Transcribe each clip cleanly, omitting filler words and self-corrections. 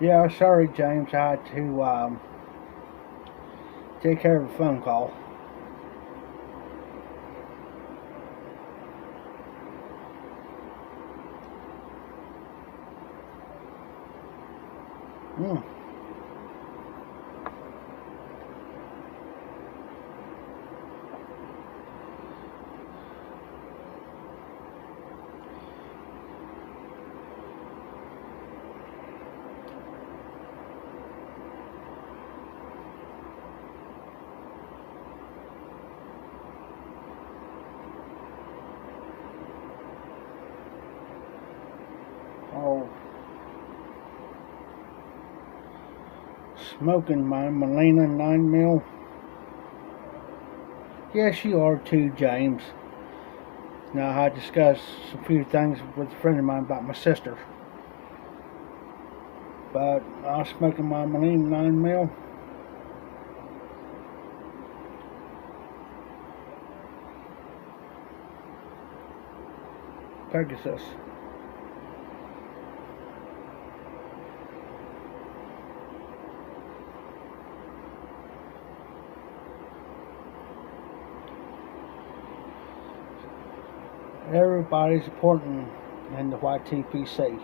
Yeah, sorry, James. I had to take care of a phone call. Mm. Oh, smoking my Melina 9 mil. Yes, you are too, James. Now, I discussed a few things with a friend of mine about my sister. But I was smoking my Melina 9 mil. Pegasus. Everybody's important in the YTPC.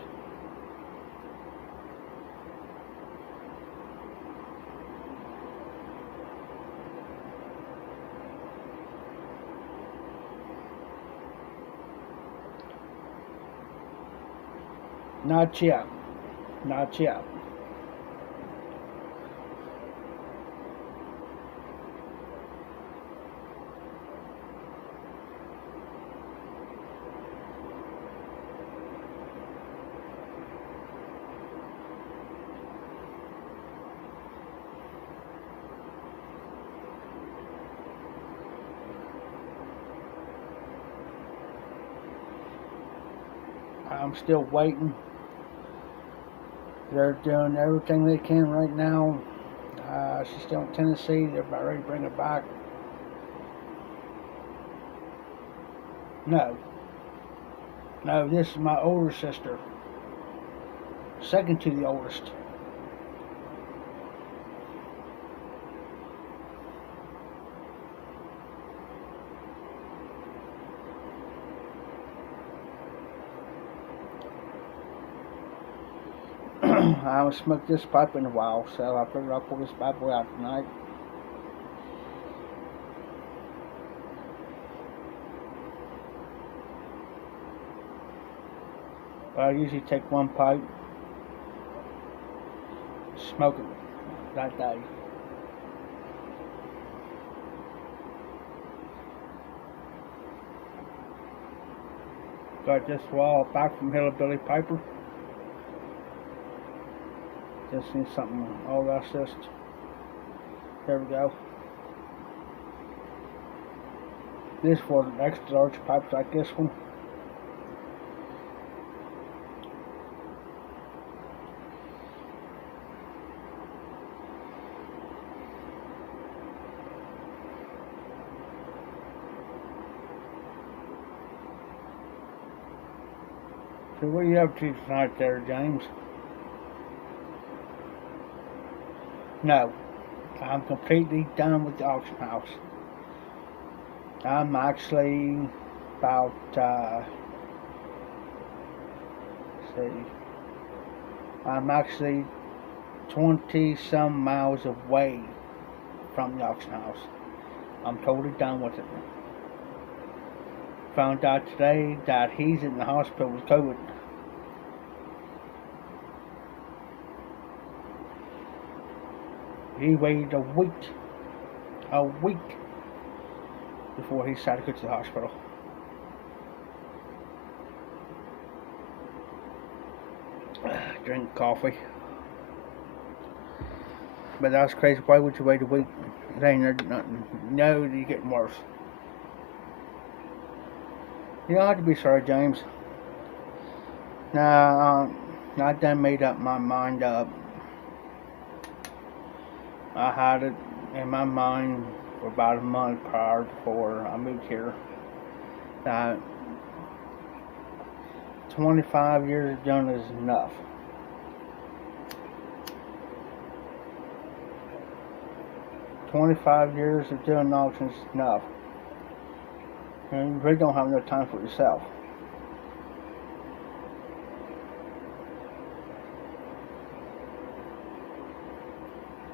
Not yet. Not yet. I'm still waiting. They're doing everything they can right now. She's still in Tennessee. They're about ready to bring her back. No. No, this is my older sister. Second to the oldest. I haven't smoked this pipe in a while, so I figured I'll pull this bad boy out tonight. I usually take one pipe, smoke it that day. Got this wall back from Hillbilly Piper. Just need something all assist. There we go. This for an extra large pipes like this one. So what are you up to tonight there, James? No, I'm completely done with the auction house. I'm actually about, see, I'm actually 20 some miles away from the auction house. I'm totally done with it. Found out today that he's in the hospital with COVID. He waited a week before he decided to go to the hospital. Drink coffee. But that's crazy. Why would you wait a week? It ain't nothing. No, you're getting worse. You don't have to be sorry, James. Now, I done made up my mind up. I had it in my mind for about a month prior before I moved here that 25 years done is enough. 25 years of doing auctions is enough. And you really don't have enough time for yourself.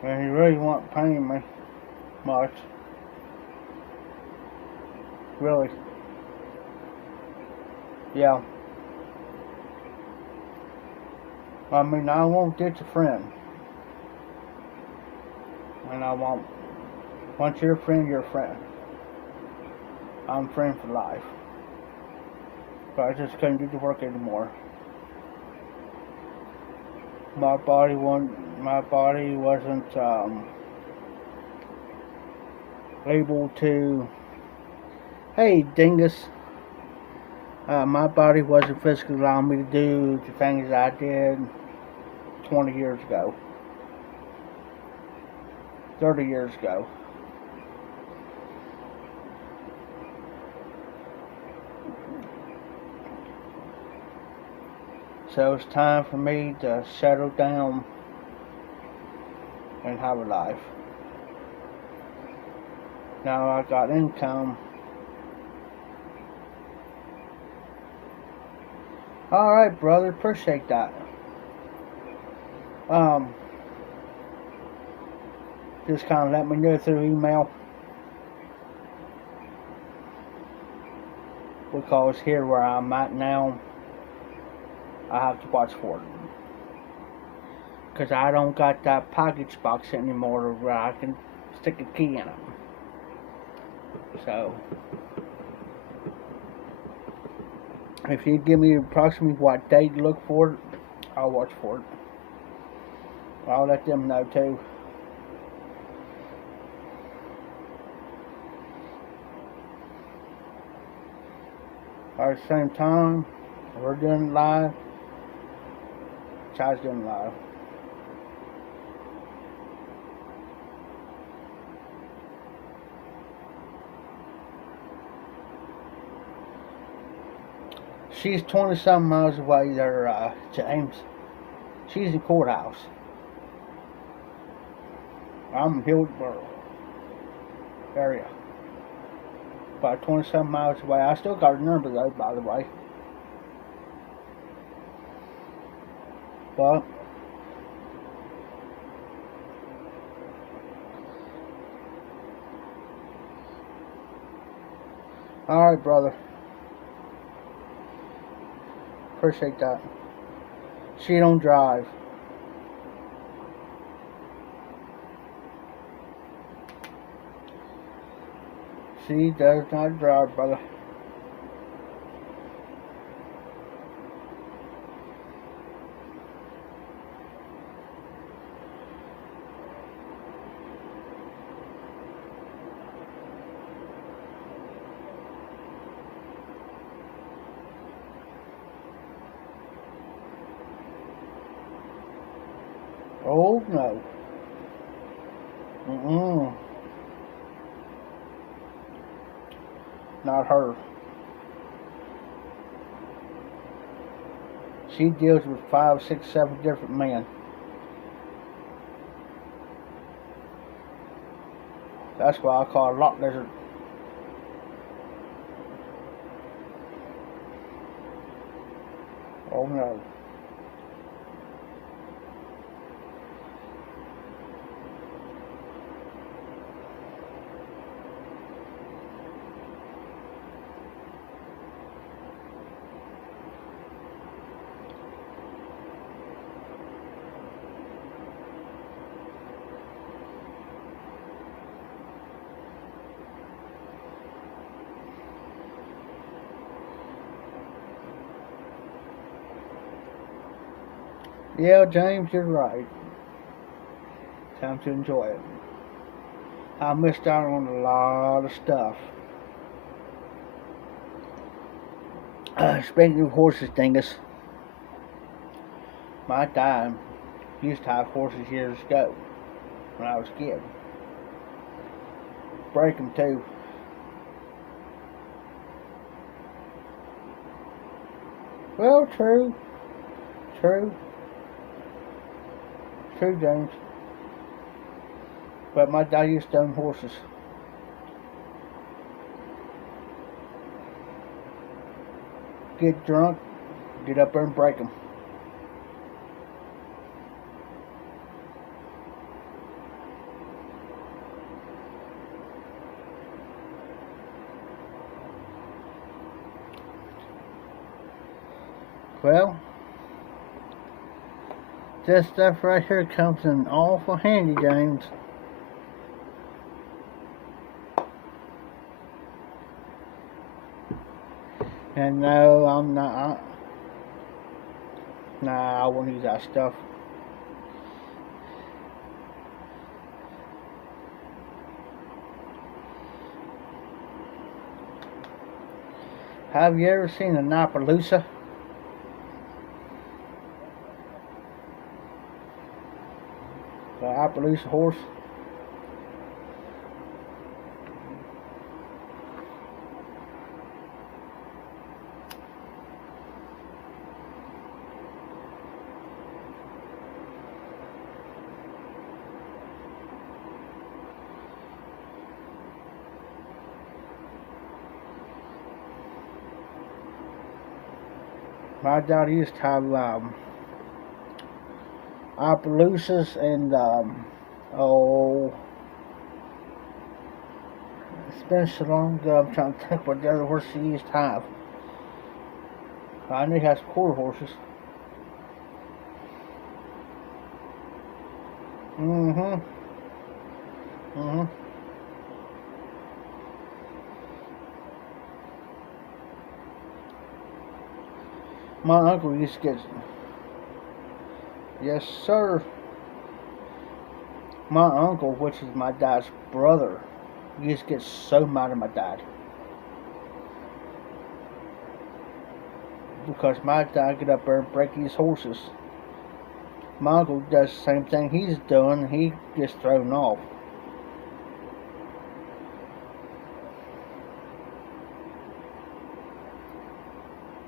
And you really weren't paying me much. Really. Yeah. I mean, I won't ditch a friend. And I won't. Once you're a friend, you're a friend. I'm a friend for life. But I just couldn't do the work anymore. My body wasn't able to. Hey, dingus. My body wasn't physically allowing me to do the things I did 20 years ago, 30 years ago. So it's time for me to settle down and have a life. Now I got income. Alright, brother, appreciate that. Just kind of let me know through email. Because here where I'm at now, I have to watch for it. Because I don't got that package box anymore where I can stick a key in it. So, if you give me approximately what day to look for it, I'll watch for it. I'll let them know too. At the same time, we're doing live. Chai's doing live. She's 20-something miles away there, James. She's in the courthouse. I'm in Hillsboro area. About 20-something miles away. I still got her number though, by the way. But alright, brother. Appreciate that. She don't drive. She does not drive, brother. Oh no. Not her. She deals with 5, 6, 7 different men. That's why I call her lot lizard. Oh no. Yeah, James, you're right. Time to enjoy it. I missed out on a lot of stuff. Speaking of horses, dingus, my dad used to have horses years ago when I was a kid. Break them too. Well, true. True, James. But my dad used to own horses. Get drunk, get up there and break them. Well, this stuff right here comes in awful handy, James. And no, I'm not. Nah, I won't use that stuff. Have you ever seen a Napaloosa? The Appaloosa horse? My dad used to have Appaloosas and oh, it's been so long ago. I'm trying to think what the other horse he used to have. I know he has quarter horses. Mm-hmm. Mm-hmm. My uncle used to get. Yes, sir. My uncle, which is my dad's brother, used to get so mad at my dad. Because my dad get up there and break his horses. My uncle does the same thing he's doing. He gets thrown off.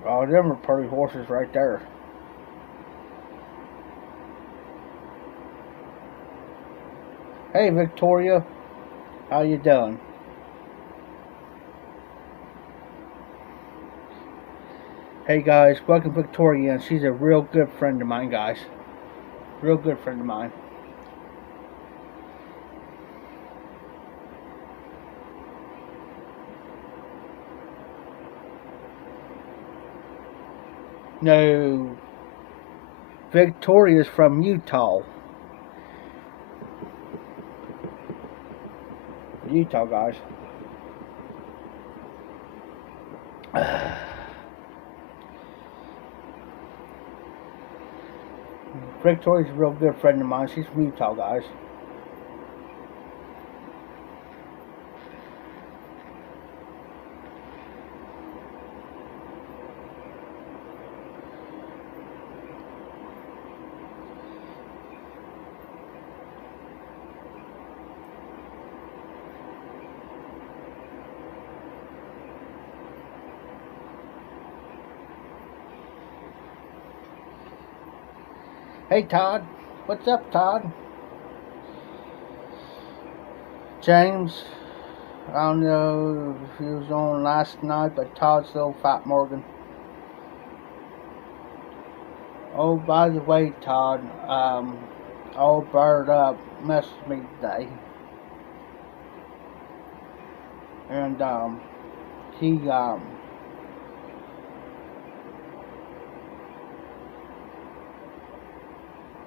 Oh, them are pretty horses right there. Hey, Victoria. How you doing? Hey guys, welcome Victoria, and she's a real good friend of mine, guys. Real good friend of mine. No, Victoria's from Utah. Utah, guys. Victoria's a real good friend of mine. She's from Utah, guys. Hey, Todd. What's up, Todd? James, I don't know if he was on last night, but Todd's little fat Morgan. Oh, by the way, Todd, old Bird messaged me today. And, he,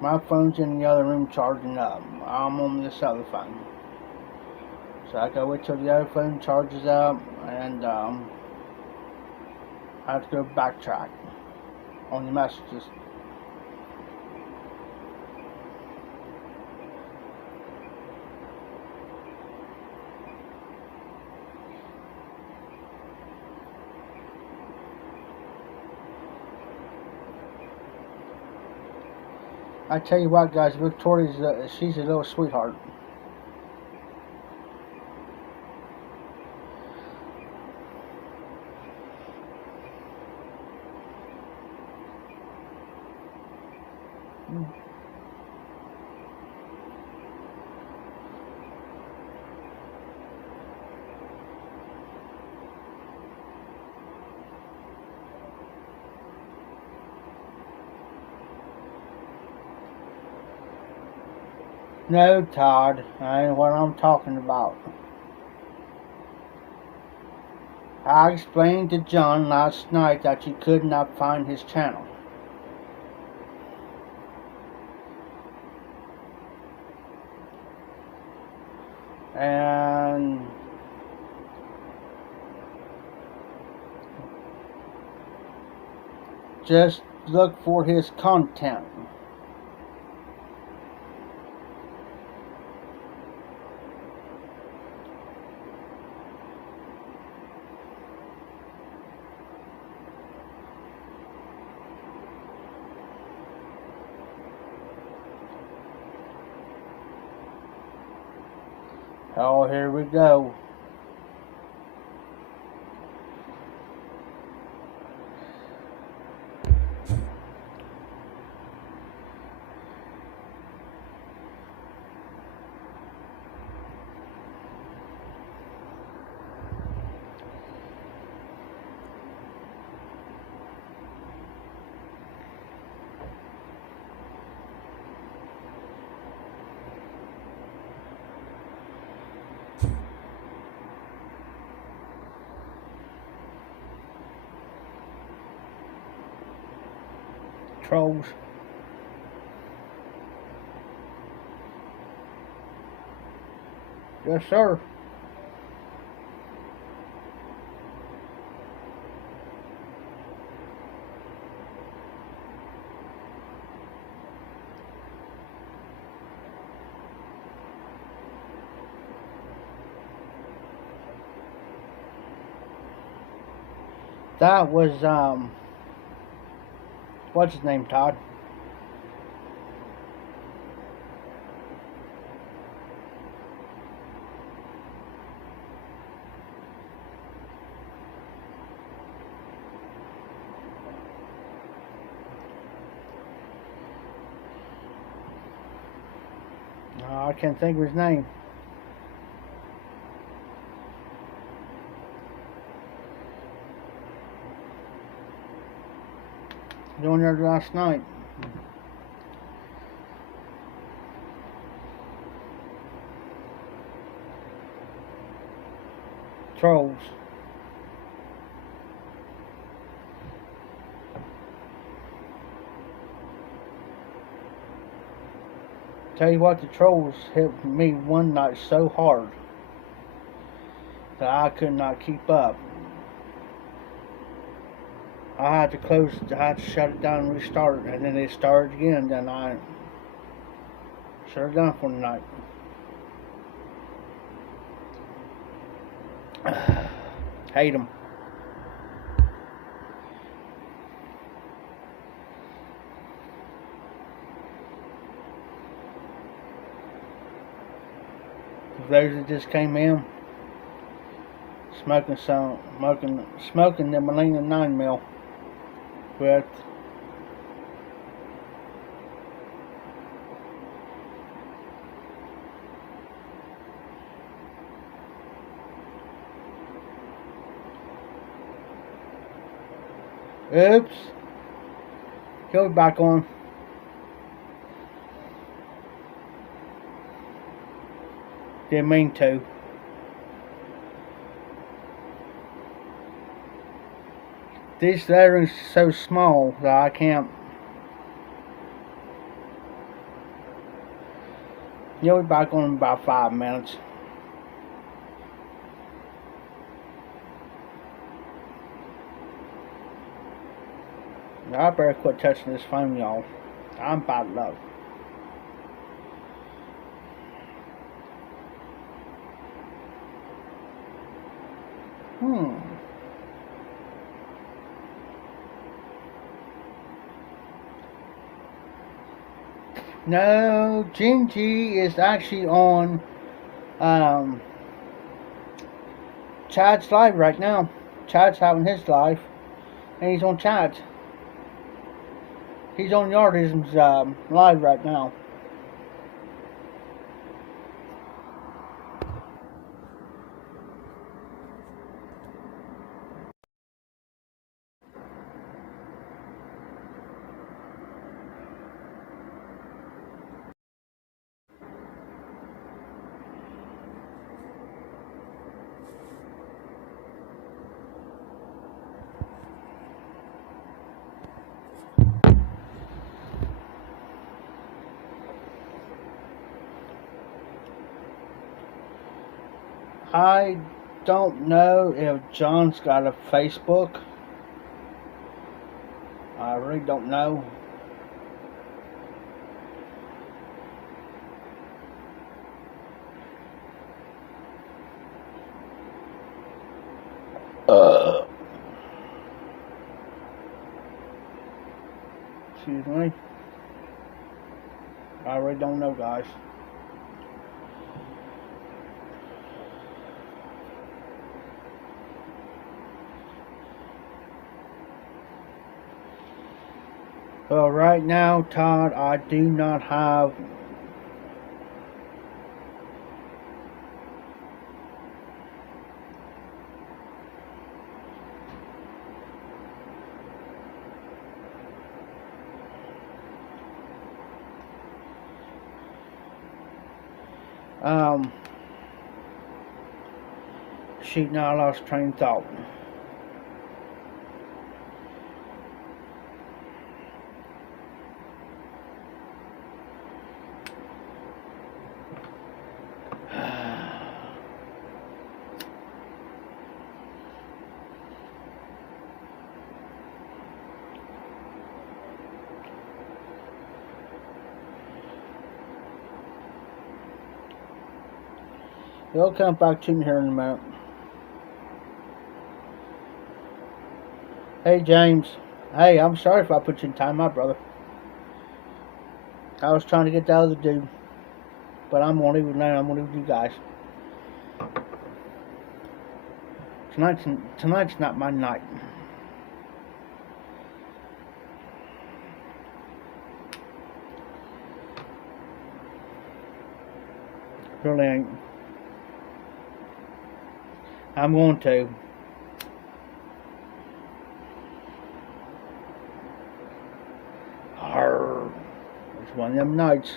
my phone's in the other room charging up. I'm on this other phone. So I gotta wait till the other phone charges up, and, I have to go backtrack on the messages. I tell you what, guys, Victoria's she's a little sweetheart. No, Todd, I ain't what I'm talking about. I explained to John last night that you could not find his channel. And just look for his content. Oh, here we go. Trolls. Yes, sir. That was, what's his name, Todd? I can't think of his name. Doing there last night. Trolls. Tell you what, the trolls hit me one night so hard that I could not keep up. I had to close, I had to shut it down and restart it, and then it started again. Then I shut it down for the night. Hate them. Those that just came in, smoking the Millennium 9 mil with oops, go back on. Didn't mean to. These lettering's so small that I can't. You'll be back on in about 5 minutes. I better quit touching this phone, y'all. I'm bad luck. No, Gingy is actually on Chad's live right now. Chad's having his live, and he's on Chad's. He's on Yardism's live right now. I don't know if John's got a Facebook. I really don't know. Excuse me. I really don't know, guys. Well, right now, Todd, I do not have shoot, now I lost train of thought. He'll come back to me here in a minute. Hey, James. Hey, I'm sorry if I put you in timeout, brother. I was trying to get the other dude, but I'm gonna leave it alone. I'm gonna leave you guys. Tonight's not my night. Really ain't. I'm going to. Arr. It's one of them nights.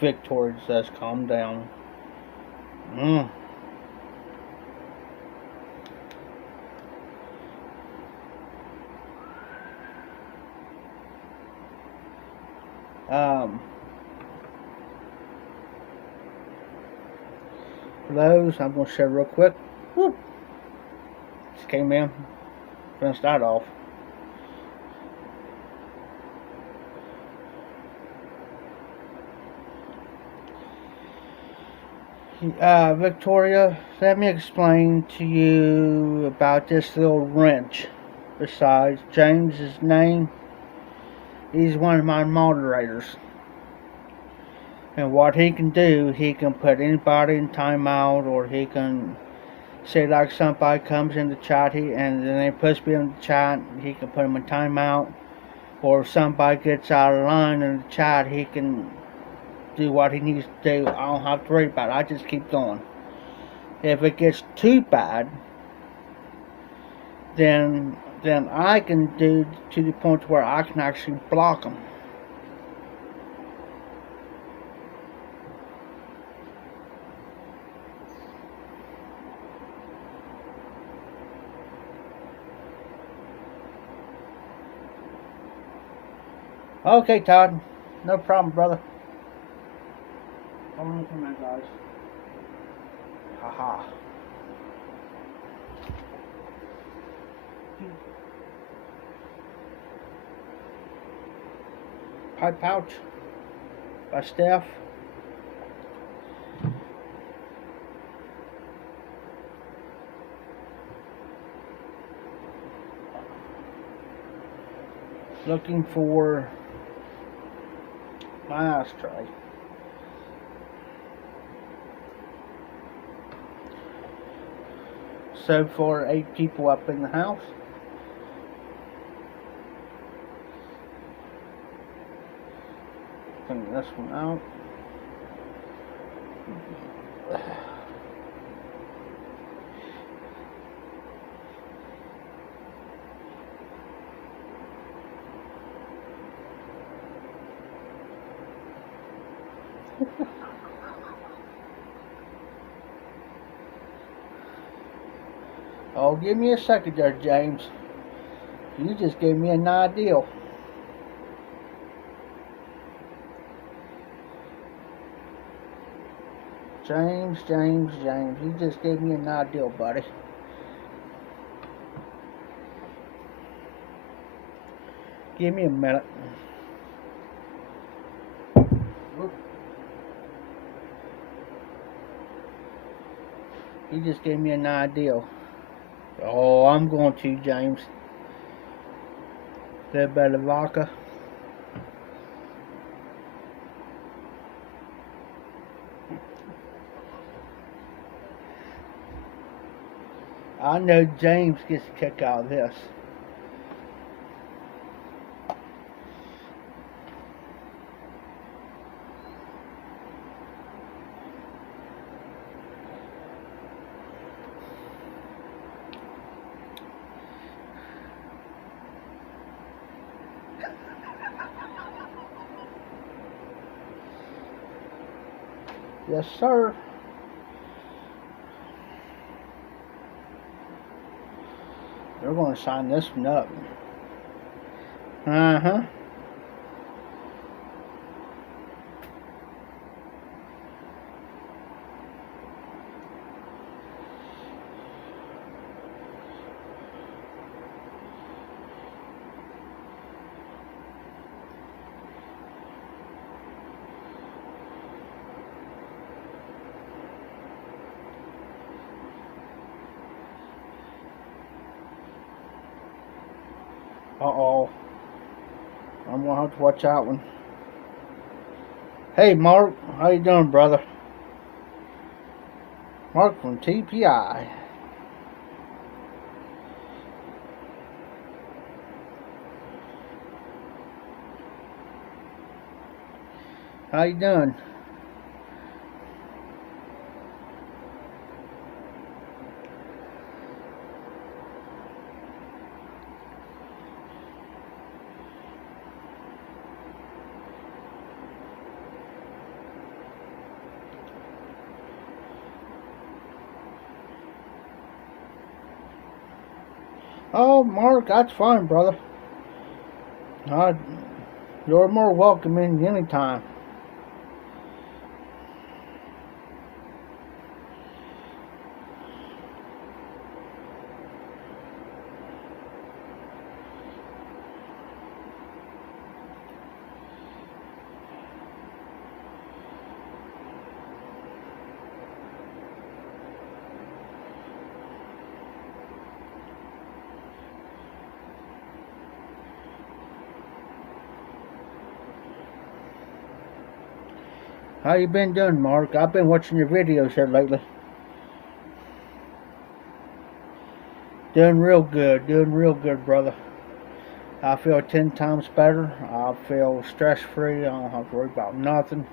Victoria says, calm down. For those, I'm going to share real quick. Woo. Just came in. Gonna start off. Victoria, let me explain to you about this little wrench. Besides James's name, he's one of my moderators. And what he can do, he can put anybody in timeout, or he can say like somebody comes in the chat, and then they puts me in the chat, he can put them in timeout. Or if somebody gets out of line in the chat, he can do what he needs to do. I don't have to worry about it. I just keep going. If it gets too bad, then I can do to the point where I can actually block them. Okay, Todd. No problem, brother. Come on, guys. Haha. Pipe pouch by Steph. Looking for my ashtray. So far, 8 people up in the house. Clean this one out. Oh, give me a second there, James. You just gave me an idea. James, you just gave me an idea, buddy. Give me a minute. You just gave me an idea. Oh, I'm going to, James. That better vodka. I know James gets a kick out of this. Yes, sir. They're going to sign this one up. Uh-huh. Uh-oh. I'm going to have to watch that one. Hey, Mark. How you doing, brother? Mark from TPI. How you doing? Oh, Mark, that's fine, brother. You're more welcome in anytime. How you been doing, Mark? I've been watching your videos here lately. Doing real good, brother. I feel 10 times better. I feel stress-free. I don't have to worry about nothing.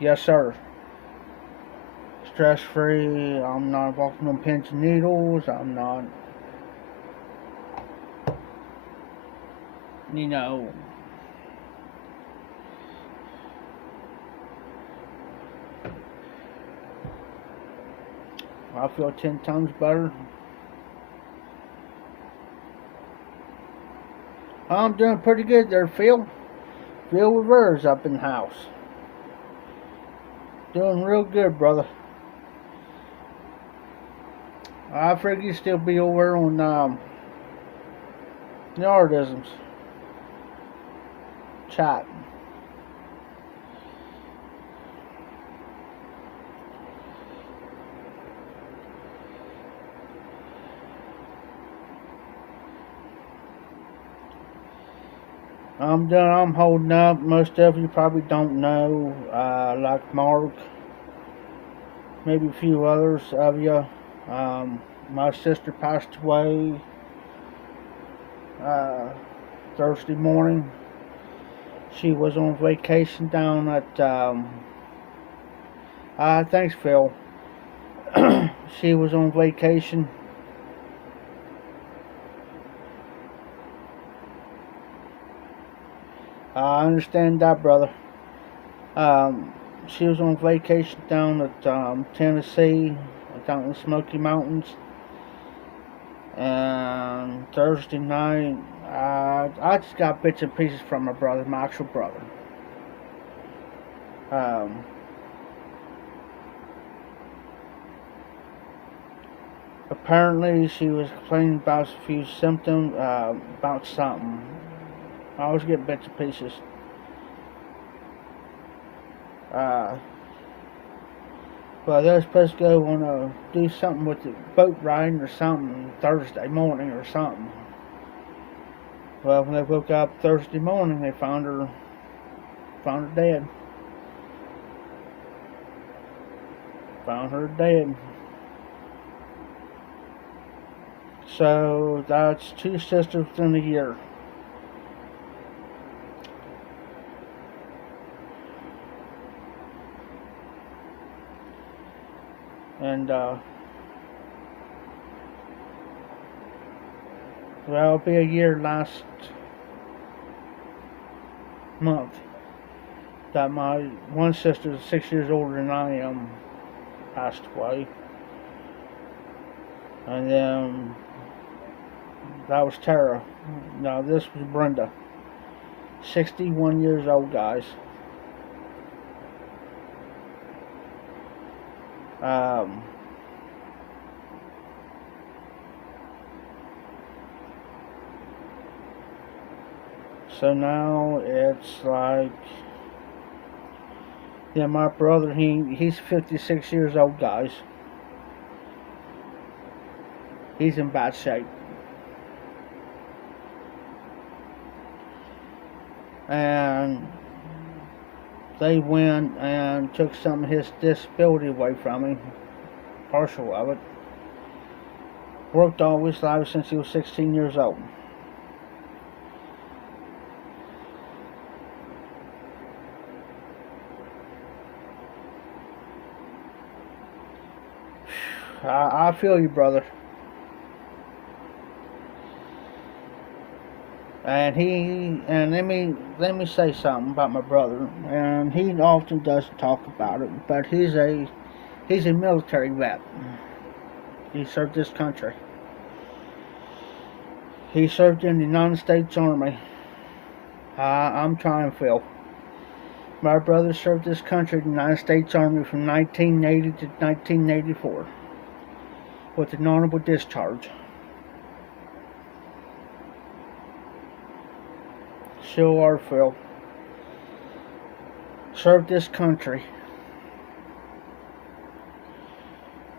Yes, sir. Stress-free. I'm not walking on pins and needles. I'm not, you know, I feel 10 times better. I'm doing pretty good there, Phil. Phil Rivera's up in the house. Doing real good, brother. I figure you still be over on Yardisms chat. I'm holding up. Most of you probably don't know, like Mark, maybe a few others of you. My sister passed away Thursday morning. She was on vacation down at, thanks, Phil. She was on vacation. I understand that, brother. She was on vacation down at Tennessee, down in the Smoky Mountains. And Thursday night, I just got bits and pieces from my brother, my actual brother. Um, Apparently, she was complaining about a few symptoms, about something. I always get bits and pieces. Uh, Well, they were supposed to go on do something with the boat riding or something Thursday morning or something. Well, when they woke up Thursday morning, they found her dead. Found her dead. So that's two sisters within a year. And well, it'll be a year last month that my one sister, 6 years older than I am, passed away. And then that was Tara. Now this was Brenda. 61 years old, guys. Um, so now it's like, yeah, my brother, he's 56 years old, guys. He's in bad shape. And they went and took some of his disability away from him, partial of it. Worked all his life since he was 16 years old. I feel you, brother. And let me say something about my brother. And he often doesn't talk about it, but he's a military vet. He served this country. He served in the United States Army. I'm trying, Phil. My brother served this country in the United States Army from 1980 to 1984 with an honorable discharge. Sure, Phil. Served this country.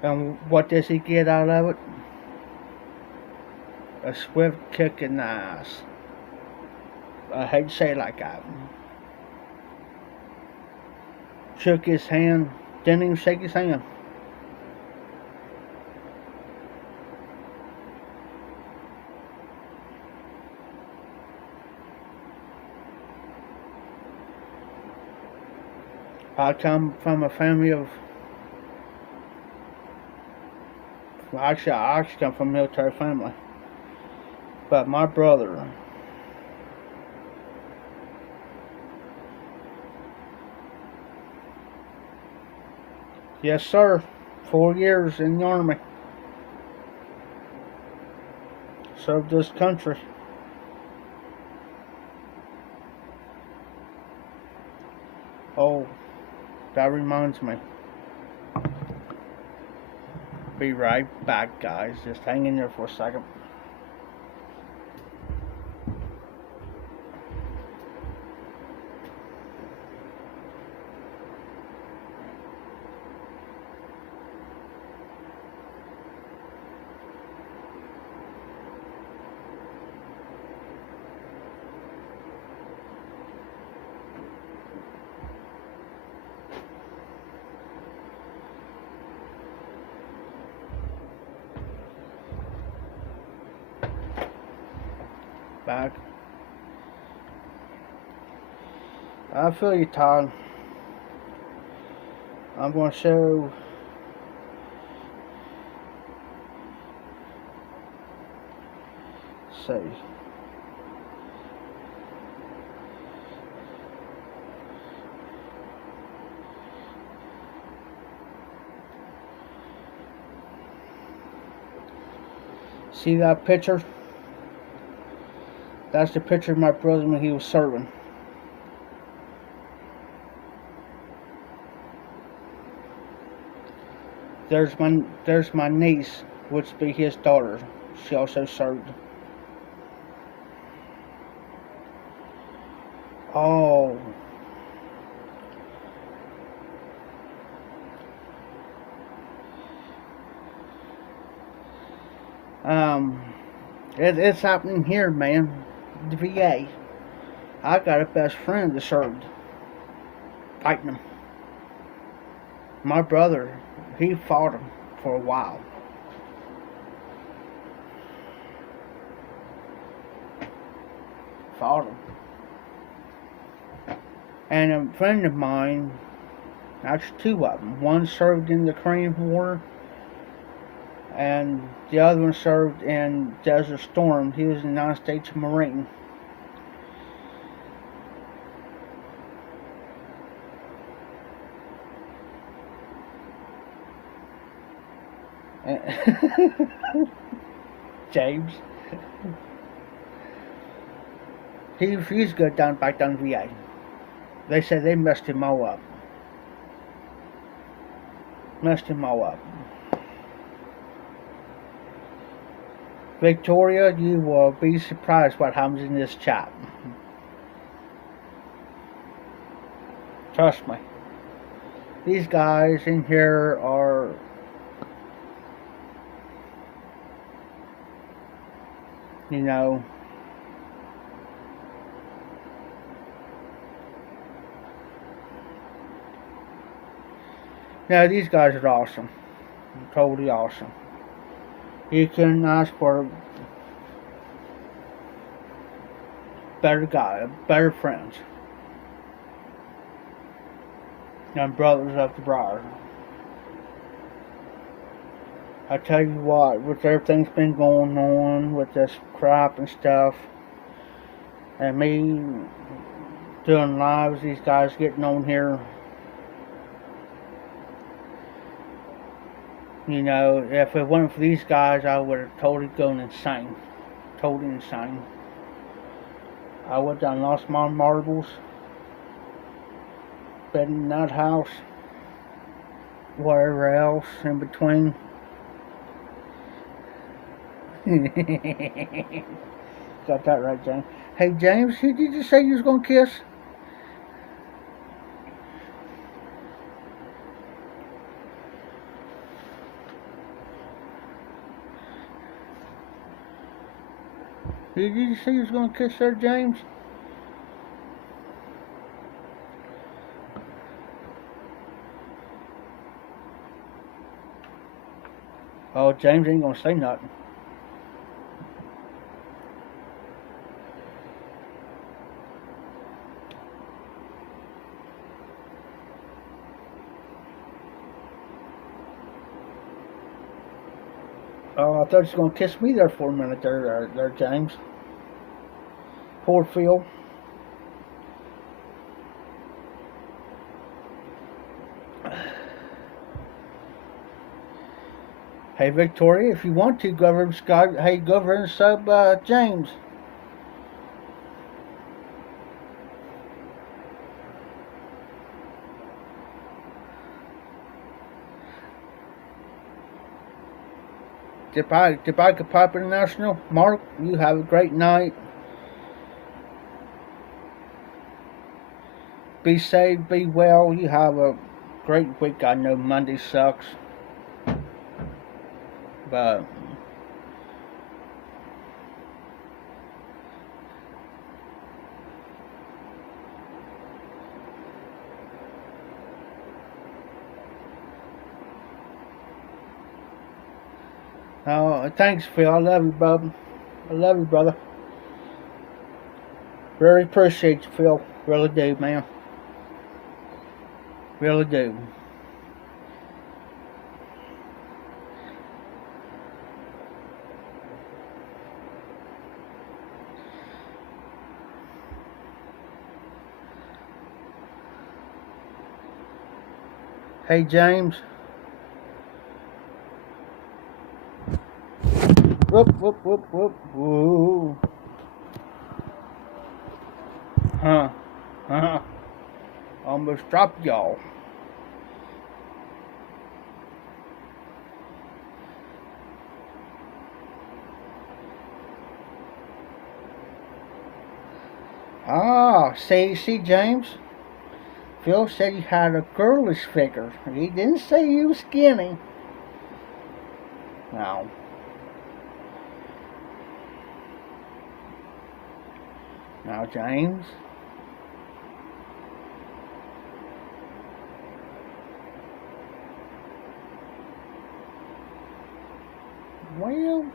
And what does he get out of it? A swift kick in the ass. I hate to say it like that. Shook his hand, didn't even shake his hand. I come from a family of, well, I actually come from a military family. But my brother, yes sir, 4 years in the Army. Served this country. Oh, that reminds me. Be right back, guys. Just hang in there for a second. Back. I feel you, Todd. I'm going to show. See. See that picture? That's the picture of my brother when he was serving. There's my niece, which would be his daughter. She also served. Oh. Um, it's happening here, man. The VA. I got a best friend that served, fighting him. My brother, he fought him for a while. Fought him. And a friend of mine, actually two of them, one served in the Korean War, and the other one served in Desert Storm. He was a United States Marine. James. He refused to go back down to VA. They said they messed him all up. Messed him all up. Victoria, you will be surprised what happens in this chat. Trust me. These guys in here are now these guys are awesome. Totally awesome. You can ask for better guy, better friends, and brothers of the briar. I tell you what, with everything's been going on with this crap and stuff, and me doing lives, these guys getting on here, if it wasn't for these guys, I would have totally gone insane. Totally insane. I would have done lost my marbles, been in that house, whatever else in between. Got that right, James. Hey, James, who did you say you was going to kiss? Who did you say you was going to kiss there, James? Oh, James ain't going to say nothing. Oh, I thought you was going to kiss me there for a minute there, James. Poor Phil. Hey, Victoria, if you want to, go over and go over and sub James. Goodbye, goodbye, International. Mark, you have a great night. Be safe, be well. You have a great week. I know Monday sucks, but thanks, Phil. I love you, bub. I love you, brother. Really appreciate you, Phil. Really do, man. Really do. Hey, James. Whoop, whoop, whoop, whoop. Whoa. Huh. Huh. Almost dropped y'all. Ah, see, James? Phil said you had a girlish figure. He didn't say you was skinny. No. Now, James. Well,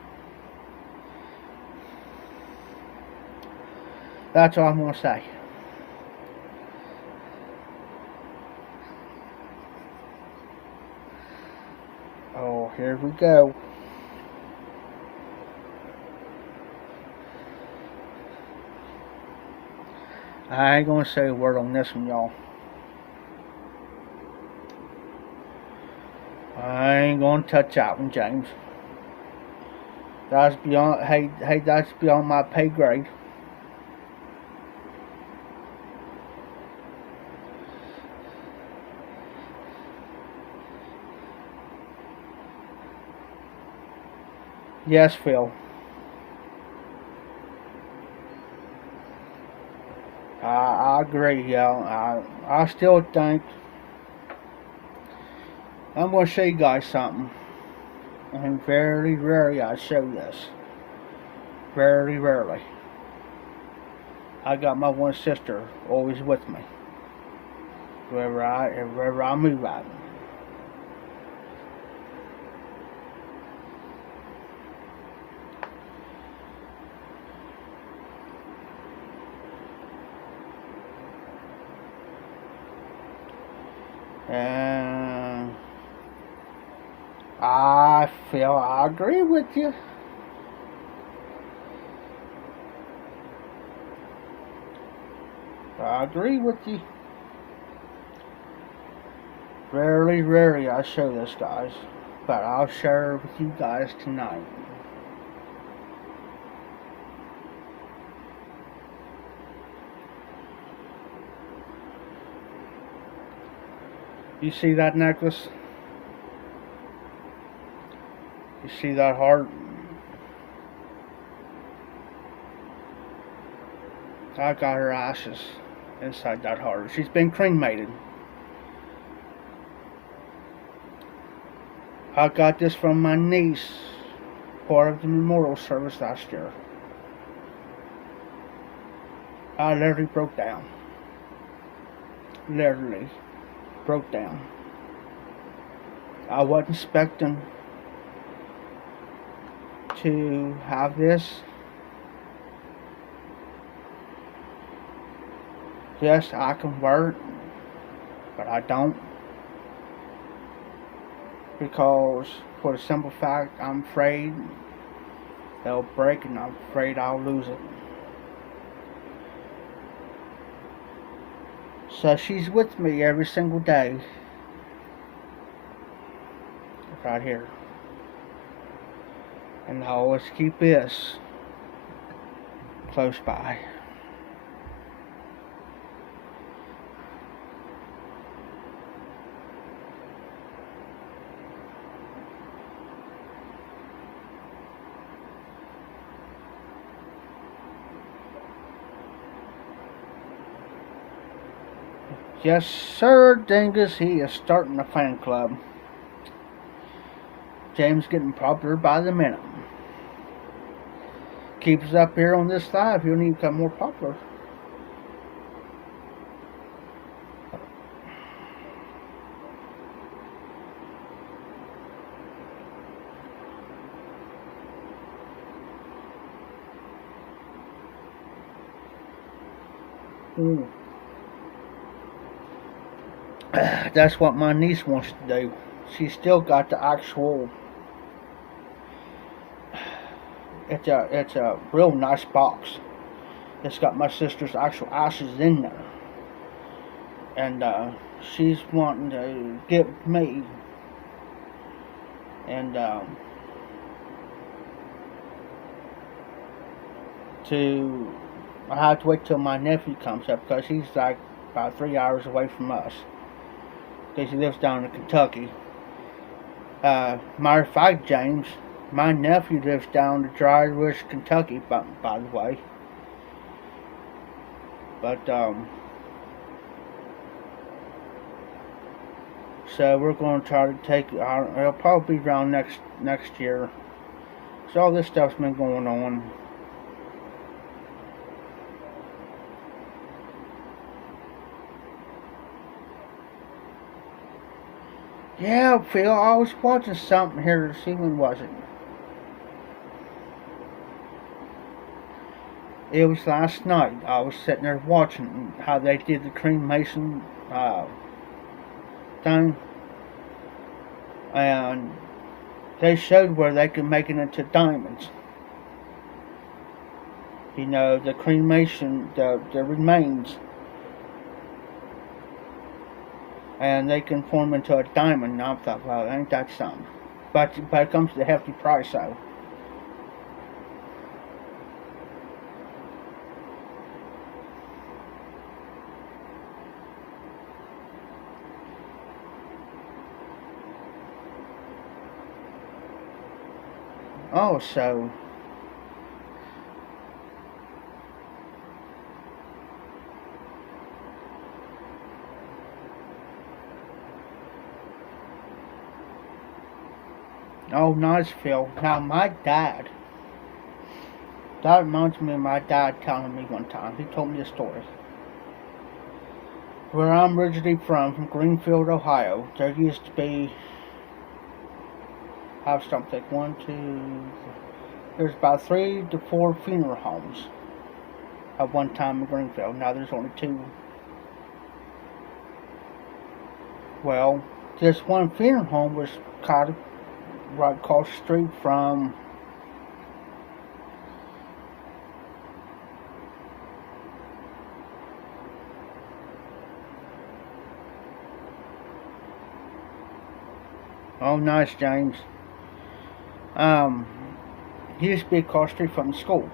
that's all I'm going to say. Oh, here we go. I ain't going to say a word on this one, y'all. I ain't going to touch that one, James. That's beyond, hey, that's beyond my pay grade. Yes, Phil. I agree, y'all. I still think I'm going to show you guys something. And very rarely I show this. Very rarely. I got my one sister always with me. Wherever I move at. And I agree with you. I agree with you. Very rarely I show this, guys. But I'll share it with you guys tonight. You see that necklace? You see that heart? I got her ashes inside that heart. She's been cremated. I got this from my niece, part of the memorial service last year. I literally broke down. Literally broke down. I wasn't expecting to have this. Yes, I can wear it, but I don't. Because, for the simple fact, I'm afraid it'll break and I'm afraid I'll lose it. So she's with me every single day. Right here. And I always keep this close by. Yes, sir, Dingus. He is starting a fan club. James getting popular by the minute. Keeps us up here on this live, he'll need to become more popular. That's what my niece wants to do. She's still got the actual. It's a real nice box. It's got my sister's actual ashes in there, and she's wanting to give me. And to, I have to wait till my nephew comes up because he's like about 3 hours away from us because he lives down in Kentucky. Matter of fact, James, my nephew lives down in Drywood, Kentucky, by the way. But, so we're going to try to take, it'll probably be around next year. So all this stuff's been going on. Yeah, Phil, I was watching something here to see when was it. It was last night. I was sitting there watching how they did the cremation thing, and they showed where they could make it into diamonds. You know, the cremation, the remains, and they can form into a diamond. And I thought, well, ain't that something? But it comes to a hefty price, though. Oh, so oh, nice, Phil. Now, my dad, that reminds me of my dad telling me one time. He told me a story. Where I'm originally from Greenfield, Ohio, there used to be, have something, there's about 3 to 4 funeral homes at one time in Greenfield. Now there's only 2. Well, this one funeral home was kind of right across the street from oh, nice, James. He used to be across the street from the school.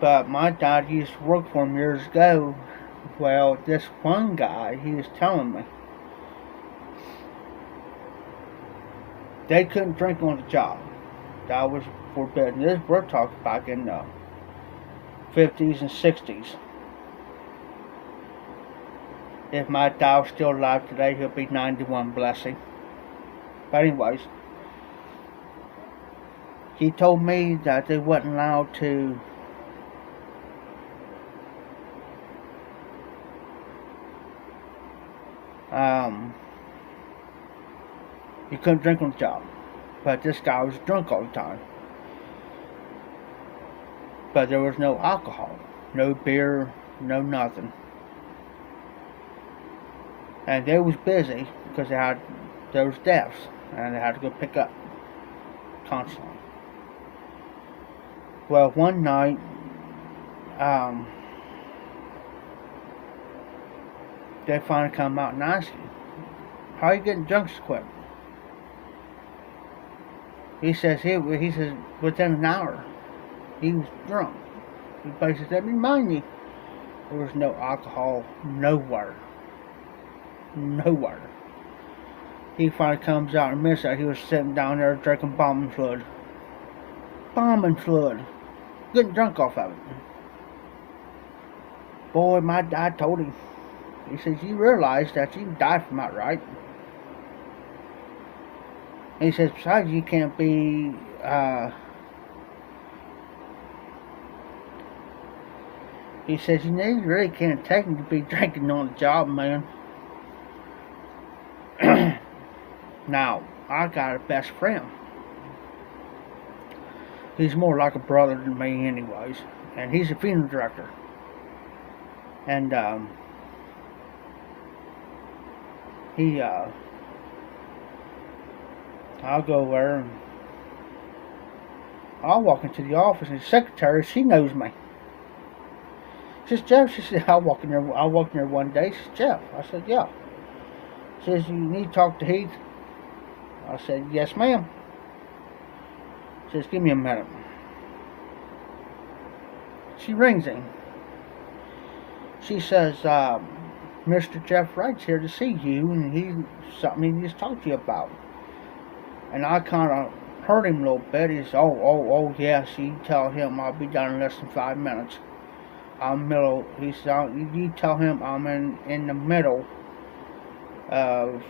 But my dad used to work for him years ago. Well, this one guy, he was telling me, they couldn't drink on the job. That was forbidden. This we're talking back in the 50s and 60s. If my dad was still alive today, he'll be 91, bless him. But anyways, he told me that they wasn't allowed to you couldn't drink on the job. But this guy was drunk all the time. But there was no alcohol, no beer, no nothing. And they was busy because there was deaths and they had to go pick up constantly. Well, one night, they finally come out and asked him, "How are you getting drunk so quick?" He says within an hour, he was drunk. He basically said, "Remind me, there was no alcohol nowhere. Nowhere." He finally comes out and admits that he was sitting down there drinking bombing fluid. Bombing fluid. Getting drunk off of it. Boy, my dad told him. He says, "You realize that you can die from that, right?" And he says, "Besides, you can't be, he says, you really can't technically be drinking on the job, man." Now, I got a best friend. He's more like a brother than me anyways. And he's a funeral director. And, I'll go there and I'll walk into the office and the secretary, she knows me. She says, "Jeff," she said, I walked in there one day. She said, "Jeff." I said, "Yeah." She says, "You need to talk to Heath?" I said, "Yes, ma'am." She says, "Give me a minute." she rings him. She says, Mr. Jeff Wright's here to see you, and something he needs to talk to you about. And I kind of heard him a little bit. He's, oh, yes, you tell him I'll be done in less than 5 minutes. He said, you tell him I'm in the middle of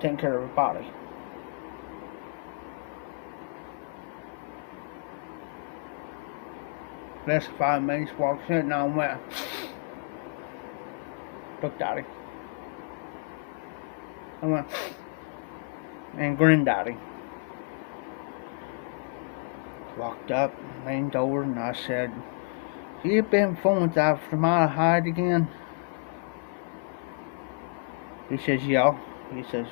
taking care of her body. Less than 5 minutes, walks in, and I went, looked at him. I went, and grinned at him. Walked up, leaned over, and I said, you been fooling with that formaldehyde again? He says, yeah. He says,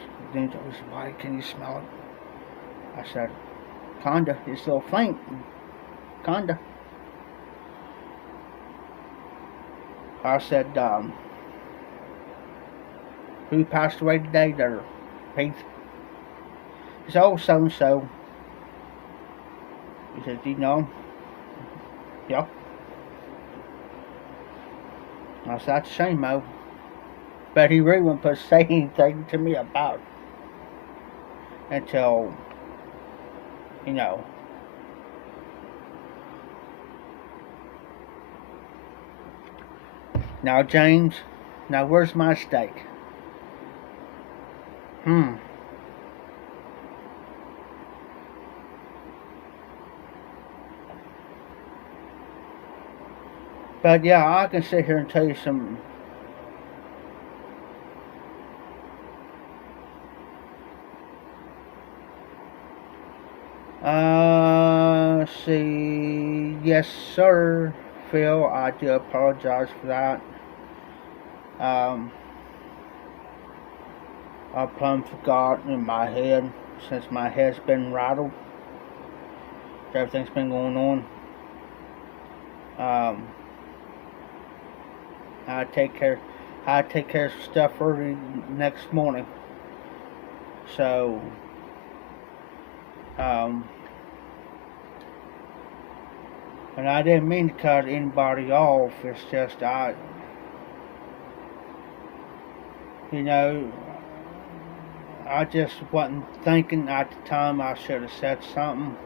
why can you smell it? I said, kinda. It's a little faint. Kinda. I said, who passed away today there, Pete? He said, oh, so-and-so. He said, do you know him? Yeah. I said, that's a shame, Mo. But he really wouldn't put say anything to me about it until, you know. Now, James, now where's my steak? But yeah, I can sit here and tell you some see, yes sir, Phil, I do apologize for that. I plumb forgot in my head, since my head's been rattled. Everything's been going on. I take care of stuff early next morning. So, and I didn't mean to cut anybody off. It's just I just wasn't thinking at the time. I should have said something.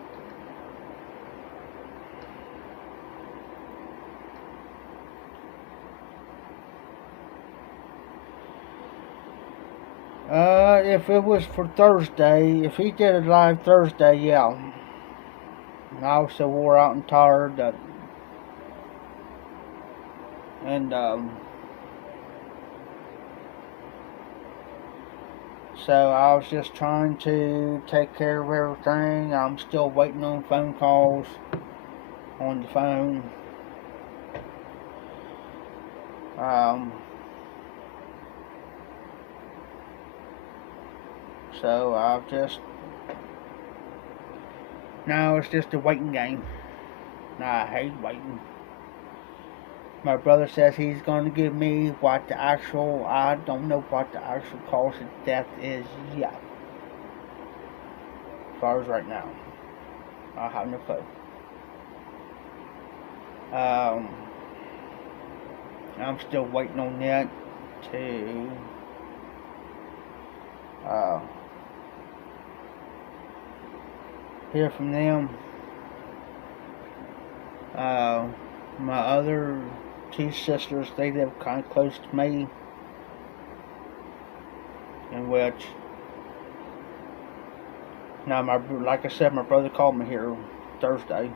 If it was for Thursday, if he did it live Thursday, yeah. I was so wore out and tired that, and so I was just trying to take care of everything. I'm still waiting on phone calls on the phone. So I've just, now it's just a waiting game. I hate waiting. My brother says he's going to give me what the actual, I don't know what the actual cause of death is yet. As far as right now, I have no clue. I'm still waiting on that to hear from them. My other two sisters, they live kind of close to me, in which, now like I said, my brother called me here Thursday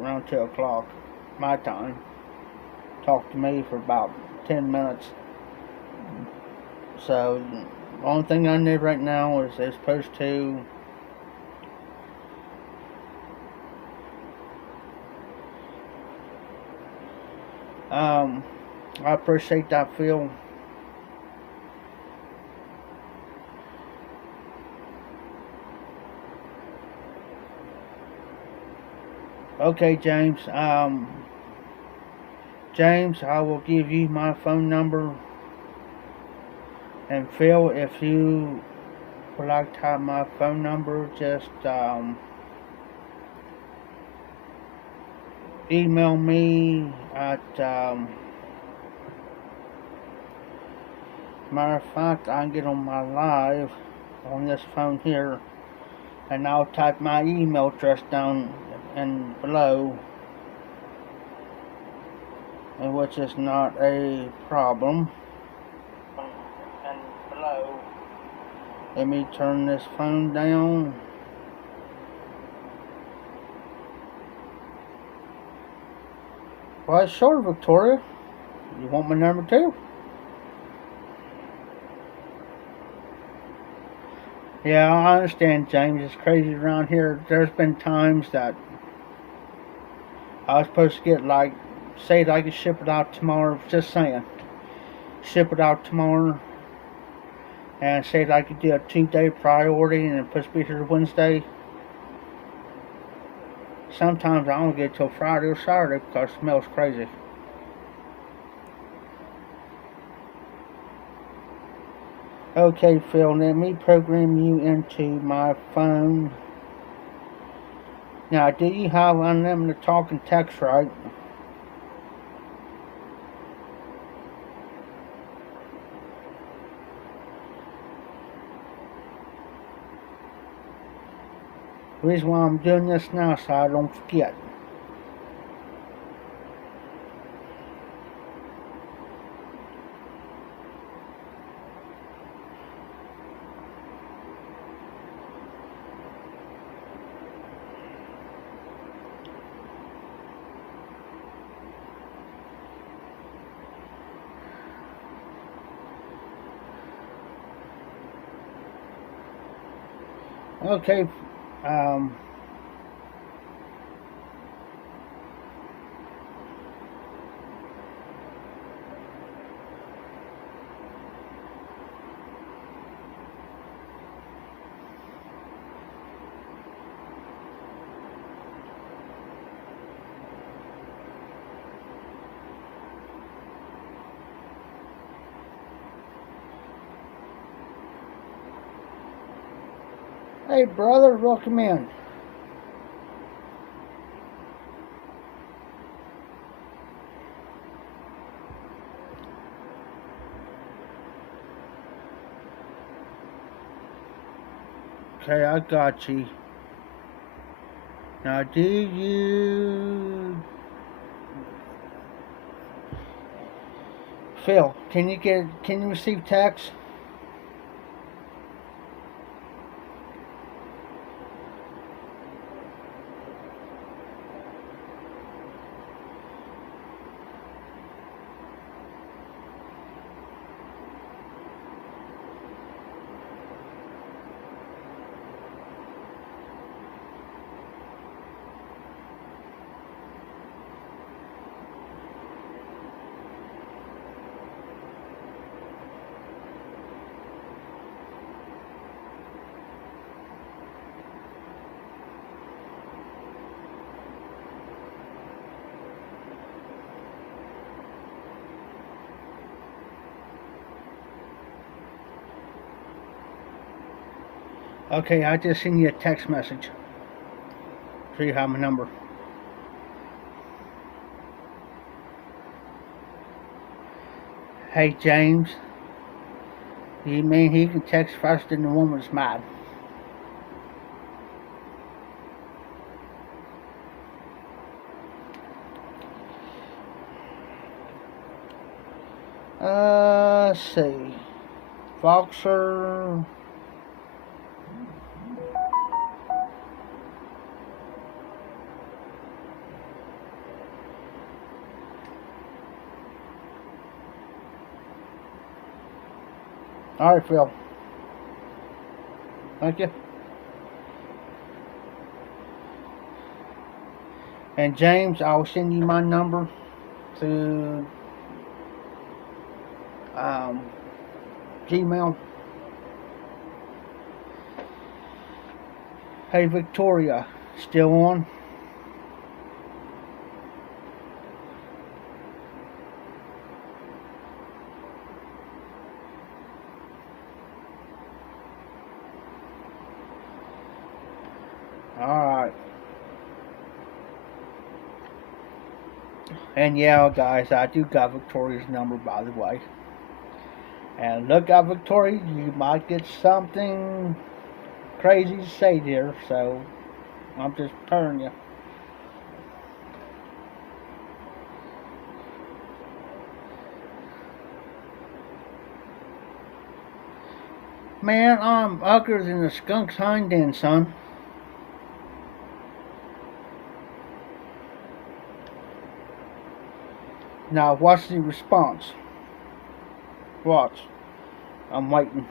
around 2 o'clock my time, talked to me for about 10 minutes. So the only thing I need right now is they're supposed to I appreciate that, Phil. Okay, James. James, I will give you my phone number. And Phil, if you would like to have my phone number, just email me at, matter of fact, I can get on my live on this phone here, and I'll type my email address down and below, and which is not a problem. And below, let me turn this phone down. Well, sure, Victoria. You want my number too? Yeah, I understand, James. It's crazy around here. There's been times that I was supposed to get, like, say that I could ship it out tomorrow. Just saying. Ship it out tomorrow. And say that I could do a 2-day priority and it's supposed to be here Wednesday. Sometimes I don't get it till Friday or Saturday because it smells crazy. Okay, Phil, let me program you into my phone. Now, do you have unlimited talk and text, right? The reason why I'm doing this now so I don't forget. Okay, hey brother, welcome in. Okay, I got you. Now, do you... Phil, can you receive text? Okay, I just sent you a text message. So you have my number. Hey James, you mean he can text faster than the woman's mad? Let's see. Foxer. Alright, Phil. Thank you. And James, I'll send you my number to Gmail. Hey Victoria, still on? Alright. And yeah, guys, I do got Victoria's number, by the way. And look out, Victoria, you might get something crazy to say there, so I'm just telling you. Man, I'm uglier than a skunk's hind end, son. Now, watch the response. Watch. I'm waiting.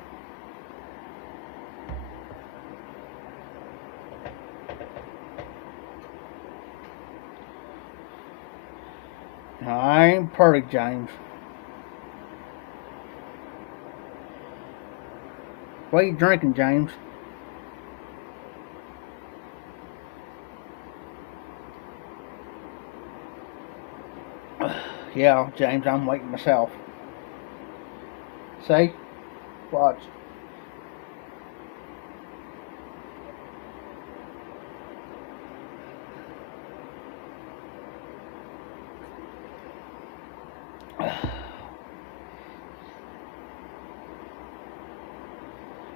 Now, I ain't perfect, James. What are you drinking, James? Yeah, James, I'm waiting myself. See? Watch.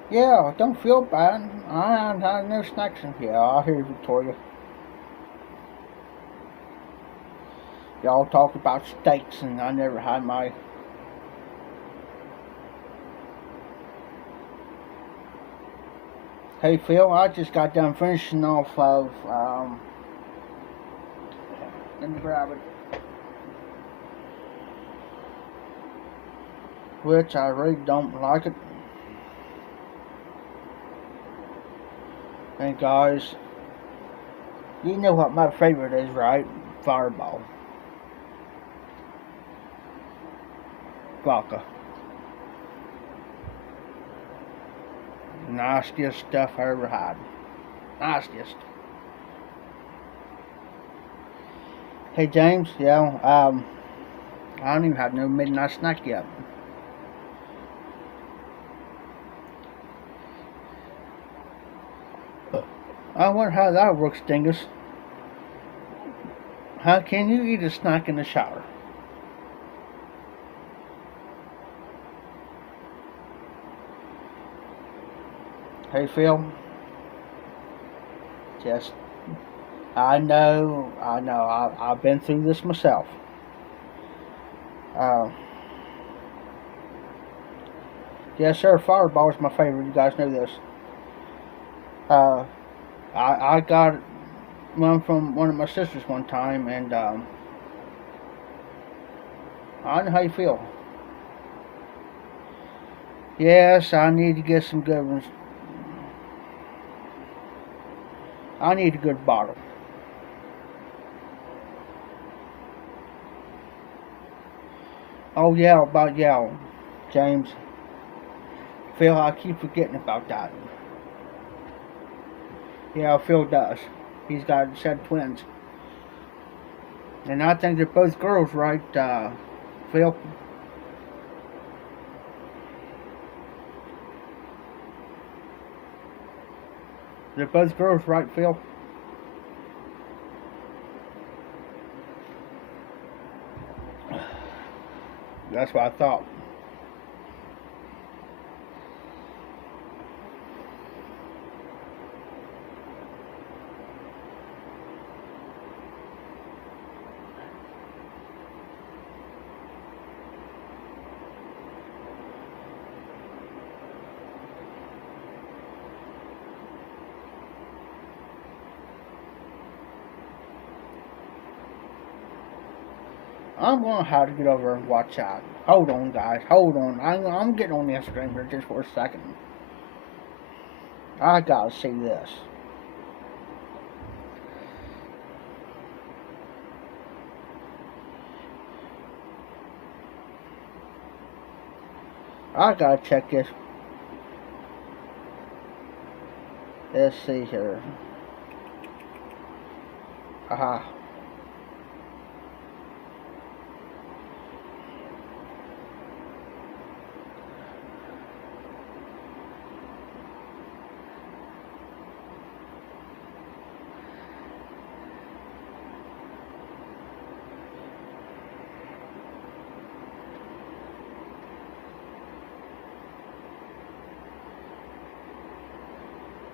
Yeah, don't feel bad. I had no snacks in here. I hear you, Victoria. Y'all talk about steaks, and I never had my. Hey, Phil, I just got done finishing off of. Let me grab it. Which I really don't like it. And guys, you know what my favorite is, right? Fireball. Vodka. Nastiest stuff I ever had. Nastiest. Hey James, yeah, I don't even have no midnight snack yet. I wonder how that works, Dingus. How can you eat a snack in the shower? Hey Phil, just I've been through this myself. Uh, yes, sir. Fireball is my favorite. You guys know this. Uh, I got one from one of my sisters one time, and I know how you feel. Yes, I need to get some good ones. I need a good bottle. Oh yeah, about yeah, James. Phil, I keep forgetting about that. Yeah, Phil does. He's got said twins. And I think they're both girls, right, Phil? They're both girls, right, Phil? That's what I thought. I'm gonna have to get over and watch out. Hold on, guys. Hold on. I'm getting on the Instagram here just for a second. I gotta see this. I gotta check this. Let's see here. Aha.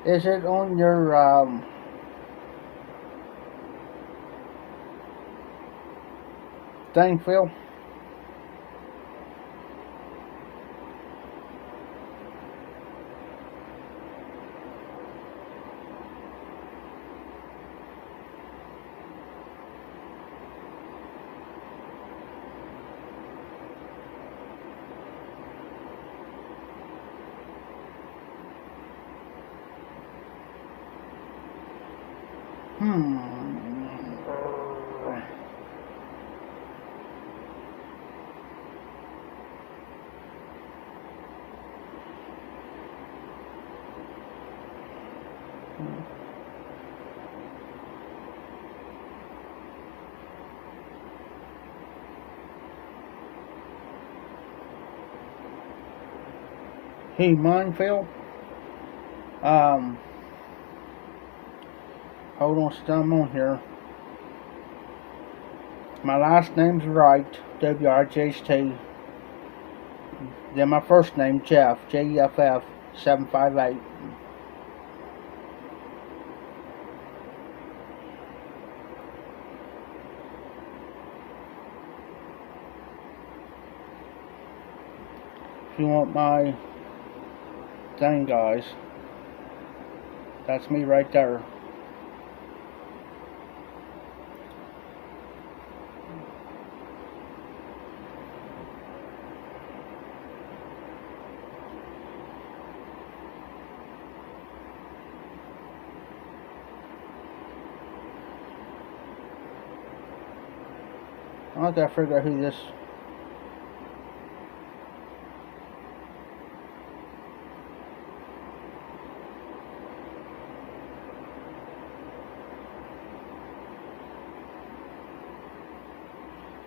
Is it on your thing, Phil? Hmm. Hey, mine, Phil? Um, hold on, I'm on here. My last name's Wright, W-R-G-H-T. Then my first name, Jeff, J-E-F-F, 758. If you want my thing, guys, that's me right there. I gotta figure out who this.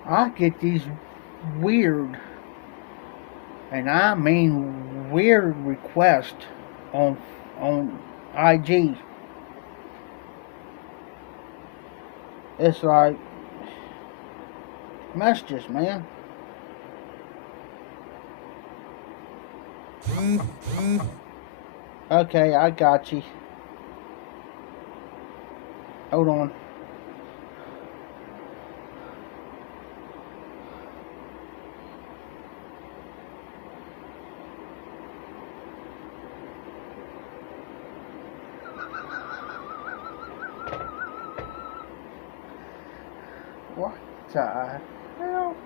I get these weird, and I mean weird requests on IG. It's like messages, man. Okay, I got you. Hold on. What the hell?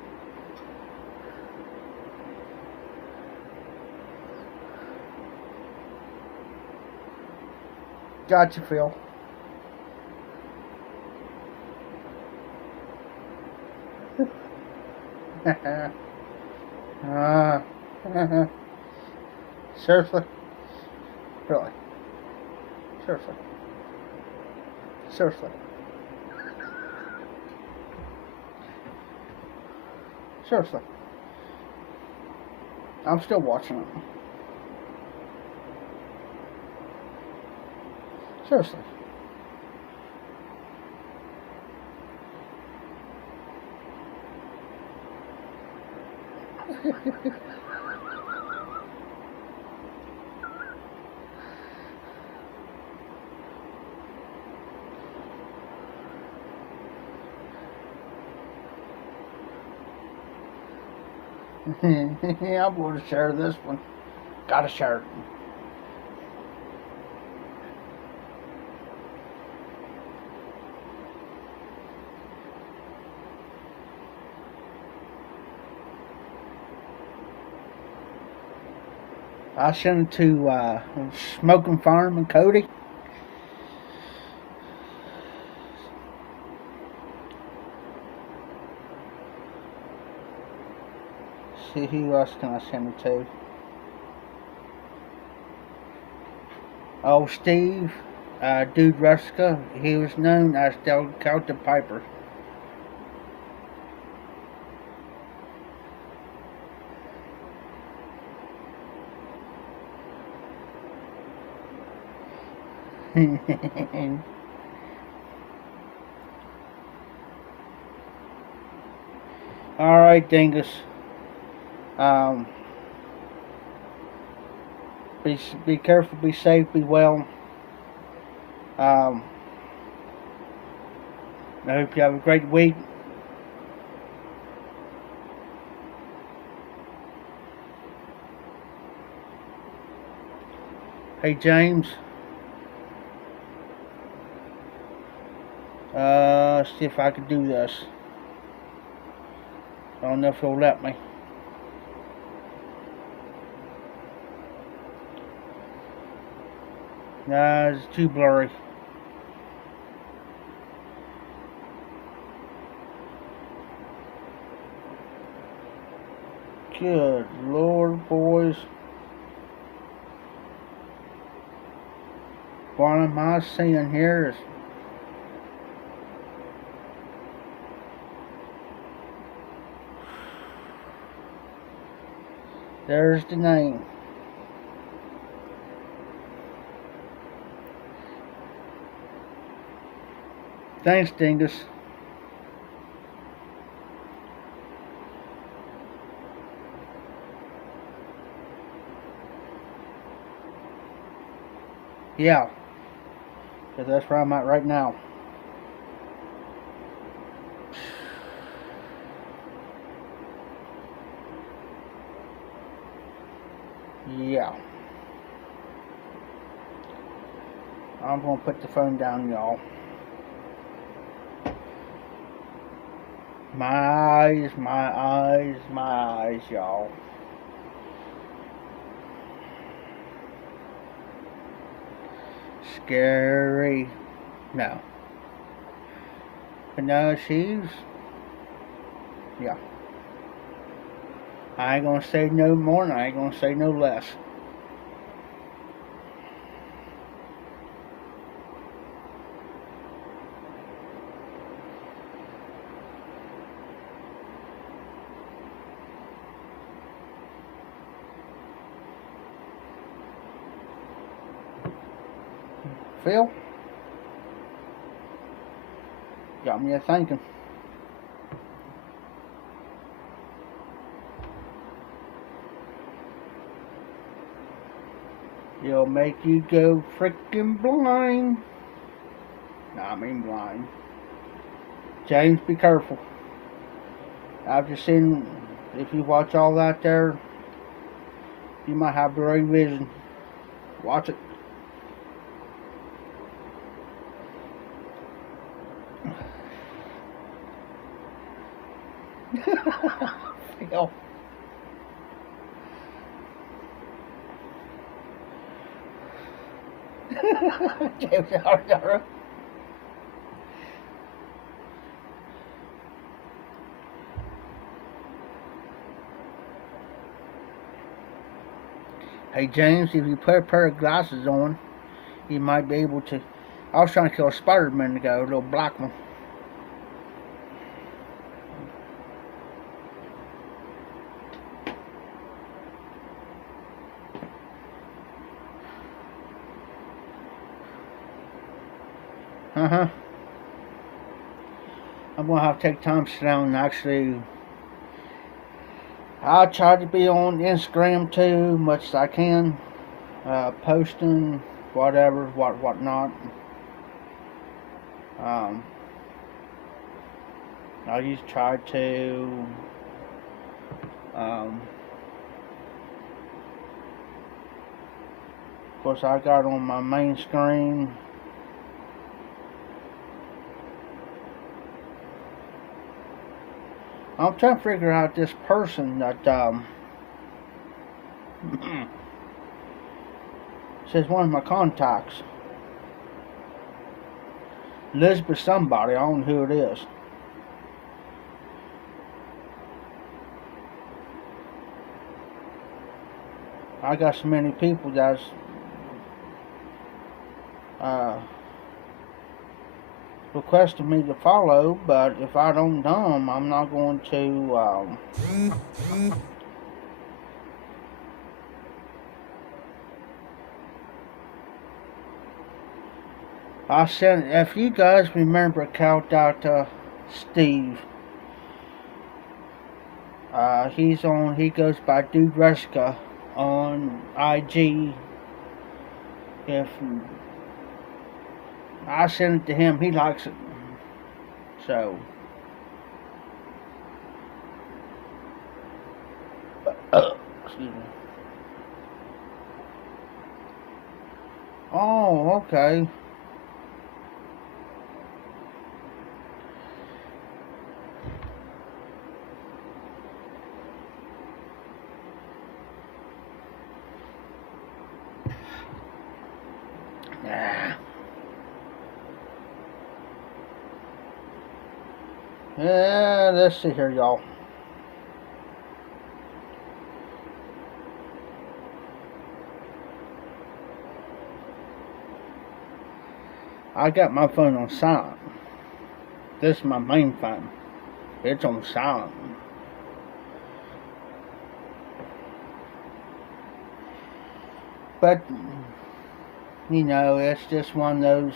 Gotcha, Phil. uh, seriously? Really? Seriously? Seriously? Seriously? I'm still watching it. Seriously? I'm going to share this one. Gotta share it. I sent it to Smoking Farm and Cody. See who else can I send it to? Oh, Steve, Dude Ruska. He was known as Del Delta Piper. All right, Dingus. Be careful, be safe, be well. I hope you have a great week. Hey James, see if I can do this. I don't know if he'll let me. Nah, it's too blurry. Good Lord, boys. What am I seeing here is there's the name. Thanks, Dingus. Yeah, because that's where I'm at right now. Yeah. I'm going to put the phone down, y'all. My eyes, my eyes, my eyes, y'all. Scary. No. But no, she's... Yeah. I ain't going to say no more and I ain't going to say no less. Phil? Got me a thinking. It'll make you go frickin' blind. No, I mean blind. James, be careful. I've just seen, if you watch all that there, you might have blurry vision. Watch it. Phil. James, hey James, if you put a pair of glasses on, you might be able to. I was trying to kill a spider a minute ago, a little black one. Uh-huh. I'm gonna have to take time to sit down and actually. I try to be on Instagram too, much as I can, posting whatever, whatnot. I just try to. Of course, I got on my main screen. I'm trying to figure out this person that says one of my contacts. Elizabeth somebody, I don't know who it is. I got so many people that's requested me to follow, but if I don't know them, I'm not going to. I sent. If you guys remember, count out Steve. He's on. He goes by Dude Reska on IG. If I sent it to him. He likes it. So, excuse me. Oh, okay. Yeah. Yeah, let's see here, y'all. I got my phone on silent. This is my main phone. It's on silent. But, you know, it's just one of those.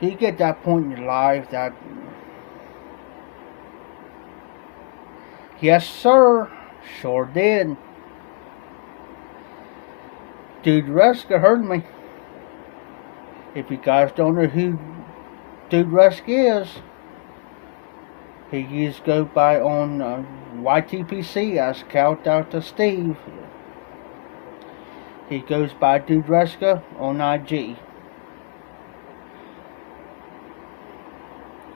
You get that point in your life that, yes, sir, sure did. Dude Ruska heard me. If you guys don't know who Dude Rusk is, he used to go by on YTPC as Count Out to Steve. He goes by Dude Ruska on IG.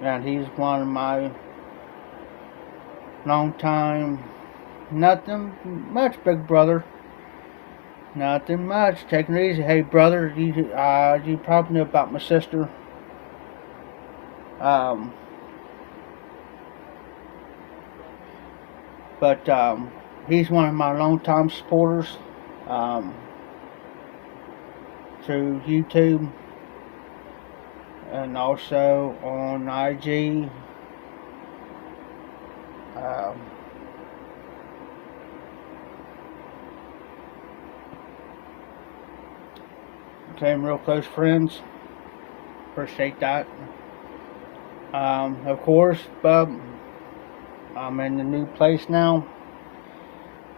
And he's one of my long time, nothing much, big brother. Nothing much. Taking it easy. Hey, brother, you probably know about my sister. But he's one of my long-time supporters through YouTube and also on IG. Became real close friends. Appreciate that. Of course, Bub, I'm in the new place now,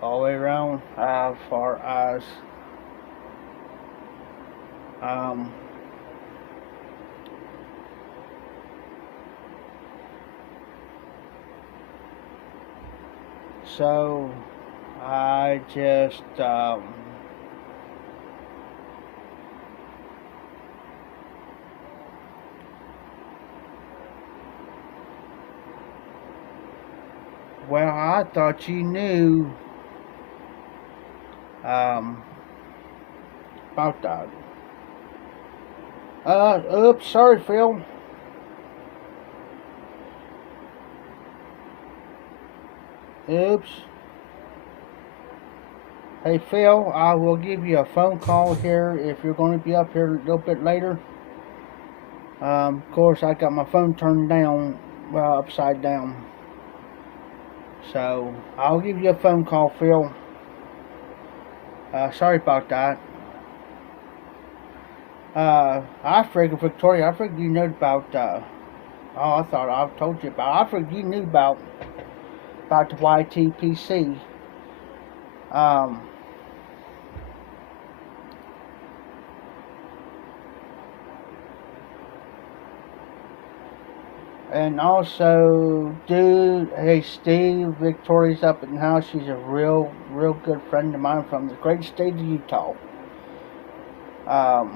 all the way around, as far as so I just well, I thought you knew about that. Oops, sorry, Phil. Oops. Hey, Phil, I will give you a phone call here if you're going to be up here a little bit later. Of course, I got my phone turned down, well, upside down. So, I'll give you a phone call, Phil. Sorry about that. I figured, Victoria, I figured you knew about, I thought I told you about, I figured you knew about the YTPC. And also, dude, hey Steve, Victoria's up in the house. She's a real good friend of mine from the great state of Utah. I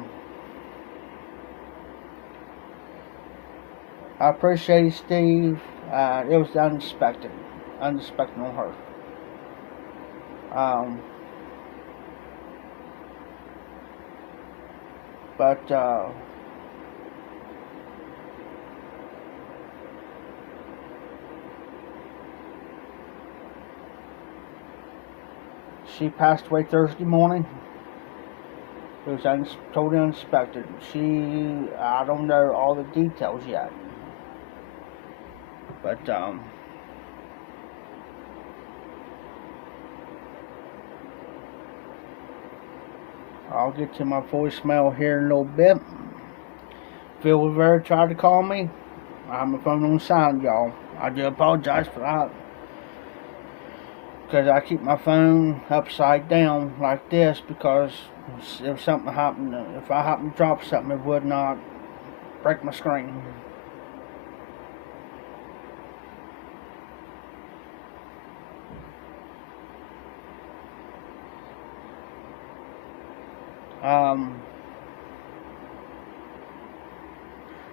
appreciate you, Steve. It was unexpected on her. But she passed away Thursday morning. It was totally unexpected. I don't know all the details yet. But, I'll get to my voicemail here in a little bit. Phil Rivera tried to call me. I have my phone on silent, y'all. I do apologize for that. because I keep my phone upside down like this, because if something happened, if I happen to drop something, it would not break my screen.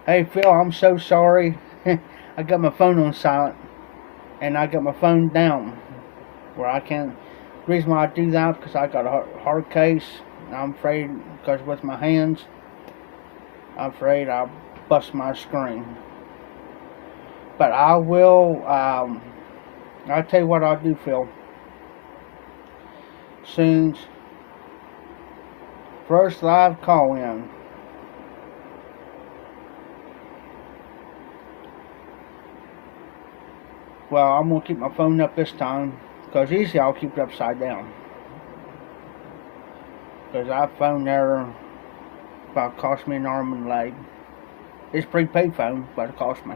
Hey Phil, I'm so sorry. I got my phone on silent, and I got my phone down where I can't. The reason why I do that, because I got a hard case, and I'm afraid, because with my hands, I'm afraid I'll bust my screen. But I will. I'll tell you what I'll do, Phil. Soon, first live call in. Well, I'm gonna keep my phone up this time, because usually I'll keep it upside down. Because that phone there about cost me an arm and leg. It's a prepaid phone, but it cost me.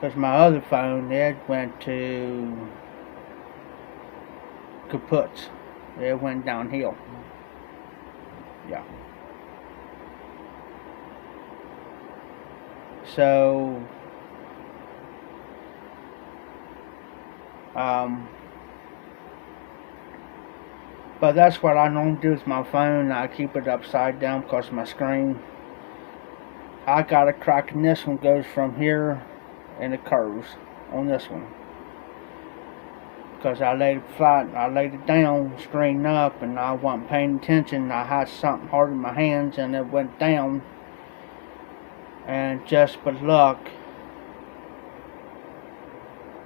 Because my other phone, it went to kaput. It went downhill. Yeah. So, but that's what I normally do with my phone. I keep it upside down because of my screen. I got a crack in this one, goes from here and it curves on this one. Because I laid it flat, I laid it down, screen up, and I wasn't paying attention. I had something hard in my hands and it went down. And just by luck,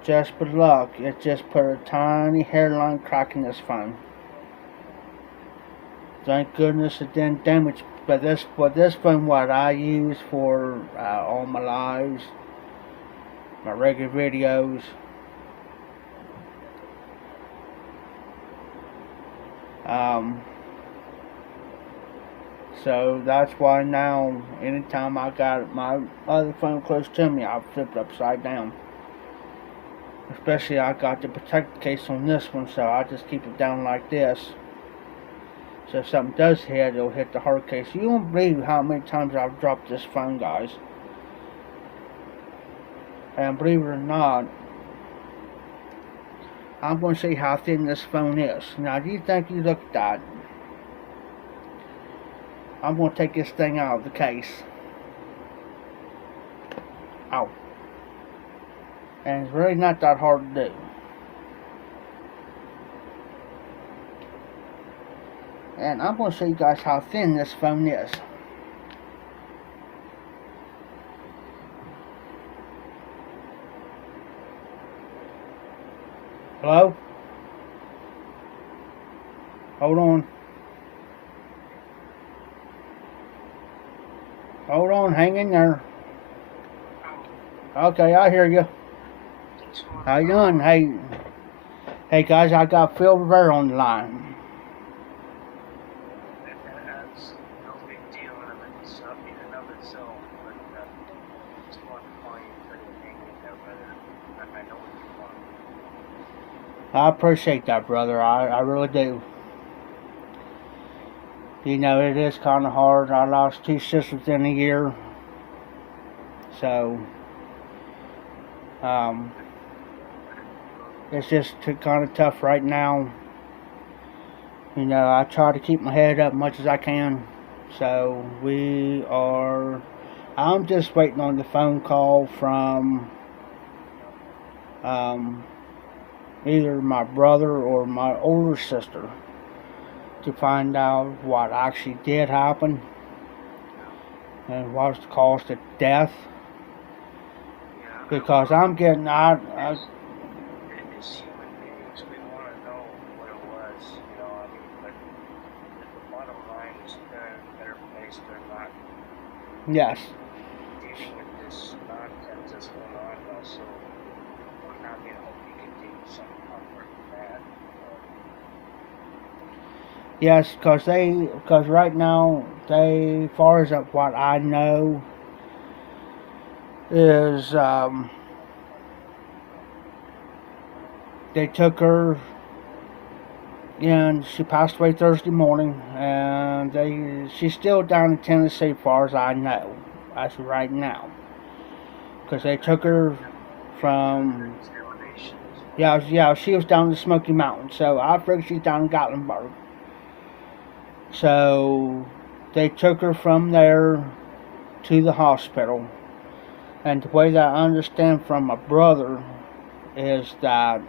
it just put a tiny hairline crack in this phone. Thank goodness it didn't damage. But this phone, what I use for all my lives, my regular videos. So that's why now, anytime I got my other phone close to me, I flip it upside down. Especially I got the protector case on this one, so I just keep it down like this. So if something does hit, it'll hit the hard case. You won't believe how many times I've dropped this phone, guys. And believe it or not, I'm going to see how thin this phone is. Now, do you think you look at that? I'm going to take this thing out of the case. Ow. And it's really not that hard to do. And I'm going to show you guys how thin this phone is. Hello? Hold on. Hold on, hang in there. Okay, I hear you. How you doing? Hey guys, I got Phil Rivera on the line. That's no big deal in and of itself, but just want to call you for the hang in there, brother. I know what you want. I appreciate that, brother. I really do. You know, it is kind of hard. I lost 2 sisters within a year. So, it's just kind of tough right now. You know, I try to keep my head up as much as I can. So, I'm just waiting on the phone call from either my brother or my older sister to find out what actually did happen and what was the cause of death. Because I'm getting out. As human beings, we want to know what it was, you know. I mean, but the bottom line is they're in a better place. They're not Yes. dealing with this nonsense that's going on now. So, I mean, I hope you can do some comfort in that. Yes, because right now, as far as what I know, is they took her, and she passed away Thursday morning, and she's still down in Tennessee, as far as I know, as of right now, because they took her from. Yeah, she was down in the Smoky Mountains, so I figured she's down in Gatlinburg. So they took her from there to the hospital, and the way that I understand from my brother is that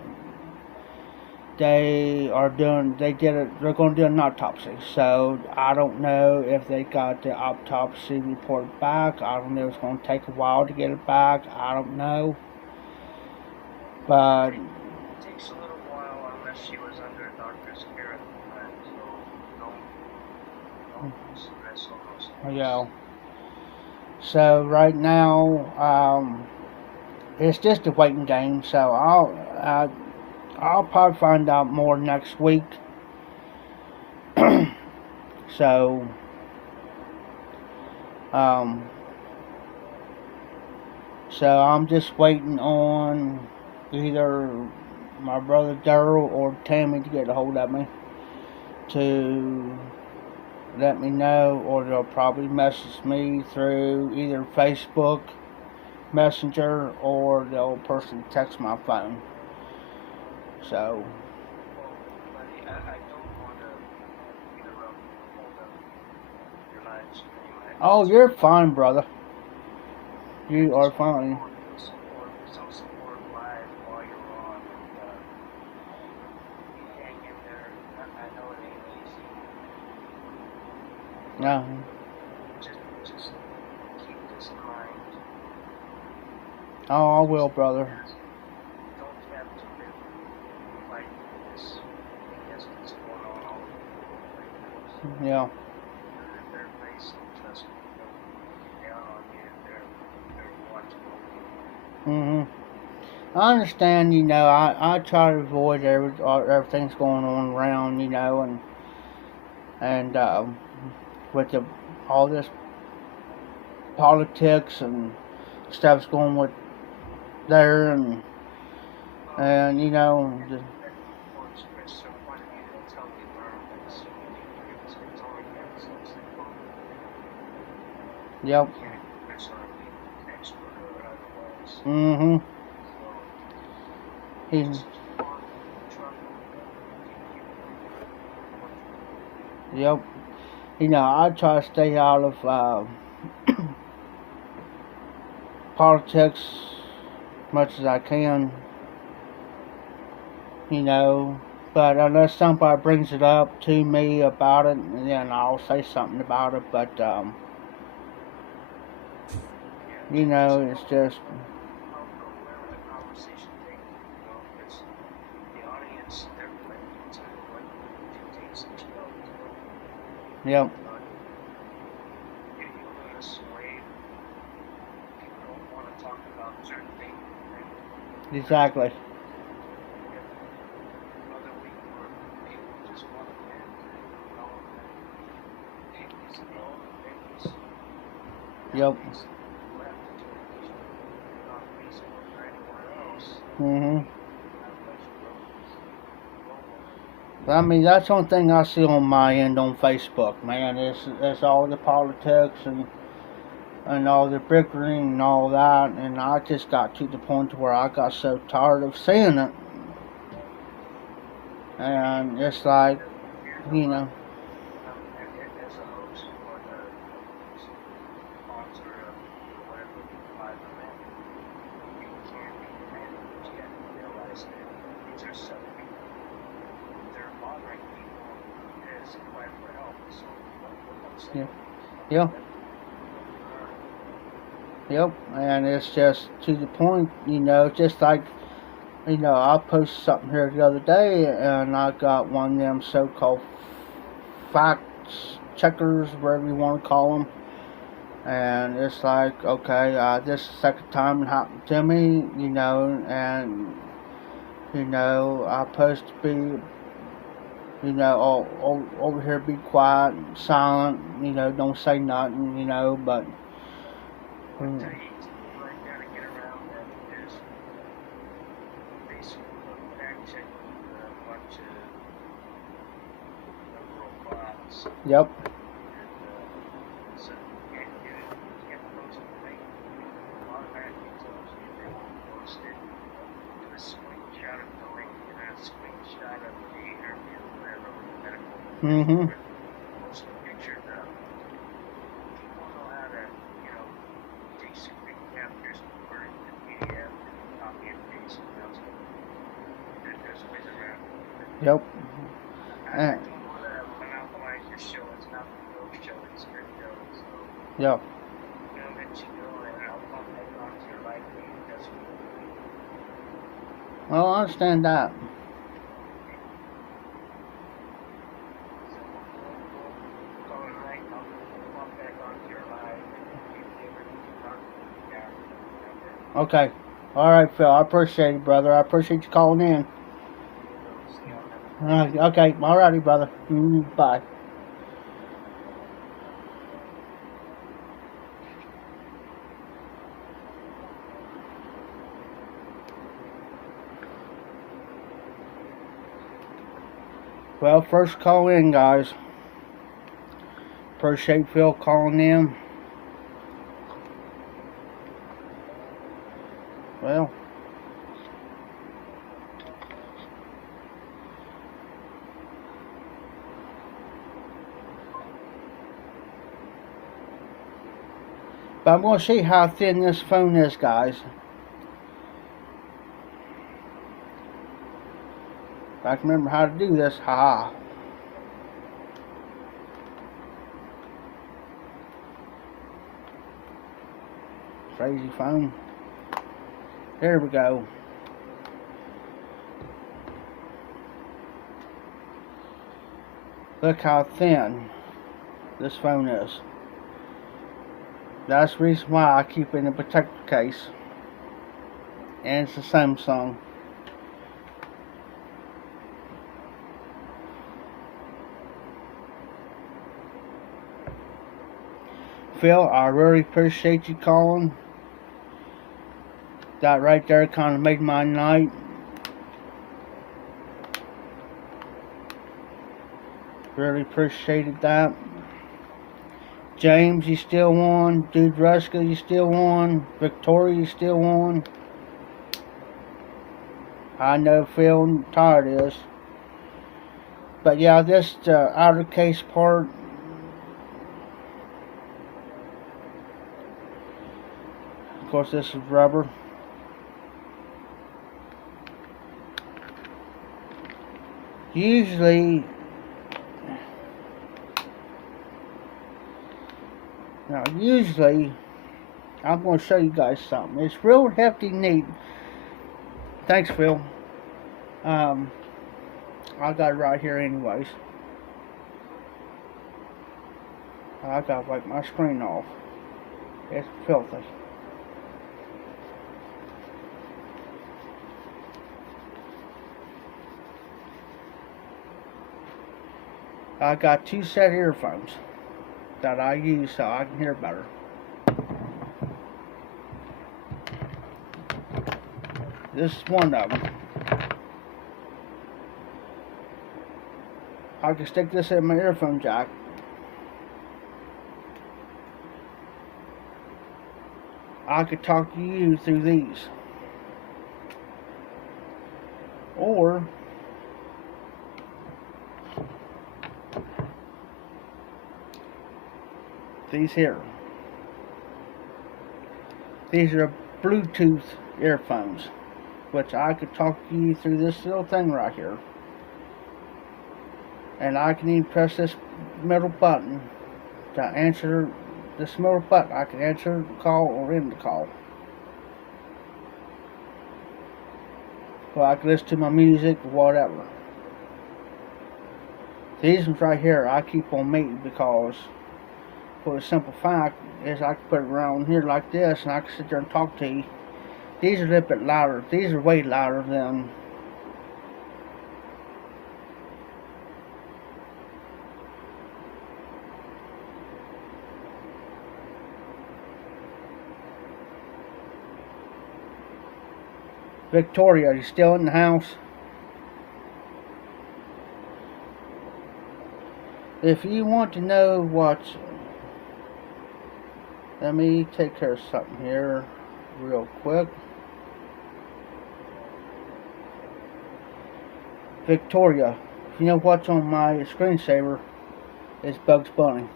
they're going to do an autopsy. So I don't know if they got the autopsy report back. I don't know if it's going to take a while to get it back. I don't know. But it takes a little while unless she was under a doctor's care at the time, so don't stress on those things. yeah. So right now, it's just a waiting game. So I'll probably find out more next week. So, so I'm just waiting on either my brother Daryl or Tammy to get a hold of me to let me know, or they'll probably message me through either Facebook Messenger, or they'll personally text my phone. So. Well, buddy, I don't want to interrupt your live stream. Oh, you're fine, brother. You are fine. Some support live while you're on. You hang in there. I know it ain't easy. Yeah. Just keep this in mind. Oh, I will, brother. Don't have to live like this. Yes, what's going on all over the world. Yeah. They're facing, trust me, they're down on you. They're watching over you. I understand, I try to avoid everything's going on around, and with all this politics and stuff's going with there, and just, yep. He's, yep. I try to stay out of politics as much as I can, but unless somebody brings it up to me about it, then I'll say something about it, but, it's just, yep. Exactly. Yep. I mean, that's the only thing I see on my end on Facebook, man. It's all the politics and all the bickering and all that, and I just got to the point where I got so tired of seeing it. And it's like, yeah. Yep, and it's just to the point, just like, I posted something here the other day, and I got one of them so-called fact checkers, whatever you want to call them, and it's like, okay, this is the second time it happened to me, and, I'm supposed to be, over here be quiet and silent, don't say nothing, but... Yep. And so you can't get it, you can't post it, they automatically tells you they won't post it. Do a screenshot of the link and a screenshot of the interview, whatever, with the medical Mm-hmm. professional. Post the pictures up. People know how to, take screen captures, convert it to PDF, and copy and paste, there's ways around it. Yep. I don't want to monopolize your show. It's not the real show, it's your show. So, Yep. let you go and I'll pop back onto your live feed. That's what we'll do. Well, I understand that. So we'll call it a night. I'll pop back onto your live and if you ever need to talk to me, yeah. Okay. All right, Phil. I appreciate it, brother. I appreciate you calling in. See you on that. Okay. All righty, brother. Bye. Well, first call in, guys. Appreciate Phil calling in. Well, but I'm going to see how thin this phone is, guys. If I can remember how to do this, haha. Crazy phone. There we go. Look how thin this phone is. That's the reason why I keep it in a protector case. And it's a Samsung. Phil, I really appreciate you calling. That right there kind of made my night. Really appreciated that. James, you still on. Dude Ruska, you still on. Victoria, you still on. I know Phil tired is. But yeah, this outer case part. Of course, this is rubber. Usually, I'm going to show you guys something. It's real hefty neat. Thanks, Phil. I got it right here anyways. I got to wipe my screen off. It's filthy. I got 2 set of earphones that I use so I can hear better. This is one of them. I can stick this in my earphone jack. I could talk to you through these. Or these here. These are Bluetooth earphones, which I could talk to you through this little thing right here. And I can even press this middle button to answer this middle button. I can answer the call or end the call. Well, I can listen to my music or whatever. These ones right here I keep on me because for the simple fact is I can put it around here like this and I can sit there and talk to you. These are a little bit louder. These are way louder than Victoria. Are you still in the house? If you want to know what's... Let me take care of something here real quick. Victoria. If you know what's on my screensaver, it's Bugs Bunny.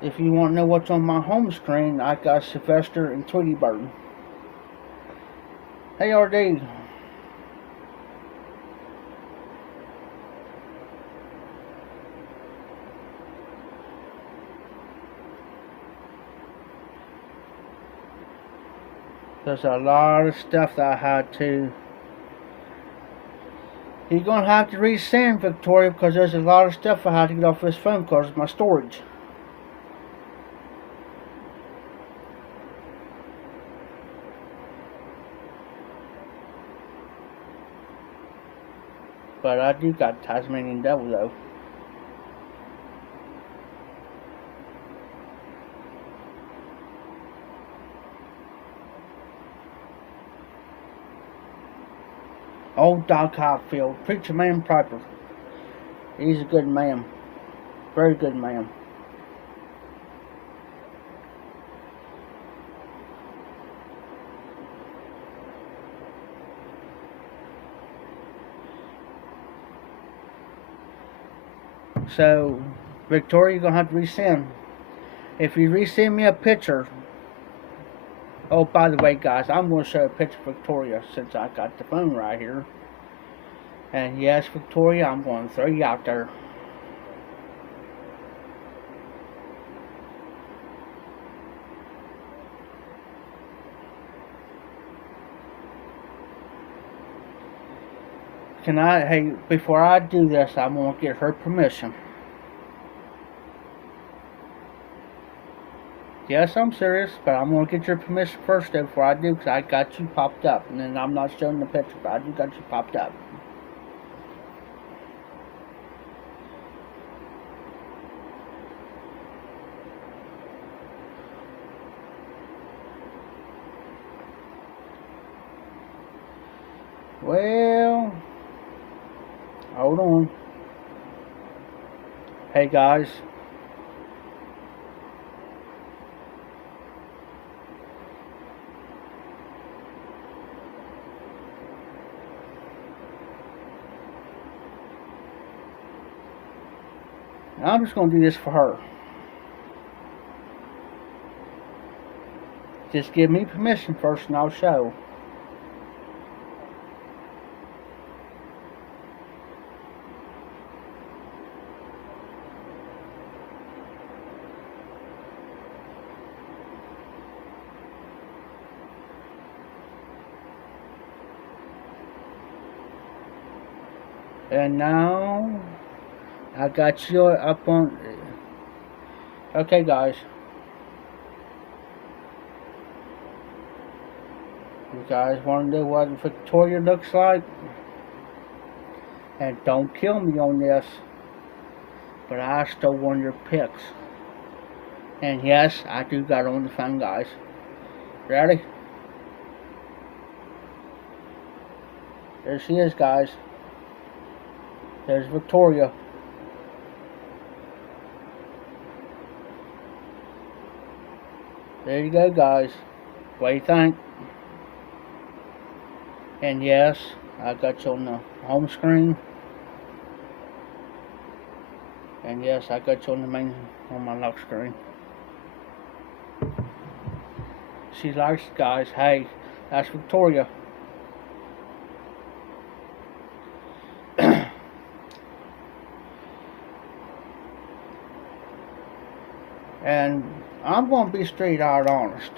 If you want to know what's on my home screen, I got Sylvester and Tweety Bird. Hey, RD. There's a lot of stuff that I had to... You're going to have to resend, Victoria, because there's a lot of stuff I had to get off this phone because of my storage. But I do got Tasmanian Devil, though. Old Doc Hopfield, Preacher Man Piper. He's a good man. Very good man. So, Victoria, you're going to have to resend. If you resend me a picture... Oh, by the way, guys, I'm going to show a picture of Victoria since I got the phone right here. And yes, Victoria, I'm going to throw you out there. Hey, before I do this, I'm going to get her permission. Yes, I'm serious, but I'm going to get your permission first, though, before I do, because I got you popped up. And then I'm not showing the picture, but I do got you popped up. Well, hold on. Hey, guys. I'm just going to do this for her. Just give me permission first and I'll show. And now... I got you up on... Okay, guys. You guys want to know what Victoria looks like? And don't kill me on this, but I stole one of your pics. And yes, I do got on the phone, guys. Ready? There she is, guys. There's Victoria. There you go, guys. What do you think? And yes, I got you on the home screen. And yes, I got you on the main, on my lock screen. She likes it, guys. Hey, that's Victoria. And I'm going to be straight out honest.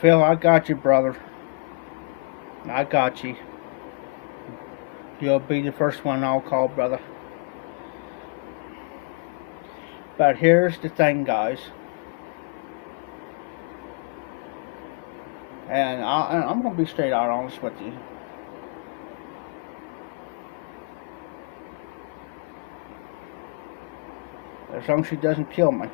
Phil, I got you, brother. I got you. You'll be the first one I'll call, brother. But here's the thing, guys. And I'm going to be straight out honest with you. as long as she doesn't kill me.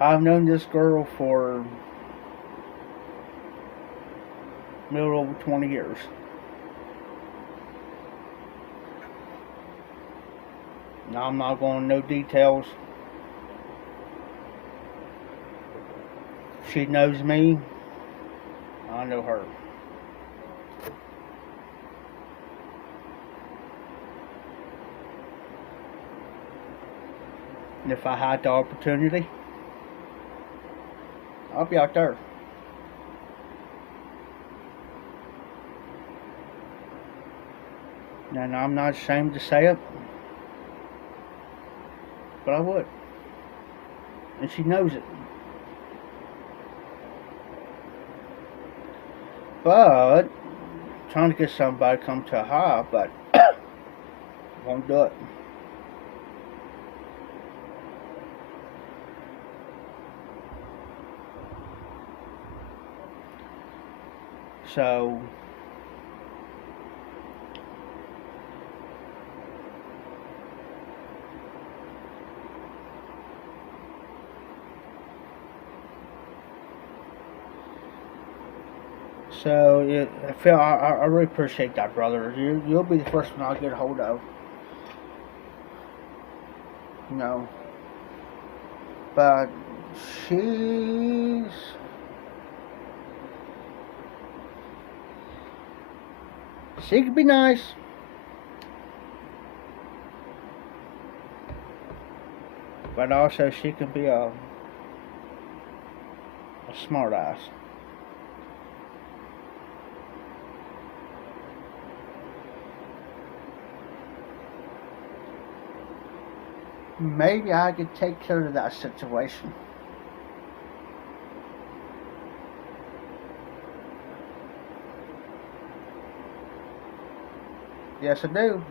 I've known this girl for a little over 20 years. Now, I'm not going into no details. She knows me. I know her. And if I had the opportunity, I'll be out there. And I'm not ashamed to say it, but I would. And she knows it. But trying to get somebody to come to a high, but won't do it. So Phil, I really appreciate that, brother. You'll be the first one I'll get a hold of. You know, but she could be nice, but also she can be a smart ass. Maybe I could take care of that situation. Yes, I do.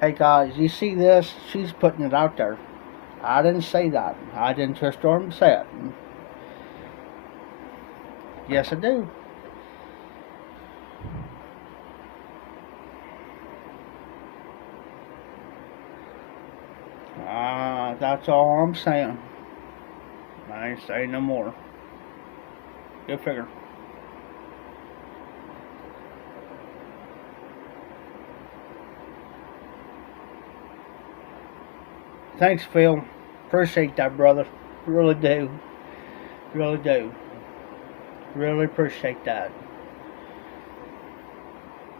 Hey guys, you see this? She's putting it out there. I didn't say that. I didn't twist her arm to say it. Yes, I do. That's all I'm saying. I ain't saying no more. Go figure. Thanks, Phil. Appreciate that, brother. Really do. Really do. Really appreciate that.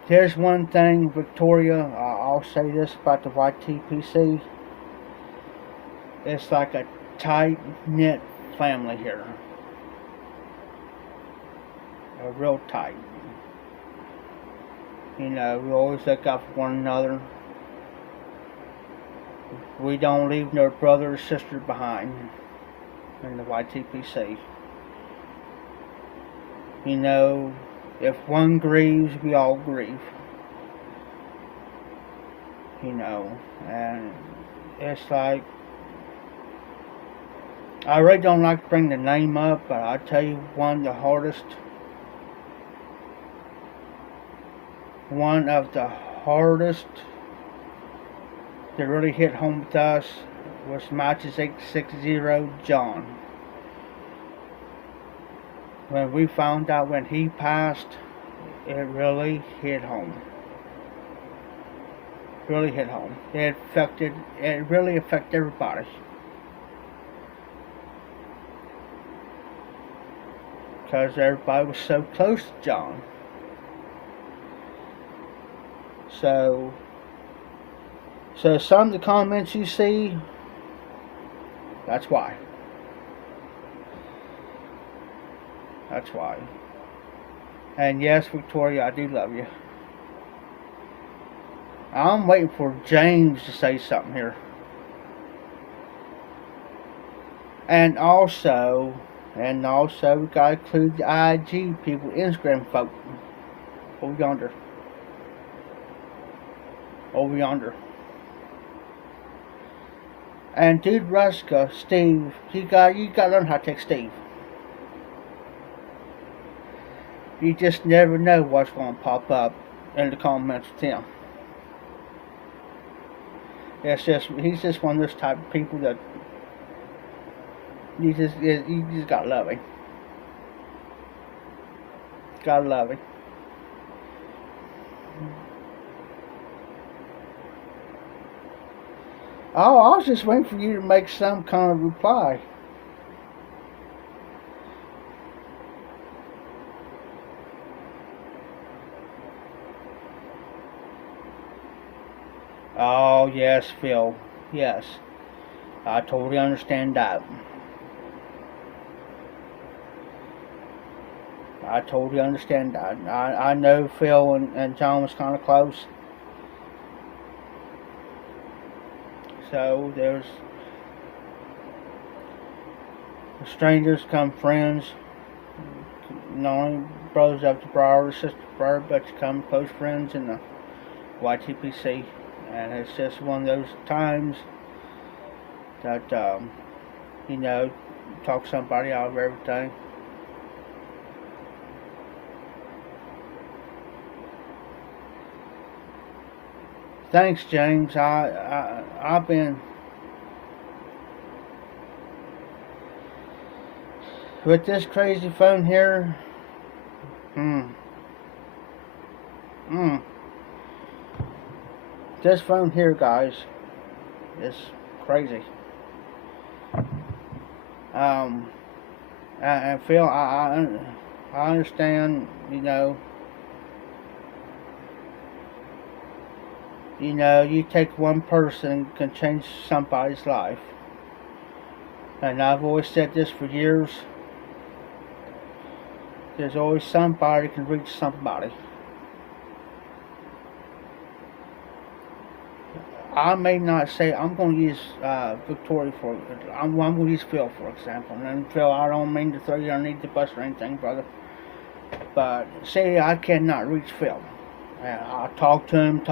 Here's one thing, Victoria. I'll say this about the YTPC. It's like a tight-knit family here. A real tight. You know, we always look out for one another. We don't leave no brother or sister behind in the YTPC. You know, if one grieves, we all grieve. You know, and it's like, I really don't like to bring the name up, but I'll tell you one of the hardest that really hit home with us was Matches 860 John. When we found out when he passed, it really hit home. Really hit home. It really affected everybody. Because everybody was so close to John. So some of the comments you see, that's why. That's why. And yes, Victoria, I do love you. I'm waiting for James to say something here. And also, we gotta include the IG people, Instagram folk. Over yonder. Over yonder. And dude Ruska, Steve, you got to learn how to take Steve. You just never know what's going to pop up in the comments with him. He's just one of those type of people that you just gotta love him. Gotta love him. Oh, I was just waiting for you to make some kind of reply. Oh, yes, Phil. Yes. I totally understand that. I totally understand that. I know Phil and John was kind of close. So there's strangers come friends. Not only brothers of the brother or sister brother, but you come close friends in the YTPC. And it's just one of those times that, talk somebody out of everything. Thanks, James. I've been with this crazy phone here. This phone here, guys, is crazy. And Phil, I understand. You take one person can change somebody's life. And I've always said this for years. There's always somebody can reach somebody. I may not say I'm going to use Victoria for. I'm going to use Phil for example. And Phil, I don't mean to throw you underneath the bus or anything, brother. But say I cannot reach Phil. I talk to him,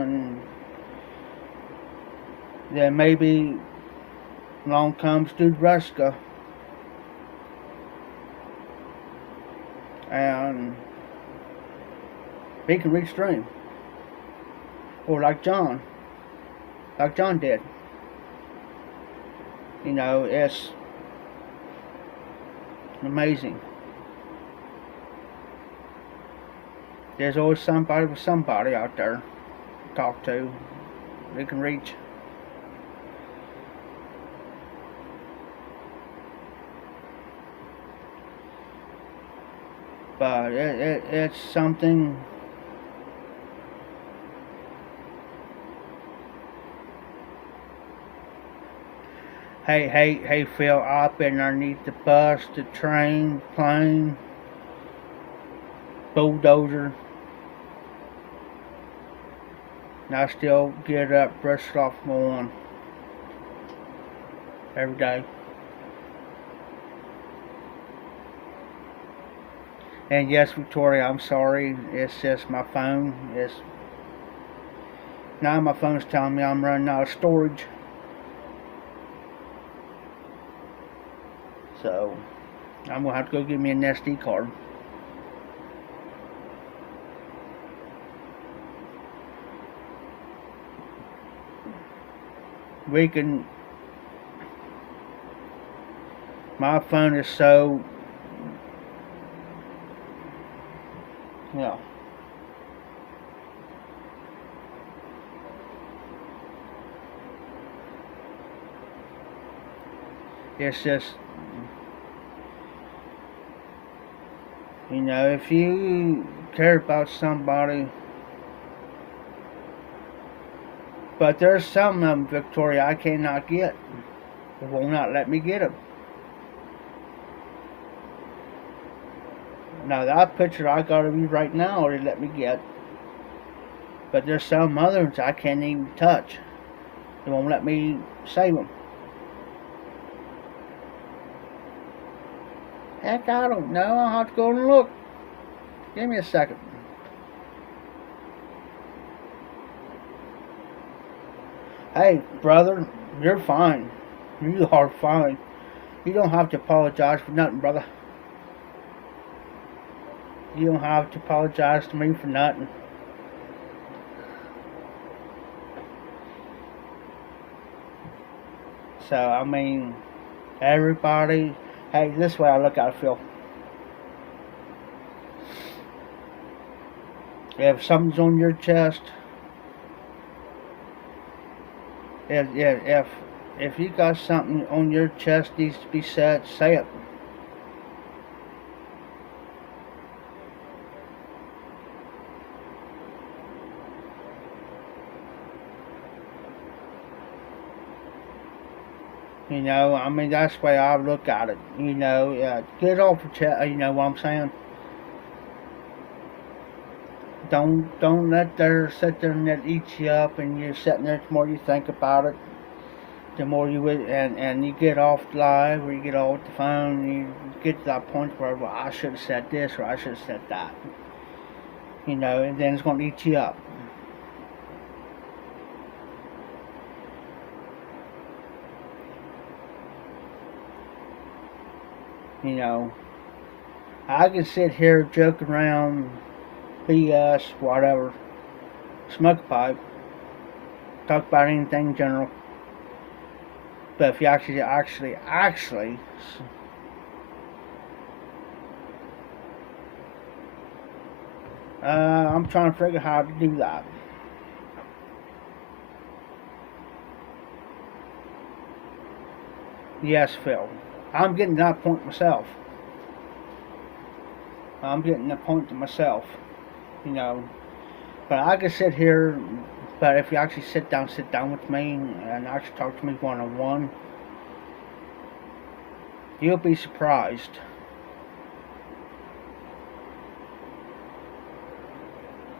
and then maybe along comes Dude Ruska, and he can reach Dream, or like John did. It's amazing. There's always somebody with somebody out there to talk to. They can reach. But it's something. Hey, Phil, I've been underneath the bus, the train, plane, bulldozer. And I still get up, brush it off my lawn every day. And yes, Victoria, I'm sorry. It's just my phone. Now my phone's telling me I'm running out of storage. So I'm gonna have to go get me an SD card. My phone is so, it's just, if you care about somebody, but there's some of them, Victoria, I cannot get. It will not let me get them. Now that picture I got of you right now, they let me get. But there's some others I can't even touch. They won't let me save them. Heck, I don't know. I'll have to go and look. Give me a second. Hey, brother, you're fine. You are fine. You don't have to apologize for nothing, brother. You don't have to apologize to me for nothing. So, I mean, everybody, hey, this way I look at it, Phil. If something's on your chest, if you got something on your chest needs to be said, say it. You know, I mean, that's the way I look at it. You know, get off your chest. You know what I'm saying? Don't let there sit there and that eats you up, and you're sitting there. The more you think about it, the more you would, and you get off live or you get off the phone, and you get to that point where, well, I should have said this or I should have said that. You know, and then it's going to eat you up. You know, I can sit here joke around, BS, whatever, smoke a pipe, talk about anything in general. But if you actually, I'm trying to figure out how to do that. Yes, Phil. I'm getting to that point myself. I'm getting the point to myself, you know. But I can sit here, but if you actually sit down with me and actually talk to me one on one, you'll be surprised.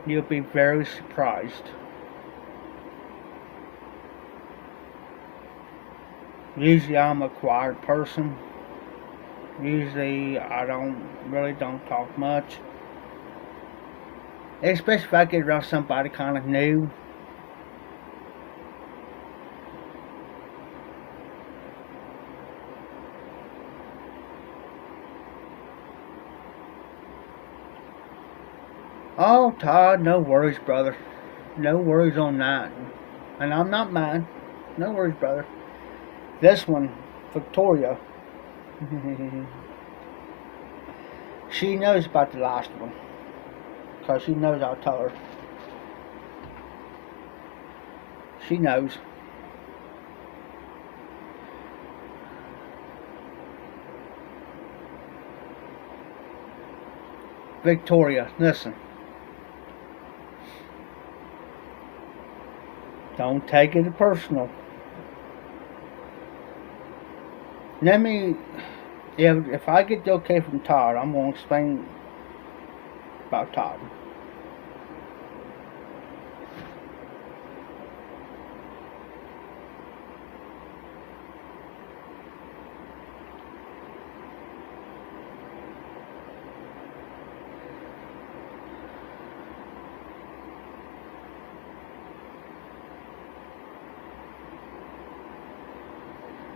You'll be very surprised. Usually I'm a quiet person. Usually I don't talk much. Especially if I get around somebody kind of new. Oh, Todd, no worries, brother. No worries on that. And I'm not mad. No worries, brother. This one, Victoria, she knows about the last one. Because she knows I'll tell her. She knows. Victoria, listen. Don't take it personal. Let me, if I get the okay from Todd, I'm going to explain about Todd.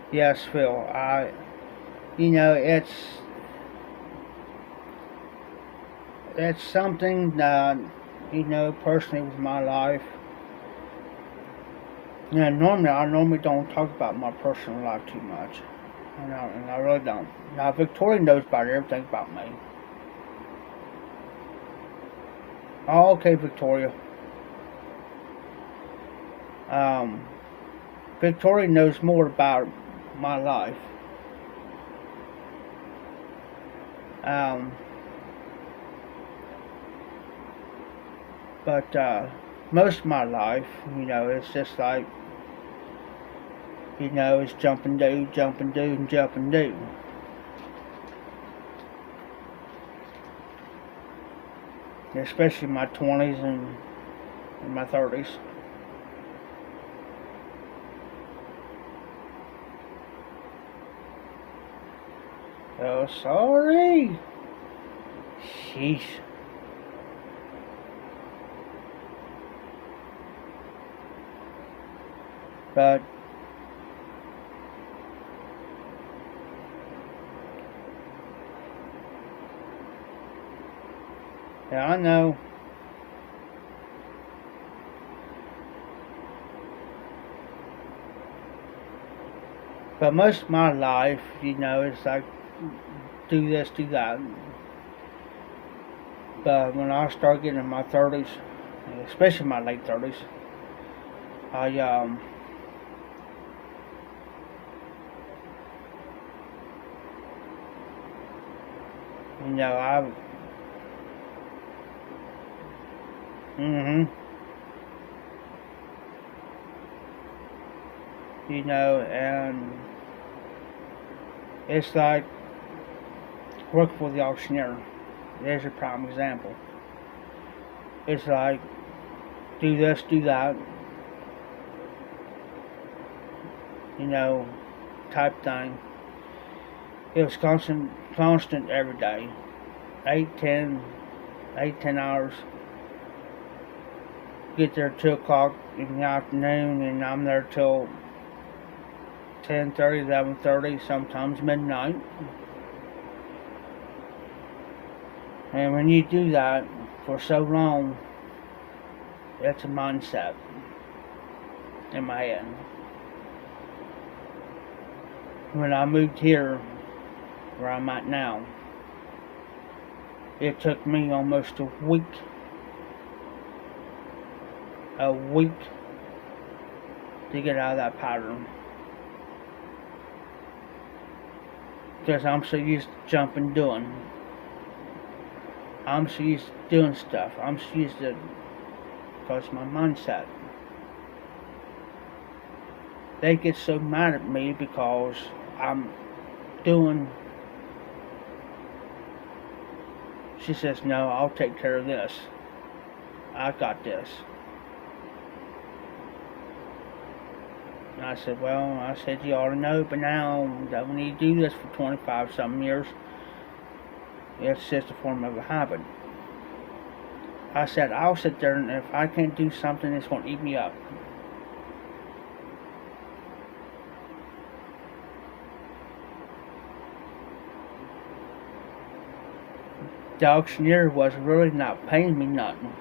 Yes, Phil. You know, it's something that, you know, personally with my life. You know, I normally don't talk about my personal life too much. And I really don't. Now, Victoria knows about everything about me. Oh, okay, Victoria. Um, Victoria knows more about my life. Um, but most of my life, you know, it's just like, you know, it's jump and do, jump and do, and jump and do. Especially in my 20s and in my 30s. Oh, sorry. Sheesh. But Yeah, I know. But most of my life, it's like do this, do that. But when I start getting in my 30s, especially my late 30s, I I mhm, and it's like working for the auctioneer. There's a prime example. It's like do this, do that, you know, type thing. It was constant every day, 8, 10, 8, 10 hours. Get there at 2 o'clock in the afternoon, and I'm there till 10:30, 11:30, sometimes midnight. And when you do that for so long, it's a mindset in my head. When I moved here, where I'm at now, it took me almost a week to get out of that pattern. Because I'm so used to jumping, doing. I'm so used to doing stuff. I'm so used to, because my mindset. They get so mad at me because I'm doing. She says, no, I'll take care of this. I got this. And I said, well, you ought to know, but now that when you do this for 25 something years, it's just a form of a habit. I said, I'll sit there, and if I can't do something, it's going to eat me up. The auctioneer was really not paying me nothing.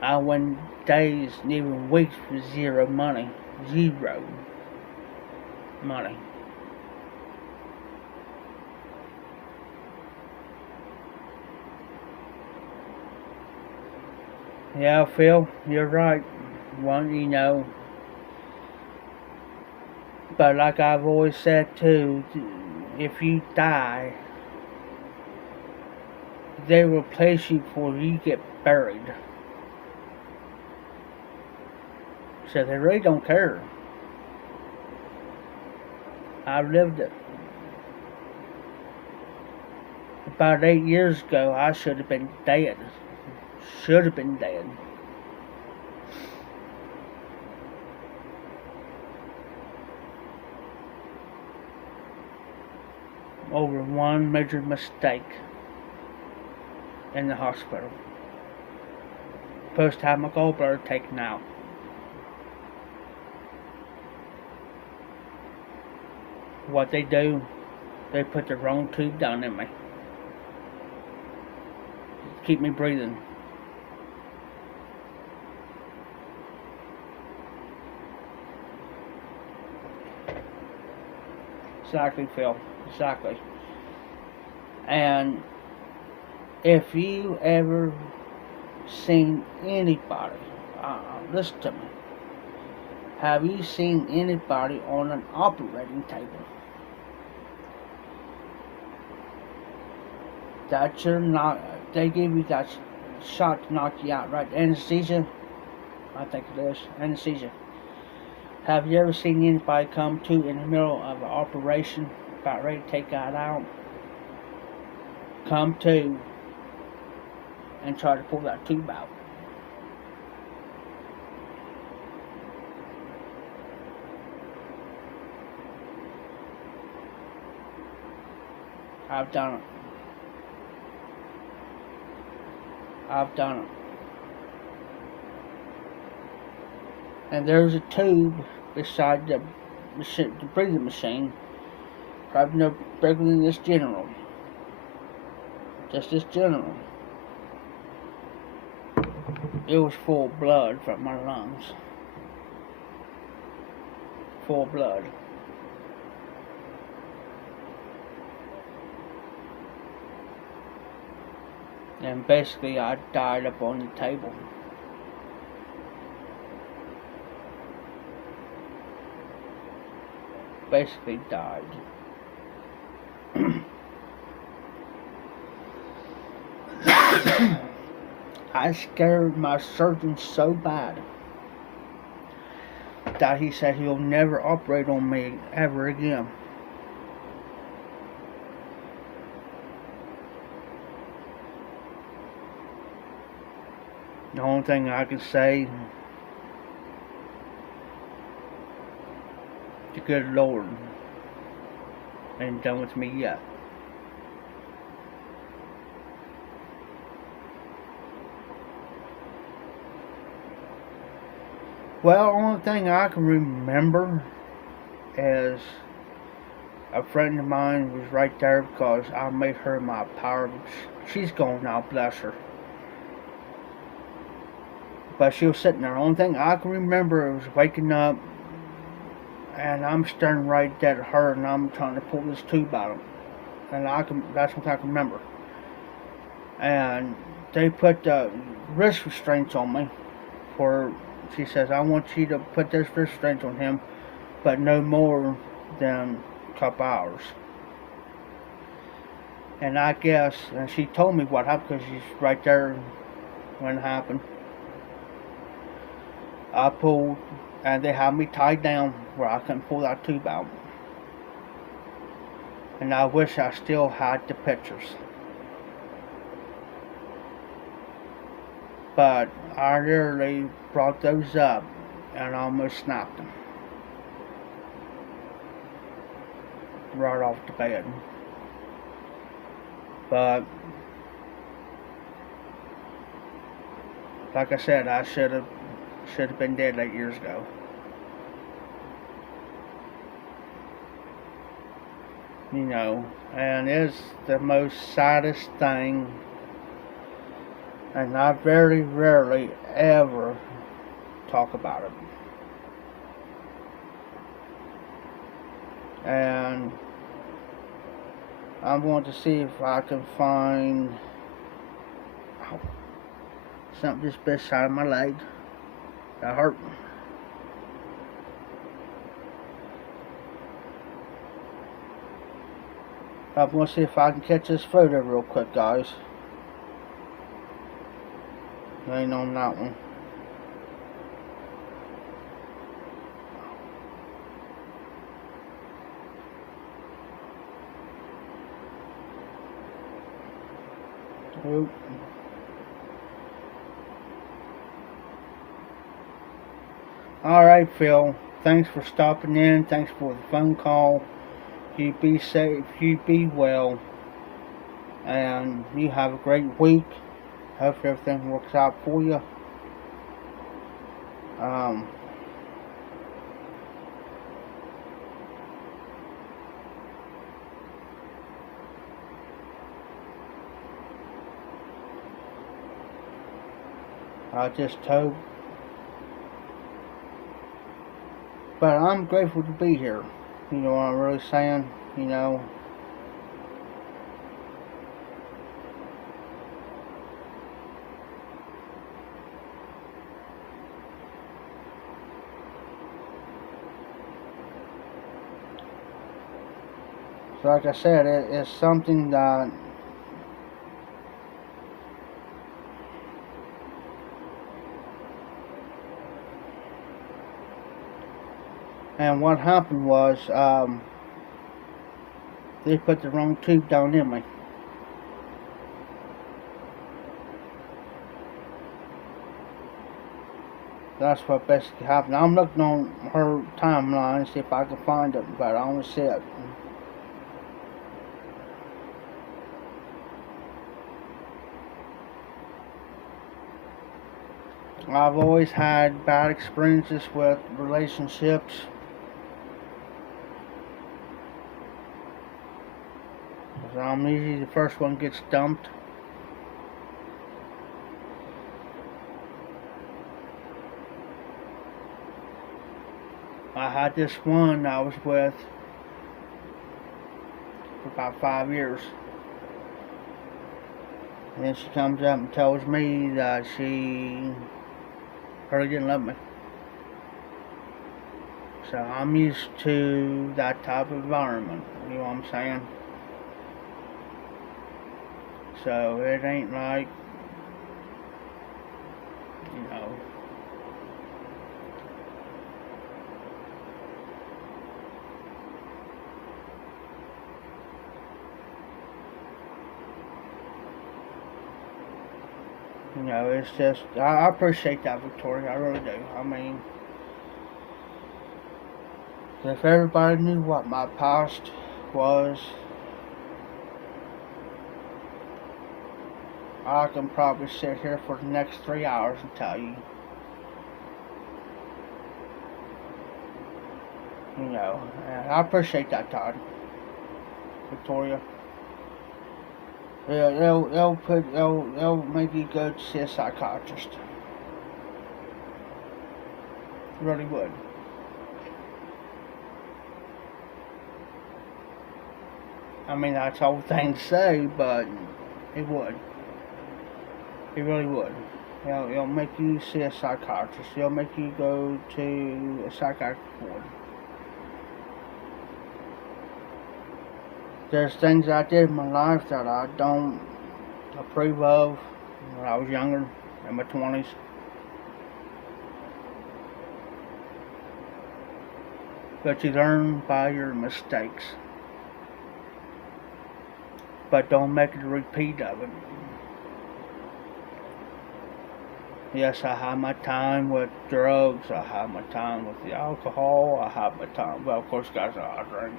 I went days and even weeks with zero money. Zero money. Yeah, Phil, you're right. But like I've always said too, if you die, they will place you before you get buried. So they really don't care. I lived it. About 8 years ago, I should have been dead. Should have been dead. Over one major mistake in the hospital. Supposed to have my gallbladder taken out. What they do, they put the wrong tube down in me. Keep me breathing. Exactly, Phil. Exactly. And if you ever seen anybody, listen to me. Have you seen anybody on an operating table? That you're not, they give you that shot to knock you out, right? Anesthesia, I think it is, anesthesia. Have you ever seen anybody come to in the middle of an operation, about ready to take that out, come to and try to pull that tube out? I've done it. I've done it. And there's a tube beside the breathing machine, probably no bigger than this general. Just general. It was full blood from my lungs. Full blood. And basically I died up on the table. Basically died. I scared my surgeon so bad that he said he'll never operate on me ever again. The only thing I can say, the good Lord ain't done with me yet. Well, the only thing I can remember is a friend of mine was right there because I made her my power. She's gone now, bless her. But she was sitting there. The only thing I can remember was waking up and I'm staring right dead at her and I'm trying to pull this tube out of her. And that's what I can remember. And they put wrist restraints on me she says, I want you to put this restraint on him, but no more than a couple hours. And I guess, and she told me what happened because she's right there when it happened. I pulled, and they had me tied down where I couldn't pull that tube out. And I wish I still had the pictures. But I literally brought those up and almost snapped them. Right off the bed. But like I said, I should have been dead 8 years ago. You know, and it's the most saddest thing. And I very rarely ever talk about it. And I'm going to see if I can find something just beside my leg that hurt me. I'm going to see if I can catch this photo real quick, guys. Ain't on that one. Oop. Alright, Phil. Thanks for stopping in. Thanks for the phone call. You be safe. You be well. And you have a great week. Hope everything works out for you. I just hope. But I'm grateful to be here. You know what I'm really saying? You know. So like I said, it's something that and what happened was they put the wrong tube down in me. That's what basically happened. I'm looking on her timeline to see if I can find it, but I don't see it. I've always had bad experiences with relationships. I'm usually the first one gets dumped. had this one I was with for about 5 years. And then she comes up and tells me that she really didn't love me. So I'm used to that type of environment, you know what I'm saying? So it ain't like, you know, it's just, I appreciate that, Victoria, I really do. I mean, if everybody knew what my past was, I can probably sit here for the next 3 hours and tell you. And I appreciate that, Todd. Victoria. Yeah, they'll make you go to see a psychiatrist. Really would. I mean, that's a whole thing to say, but it would. It really would. It'll make you see a psychiatrist. It'll make you go to a psychiatric ward. There's things I did in my life that I don't approve of when I was younger, in my 20s. But you learn by your mistakes. But don't make it a repeat of it. Yes, I had my time with drugs, I had my time with the alcohol, I had my time, well, of course, guys, I drink.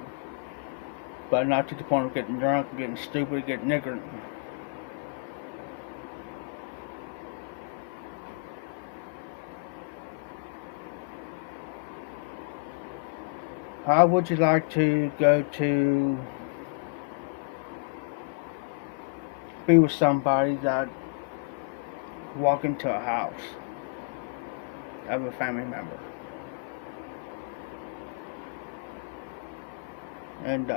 But not to the point of getting drunk, getting stupid, getting ignorant. How would you like to go to be with somebody that walk into a house of a family member and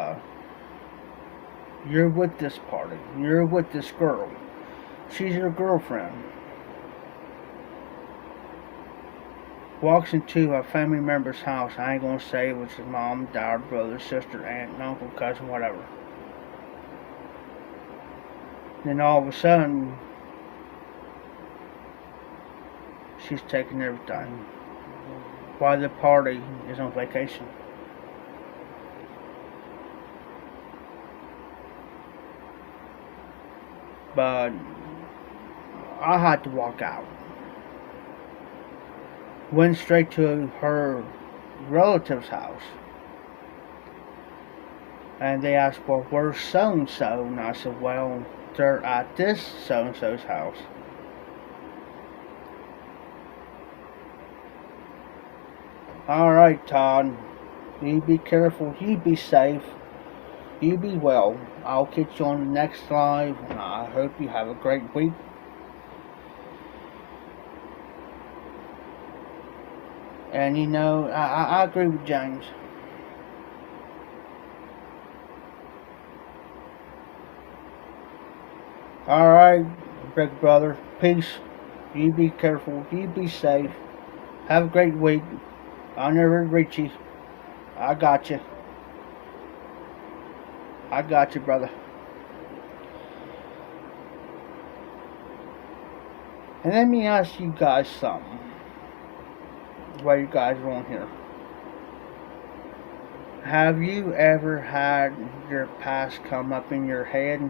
you're with this party, you're with this girl, she's your girlfriend, walks into a family member's house, I ain't gonna say it was his mom, dad, brother, sister, aunt, uncle, cousin, whatever. Then all of a sudden, she's taking everything while the party is on vacation. But I had to walk out. Went straight to her relative's house. And they asked, well, where's so-and-so? And I said, well, they're at this so-and-so's house. Alright, Todd. You be careful. You be safe. You be well. I'll catch you on the next live. And I hope you have a great week. And I agree with James. Alright, big brother. Peace. You be careful. You be safe. Have a great week. I'll never reach you. I got you. I got you, brother. And let me ask you guys something. While you guys are on here. Have you ever had your past come up in your head?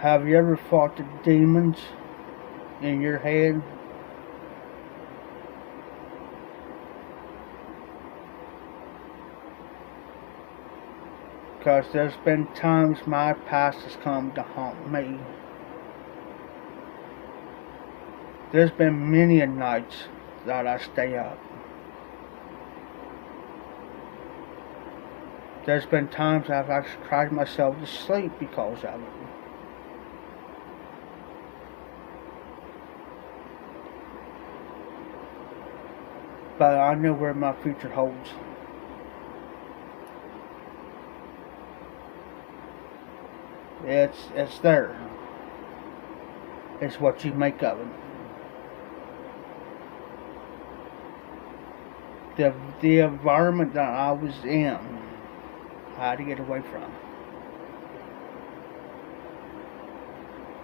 Have you ever fought the demons in your head? Because there's been times my past has come to haunt me. There's been many a nights that I stay up. There's been times I've actually cried myself to sleep because of it. but I know where my future holds. It's there. It's what you make of it. The environment that I was in, I had to get away from.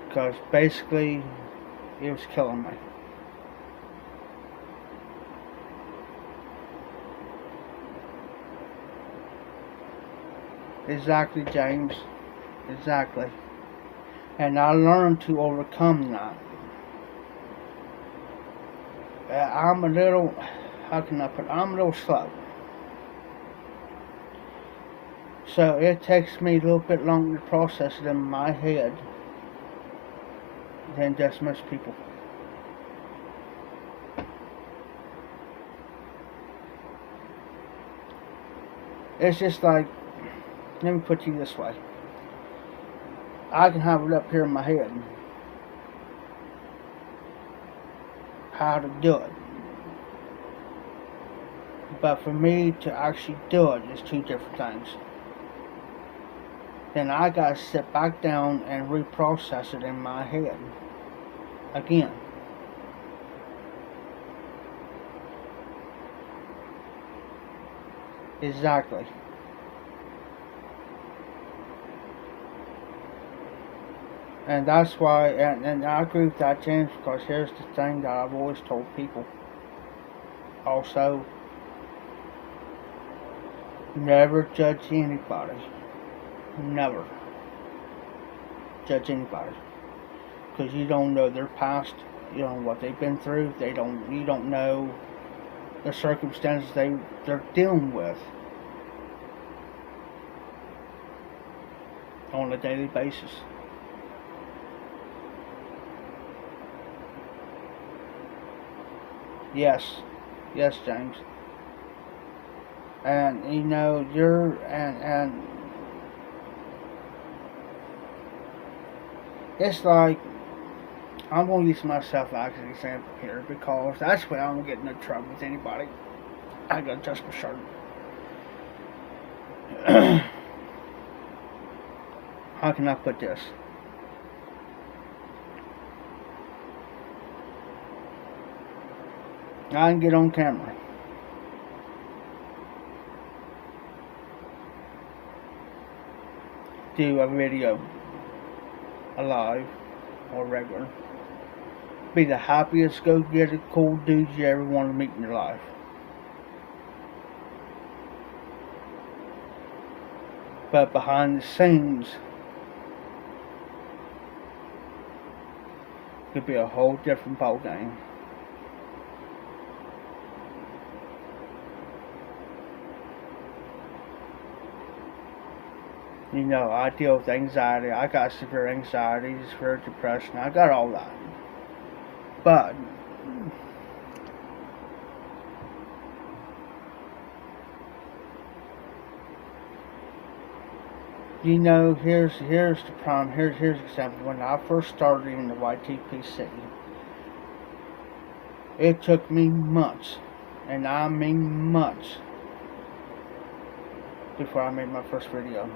Because basically, it was killing me. Exactly, James. Exactly. And I learned to overcome that. I'm a little, how can I put it? I'm a little slow. So it takes me a little bit longer to process it in my head than just most people. It's just like, let me put you this way. I can have it up here in my head how to do it. But for me to actually do it is two different things. Then I gotta sit back down and reprocess it in my head again. Exactly. And that's why, and I agree with that, James, because here's the thing that I've always told people. Also, never judge anybody. Never judge anybody, because you don't know their past. You know what they've been through. You don't know the circumstances they're dealing with on a daily basis. Yes, James. And you know and it's like, I'm gonna use myself as an example here because that's why I don't get in trouble with anybody. I gotta adjust my shirt. How can I put this? I can get on camera. Do a video, alive or regular. Be the happiest go-getter, cool dude you ever want to meet in your life. But behind the scenes, could be a whole different ball game. You know, I deal with anxiety. I got severe anxiety, severe depression. I got all that. But you know, here's the problem. Here's an example. When I first started in the YTPC, it took me months, and I mean months, before I made my first video.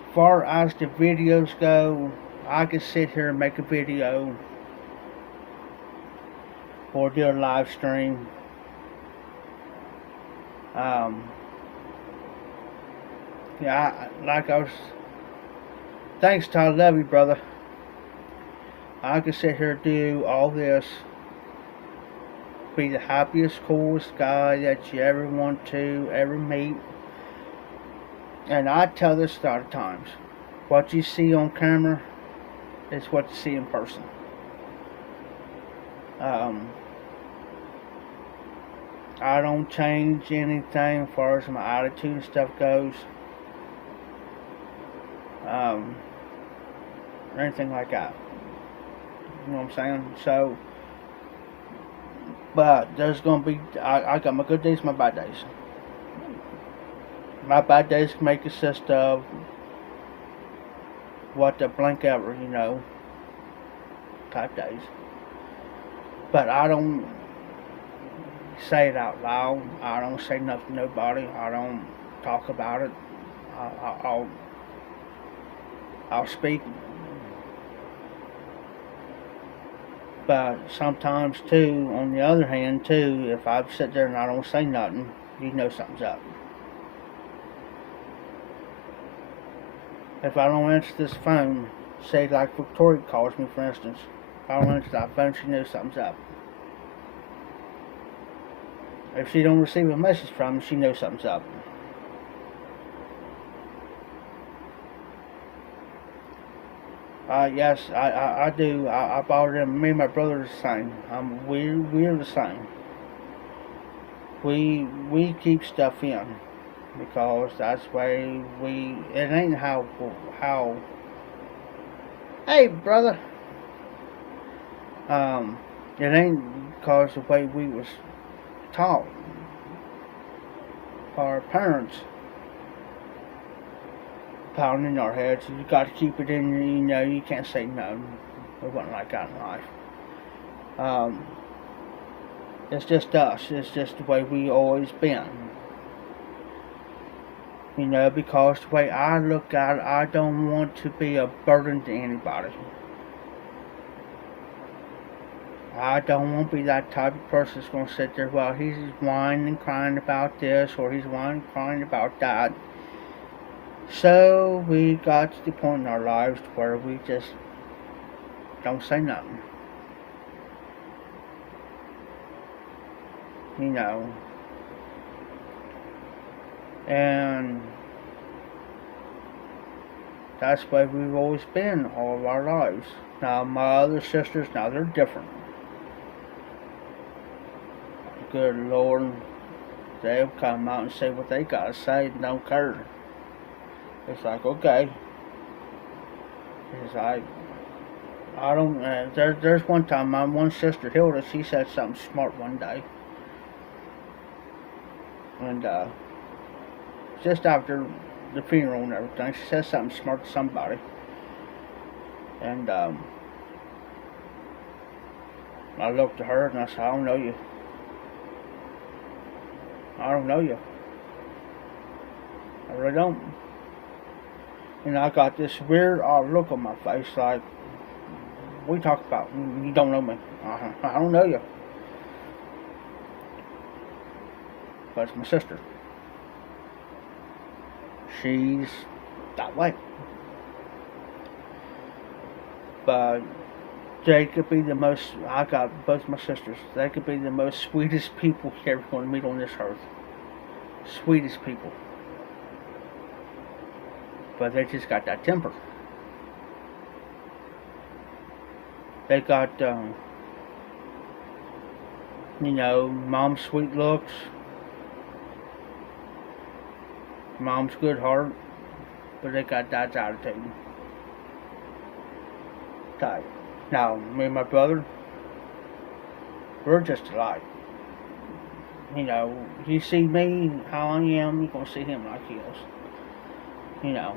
As far as the videos go, I could sit here and make a video or do a live stream. Thanks to I love you, brother. I could sit here and do all this, be the happiest, coolest guy that you ever want to ever meet. And I tell this a lot of times. What you see on camera is what you see in person. I don't change anything as far as my attitude and stuff goes. Or anything like that. You know what I'm saying? So, but there's gonna be, I got my good days, my bad days. My bad days may consist of what the blank ever, you know. type days. But I don't say it out loud. I don't say nothing to nobody. I don't talk about it. I'll speak. But sometimes too, on the other hand too, if I sit there and I don't say nothing, you know something's up. If I don't answer this phone, say like Victoria calls me for instance, if I don't answer that phone, she knows something's up. If she don't receive a message from me, she knows something's up. Yes, I do. I bother them. Me and my brother are the same. We're the same. We keep stuff in because that's why we. It ain't how. Hey, brother. It ain't because the way we was taught. Our parents pounding in our heads. You got to keep it in. You know, you can't say no. It wasn't like that in life. It's just us. It's just the way we always been. You know, because the way I look at it, I don't want to be a burden to anybody. I don't want to be that type of person that's going to sit there, well, he's whining and crying about this, or he's whining and crying about that. So we got to the point in our lives where we just don't say nothing. You know. And that's the way we've always been all of our lives. Now my other sisters, now they're different. Good Lord, they'll come out and say what they gotta say and don't care. It's like, okay. It's like, I don't, there's one time, my one sister, Hilda, she said something smart one day. And, just after the funeral and everything, she said something smart to somebody. And, I looked at her and I said, I don't know you. I don't know you. I really don't. And I got this weird odd look on my face like, what are you talking about? You don't know me. I don't know you. But it's my sister. She's that way. But they could be the most, I got both my sisters, they could be the most sweetest people you're ever going to meet on this earth. Sweetest people. But they just got that temper. They got, you know, mom's sweet looks, mom's good heart, but they got dad's attitude. Type. Now, me and my brother, we're just alike. You know, you see me, how I am, you're going to see him like he is. You know.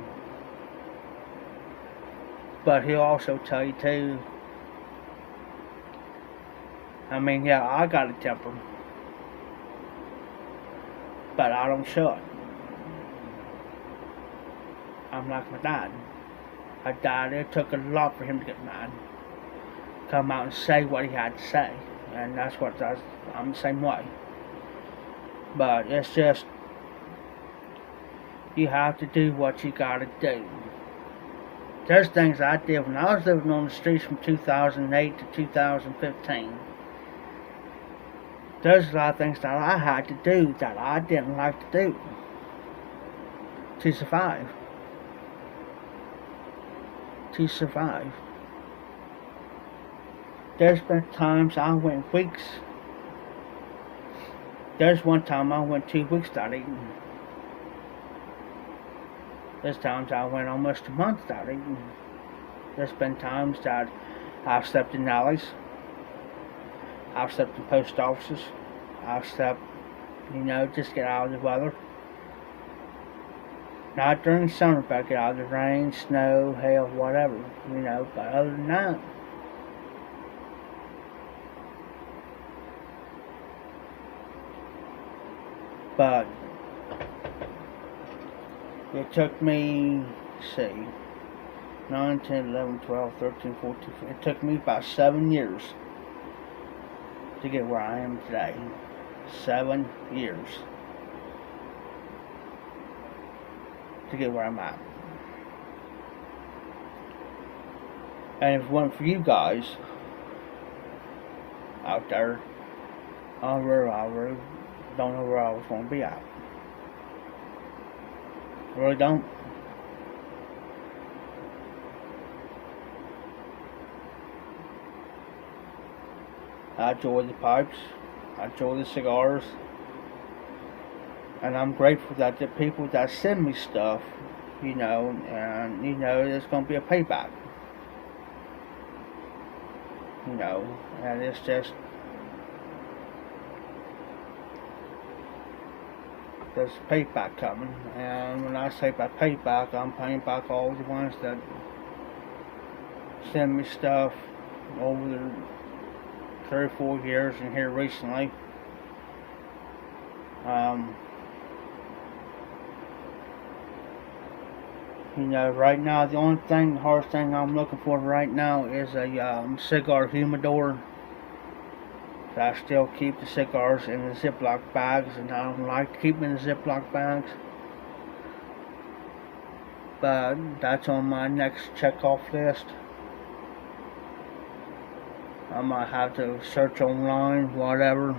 But he'll also tell you too, I mean, yeah, I got a temper. But I don't show it. I'm like my dad. My dad, it took a lot for him to get mad. Come out and say what he had to say. And that's what I'm the same way. But it's just, you have to do what you gotta do. There's things I did when I was living on the streets from 2008 to 2015. There's a lot of things that I had to do that I didn't like to do to survive. To survive. There's been times I went weeks. There's one time I went 2 weeks without eating. There's times I went almost a month without eating. There's been times that I've slept in alleys. I've slept in post offices. I've slept, you know, just get out of the weather. Not during summer, but get out of the rain, snow, hail, whatever, you know. But other than that, But it took me, see, 9, 10, 11, 12, 13, 14, 15. It took me about 7 years to get where I am today. 7 years to get where I'm at. And if it wasn't for you guys out there, I really don't know where I was going to be at. I really don't. I enjoy the pipes. I enjoy the cigars. And I'm grateful that the people that send me stuff, and there's going to be a payback. And it's just, there's payback coming. And when I say about payback, I'm paying back all the ones that send me stuff over the 3 or 4 years and here recently. Right now, the hardest thing I'm looking for right now is a cigar humidor. So I still keep the cigars in the Ziploc bags, and I don't like keeping in the Ziploc bags. But that's on my next check-off list. I might have to search online, whatever.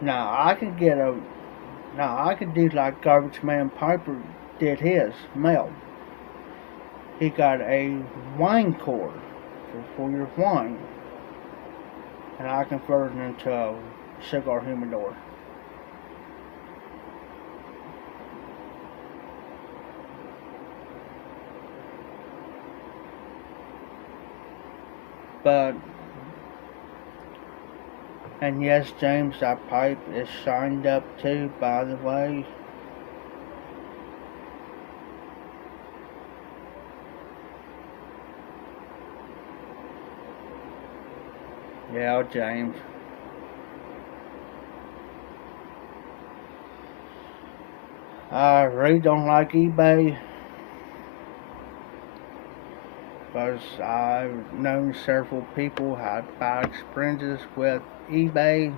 Now I could do like Garbage Man Piper did his, Mel. He got a wine cord for your wine. And I converted it into a cigar humidor. And yes, James, that pipe is shined up too, by the way. Yeah, James. I really don't like eBay, because I've known several people had bad experiences with eBay.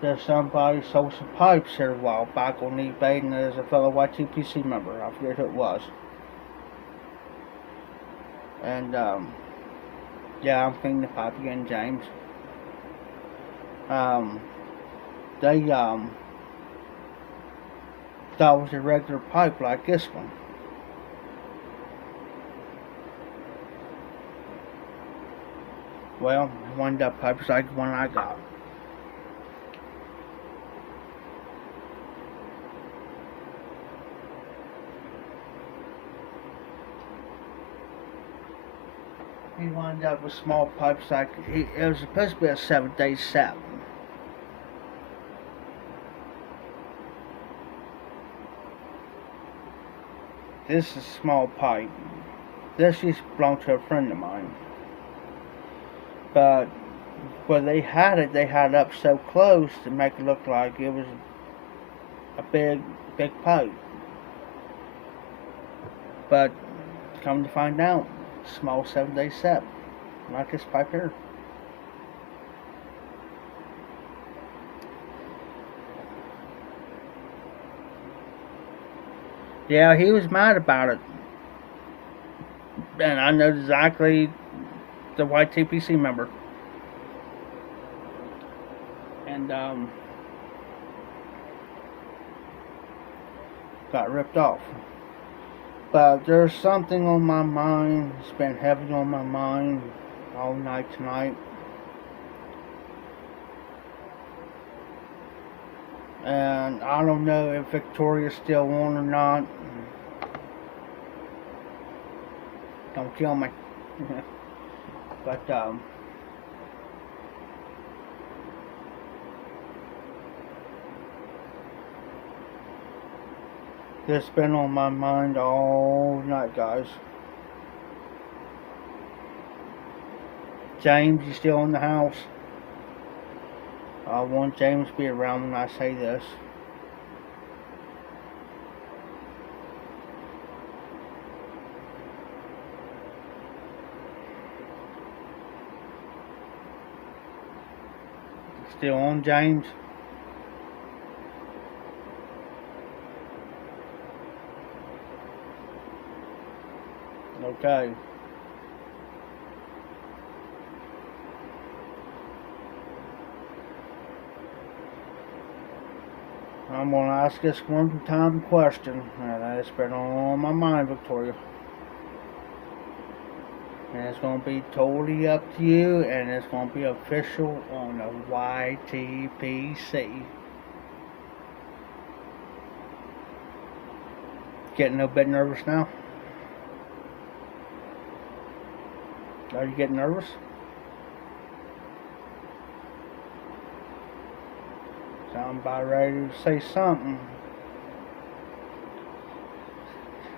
There's somebody sold some pipes here a while back on eBay, and there's a fellow YTPC member, I forget who it was. And yeah, I'm cleaning the pipe again, James. They thought it was a regular pipe like this one. Well, one of the pipes like the one I got. He wound up with small pipes like, it was supposed to be a 7-day set. This is a small pipe. This used to belong to a friend of mine. But where they had it up so close to make it look like it was a big pipe. But come to find out, small 7-day set, like this pipe here. Yeah, he was mad about it. And I know exactly the YTPC member. And got ripped off. But there's something on my mind. It's been heavy on my mind all night tonight. And I don't know if Victoria's still on or not. Don't kill me. But This has been on my mind all night, guys. James, you still in the house? I want James to be around when I say this. Still on, James? Okay. I'm going to ask this one time question, and it's been on my mind, Victoria. And it's going to be totally up to you, and it's going to be official on the YTPC. Getting a bit nervous now? Are you getting nervous? I'm about ready to say something.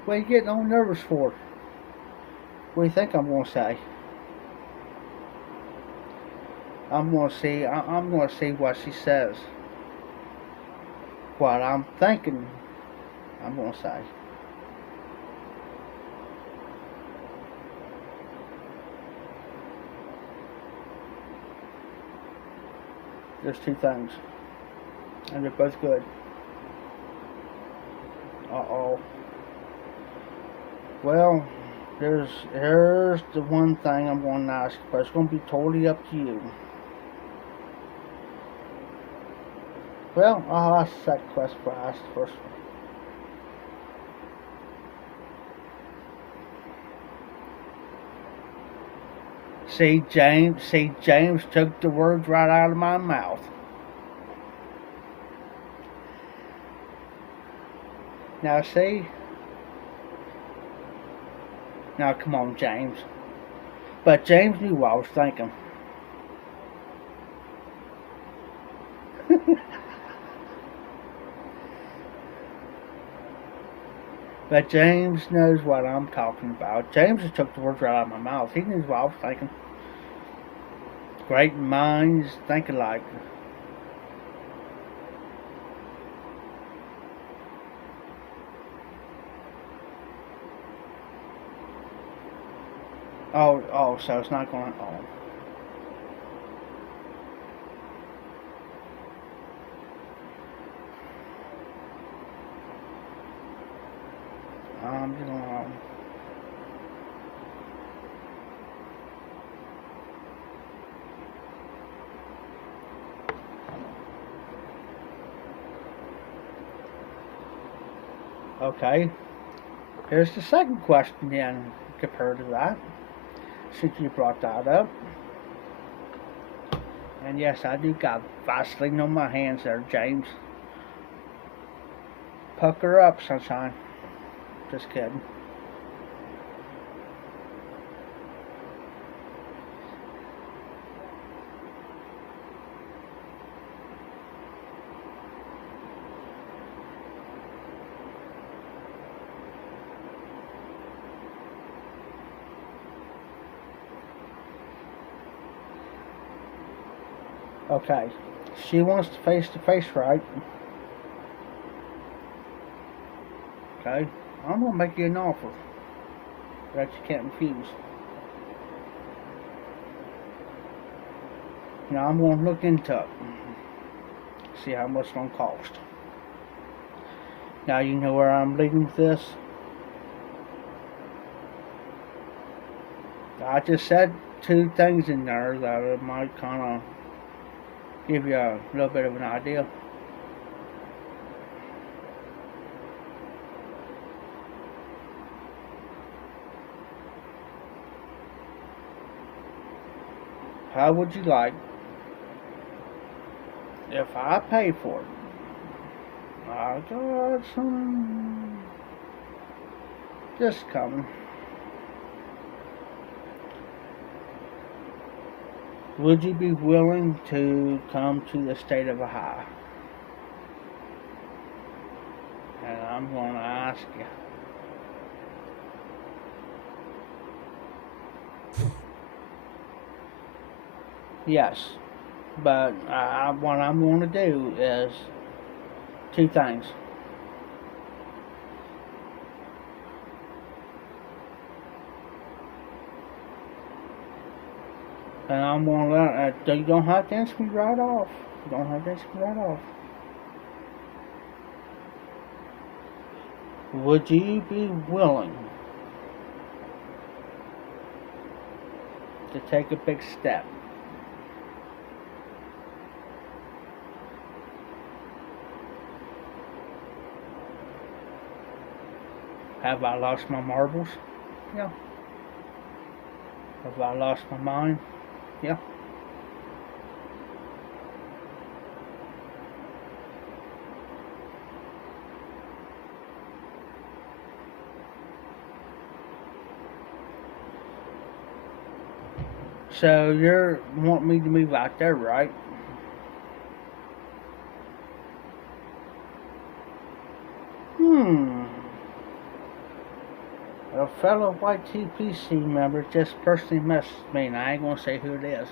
What are you getting all nervous for? What do you think I'm going to say? I'm going to see what she says. What I'm thinking, I'm going to say. There's two things, and they're both good. Uh-oh. Well, here's the one thing I'm going to ask, but it's going to be totally up to you. Well, I'll ask the second question, but I ask the first one. See, James took the words right out of my mouth. Now, see? Now, come on, James. But James knew what I was thinking. But James knows what I'm talking about. James just took the words right out of my mouth. He knew what I was thinking. Great minds think alike. Oh, so it's not going on. I'm just going on. Okay. Here's the second question then, compared to that, since you brought that up. And yes, I do got Vaseline on my hands there, James. Pucker up, sunshine. Just kidding. Okay. She wants to face, right? Okay. I'm going to make you an offer that you can't refuse. Now, I'm going to look into it. See how much it's going to cost. Now, you know where I'm leading with this? I just said two things in there that it might kind of give you a little bit of an idea. How would you like if I pay for it? I got some just coming. Would you be willing to come to the state of Ohio? And I'm going to ask you. Yes, but what I'm going to do is two things. And I'm going to let, you don't have to answer me right off. You don't have to answer me right off. Would you be willing to take a big step? Have I lost my marbles? Yeah. Have I lost my mind? Yeah. So you're wanting me to move out there, right? Hmm. A fellow white TPC member just personally messaged me, and I ain't gonna say who it is.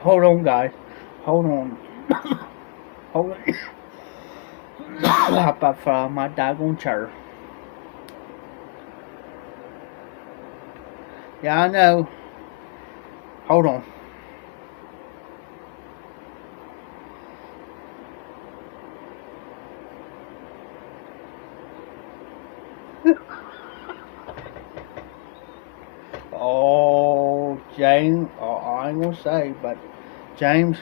Hold on, guys. Hold on. Hold on. Hop up from my doggone chair. Yeah, I know. Hold on. Oh, James. Oh, I ain't gonna say, but James.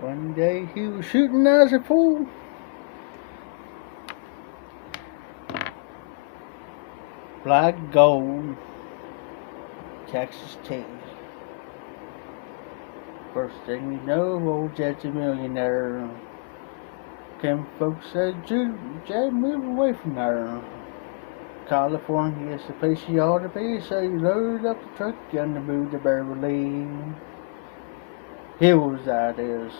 One day he was shooting as a fool. Black gold, Texas tea. First thing you know, old Jed's a millionaire. Kim folks said, Jed, move away from there. California is the place you ought to be, so you load up the truck and move to Beverly Hills, that is.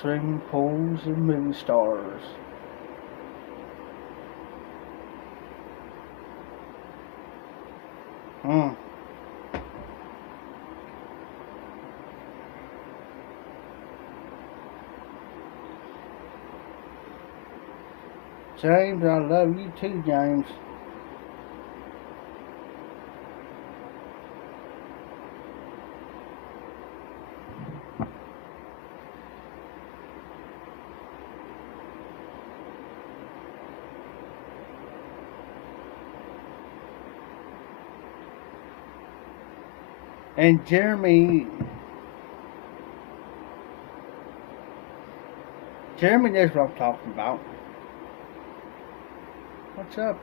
Swimming pools and movie stars. James, I love you too, James. And Jeremy knows what I'm talking about. What's up?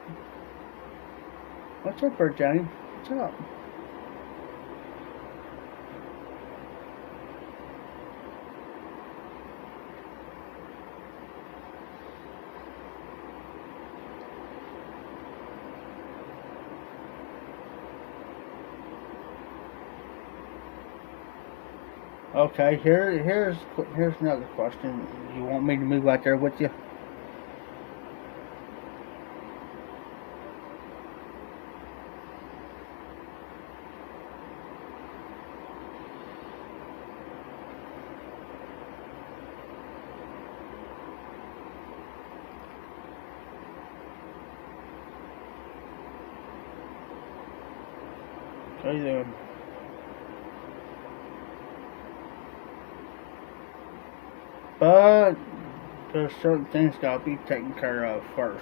What's up, Bert James? What's up? Okay, here's another question. You want me to move out there with you? Okay then. But there's certain things gotta be taken care of first.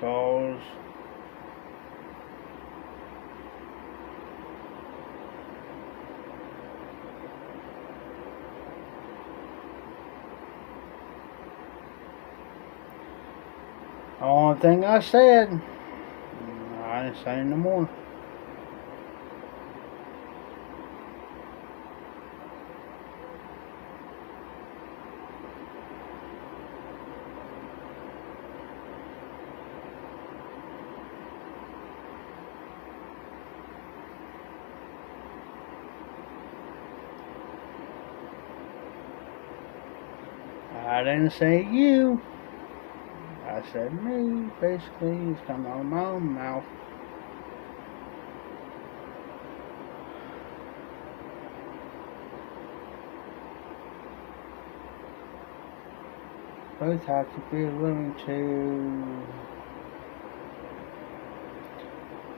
Cause the only thing I said, I ain't saying no more. I didn't say you. I said me. Basically, it's coming out of my own mouth. Both have to be willing to.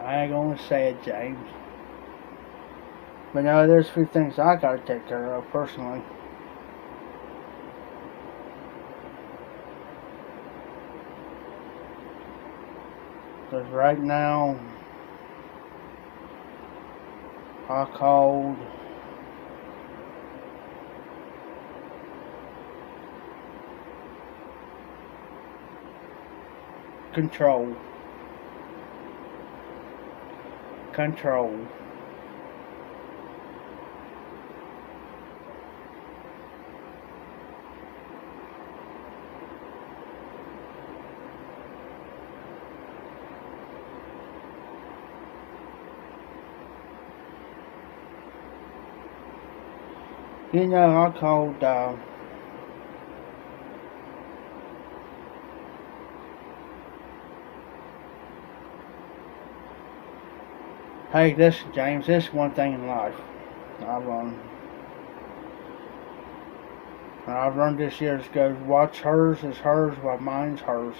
I ain't gonna say it, James. But no, there's a few things I gotta take care of personally. Because right now, I called control. Control. You know, I called, hey, listen, James, this is one thing in life. I've learned this years ago, what's hers is hers, what mine's hers.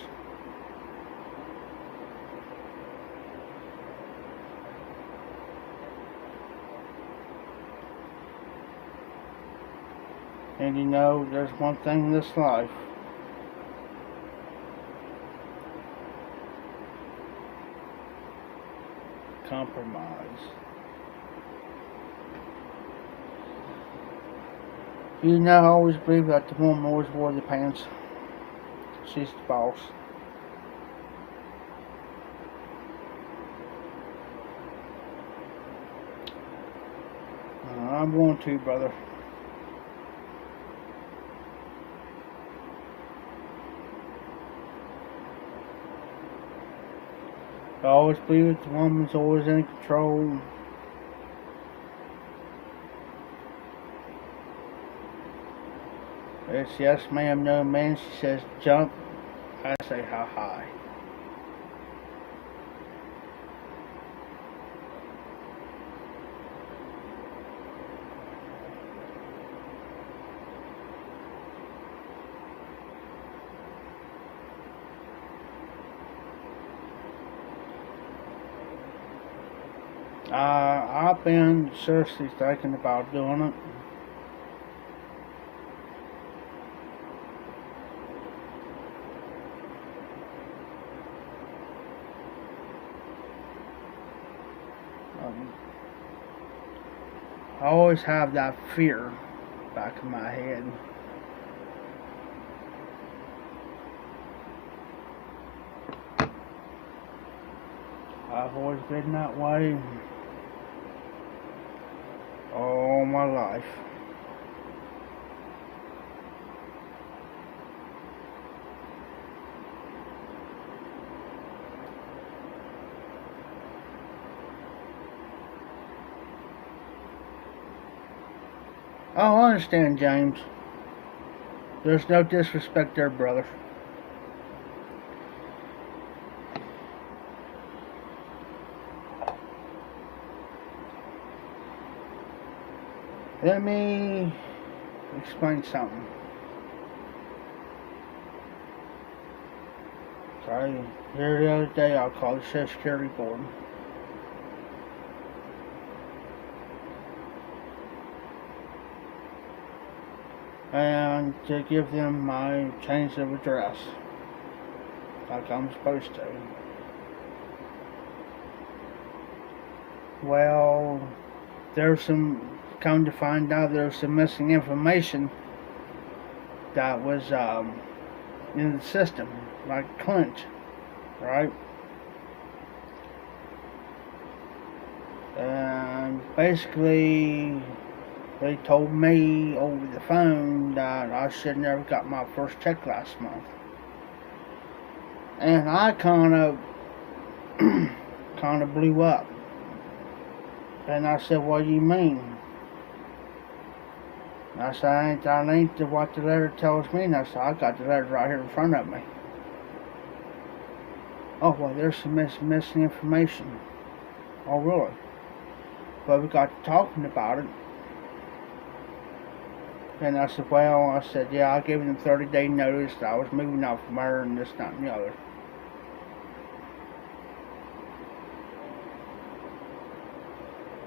And you know, there's one thing in this life. Compromise. You know, I always believe that the woman always wore the pants. She's the boss. I'm going to, brother. I always believe that the woman's always in control. It's yes ma'am, no ma'am. She says jump. I say how high. I've been seriously thinking about doing it. I always have that fear back in my head. I've always been that way all my life. Oh, I understand, James. There's no disrespect there, brother. Let me explain something. Sorry, here the other day I called the Social Security Board. And to give them my change of address. like I'm supposed to. Well, come to find out there's some missing information that was in the system, like Clint, right? And basically, they told me over the phone that I should never got my first check last month. And I kind of blew up. And I said, "What do you mean?" And I said, "That ain't what the letter tells me." And I said, "I got the letter right here in front of me." "Oh, well, there's some missing information." "Oh, really?" But we got to talking about it. And I said, "Well," I said, "yeah, I gave them 30-day notice that I was moving out from her and this, that, and the other."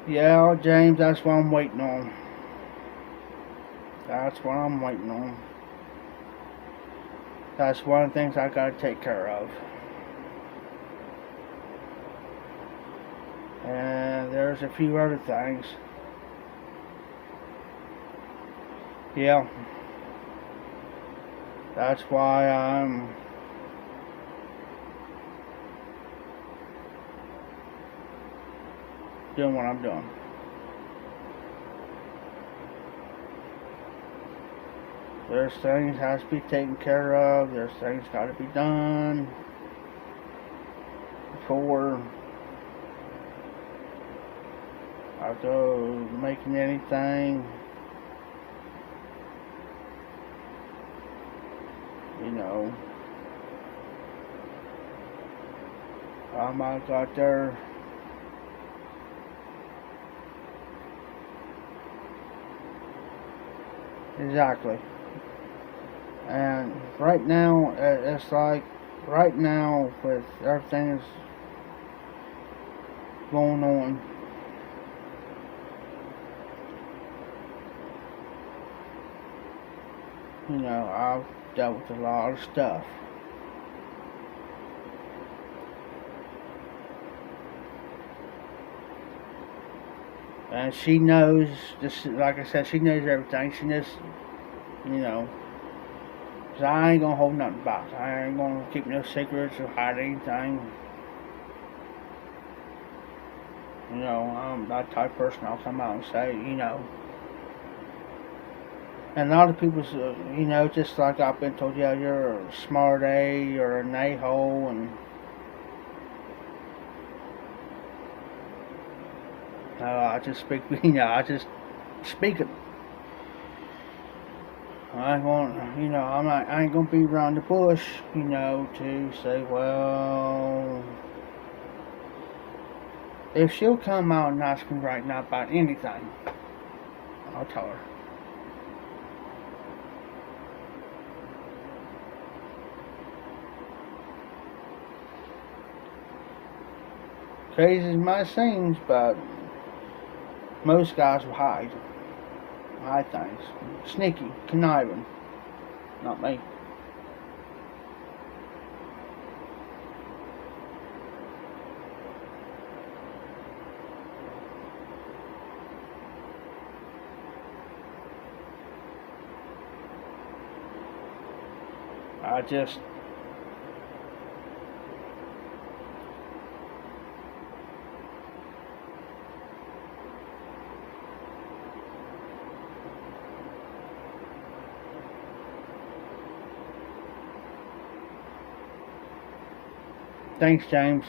"Yeah, James, that's what I'm waiting on." That's what I'm waiting on. That's one of the things I gotta take care of. And there's a few other things. Yeah, that's why I'm doing what I'm doing. There's things has to be taken care of. There's things got to be done before I go making anything. You know, I might got there. Exactly. And right now, it's like right now with everything that's going on, you know, I've dealt with a lot of stuff. And she knows, just like I said, she knows everything. She knows, you know, 'cause I ain't gonna hold nothing back. I ain't gonna keep no secrets or hide anything. You know, I'm that type of person. I'll come out and say, you know. And a lot of people, you know, just like I've been told, yeah, you're a smart A, you're an a-hole, and I just speak, you know, I just speak it. I ain't going, you know, I ain't gonna be around the bush, you know, to say, well, if she'll come out and ask me right now about anything, I'll tell her. Crazy as it might seem, but most guys will hide things. Sneaky, conniving. Not me. I just thanks, James.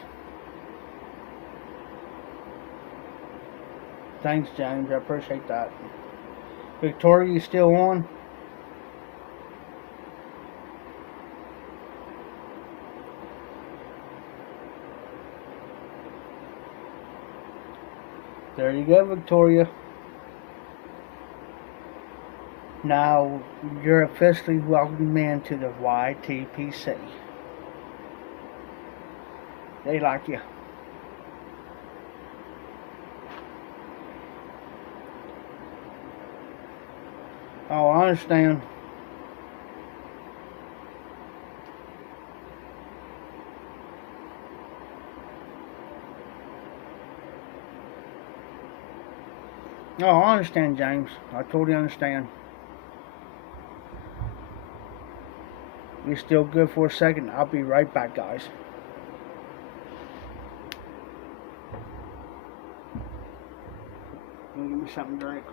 Thanks, James. I appreciate that. Victoria, you still on? There you go, Victoria. Now you're officially welcome into the YTPC. They like you. Oh, I understand. No, I understand, James. I totally understand. We still good for a second. I'll be right back, guys. Give me something to drink.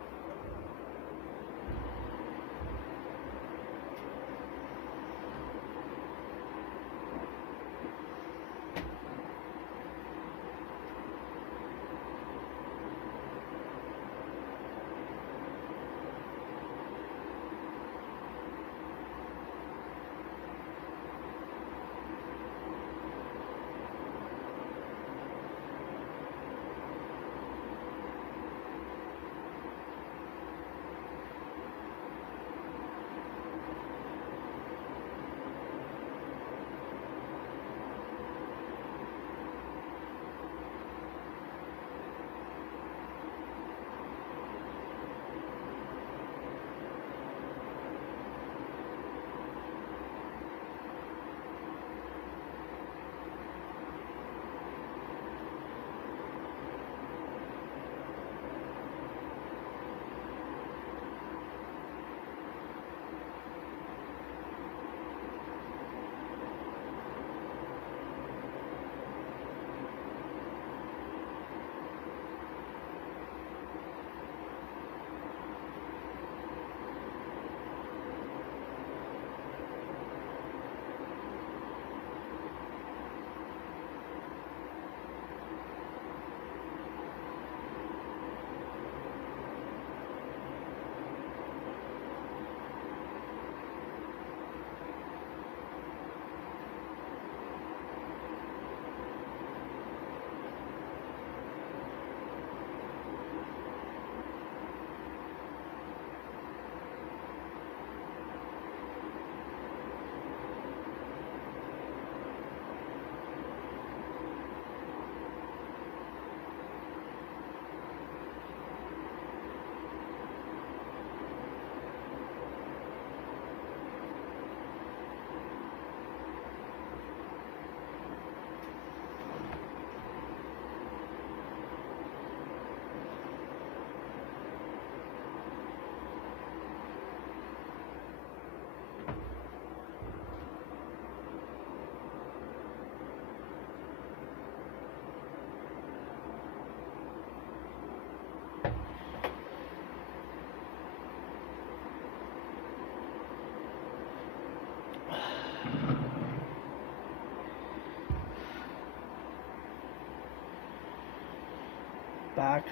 Back.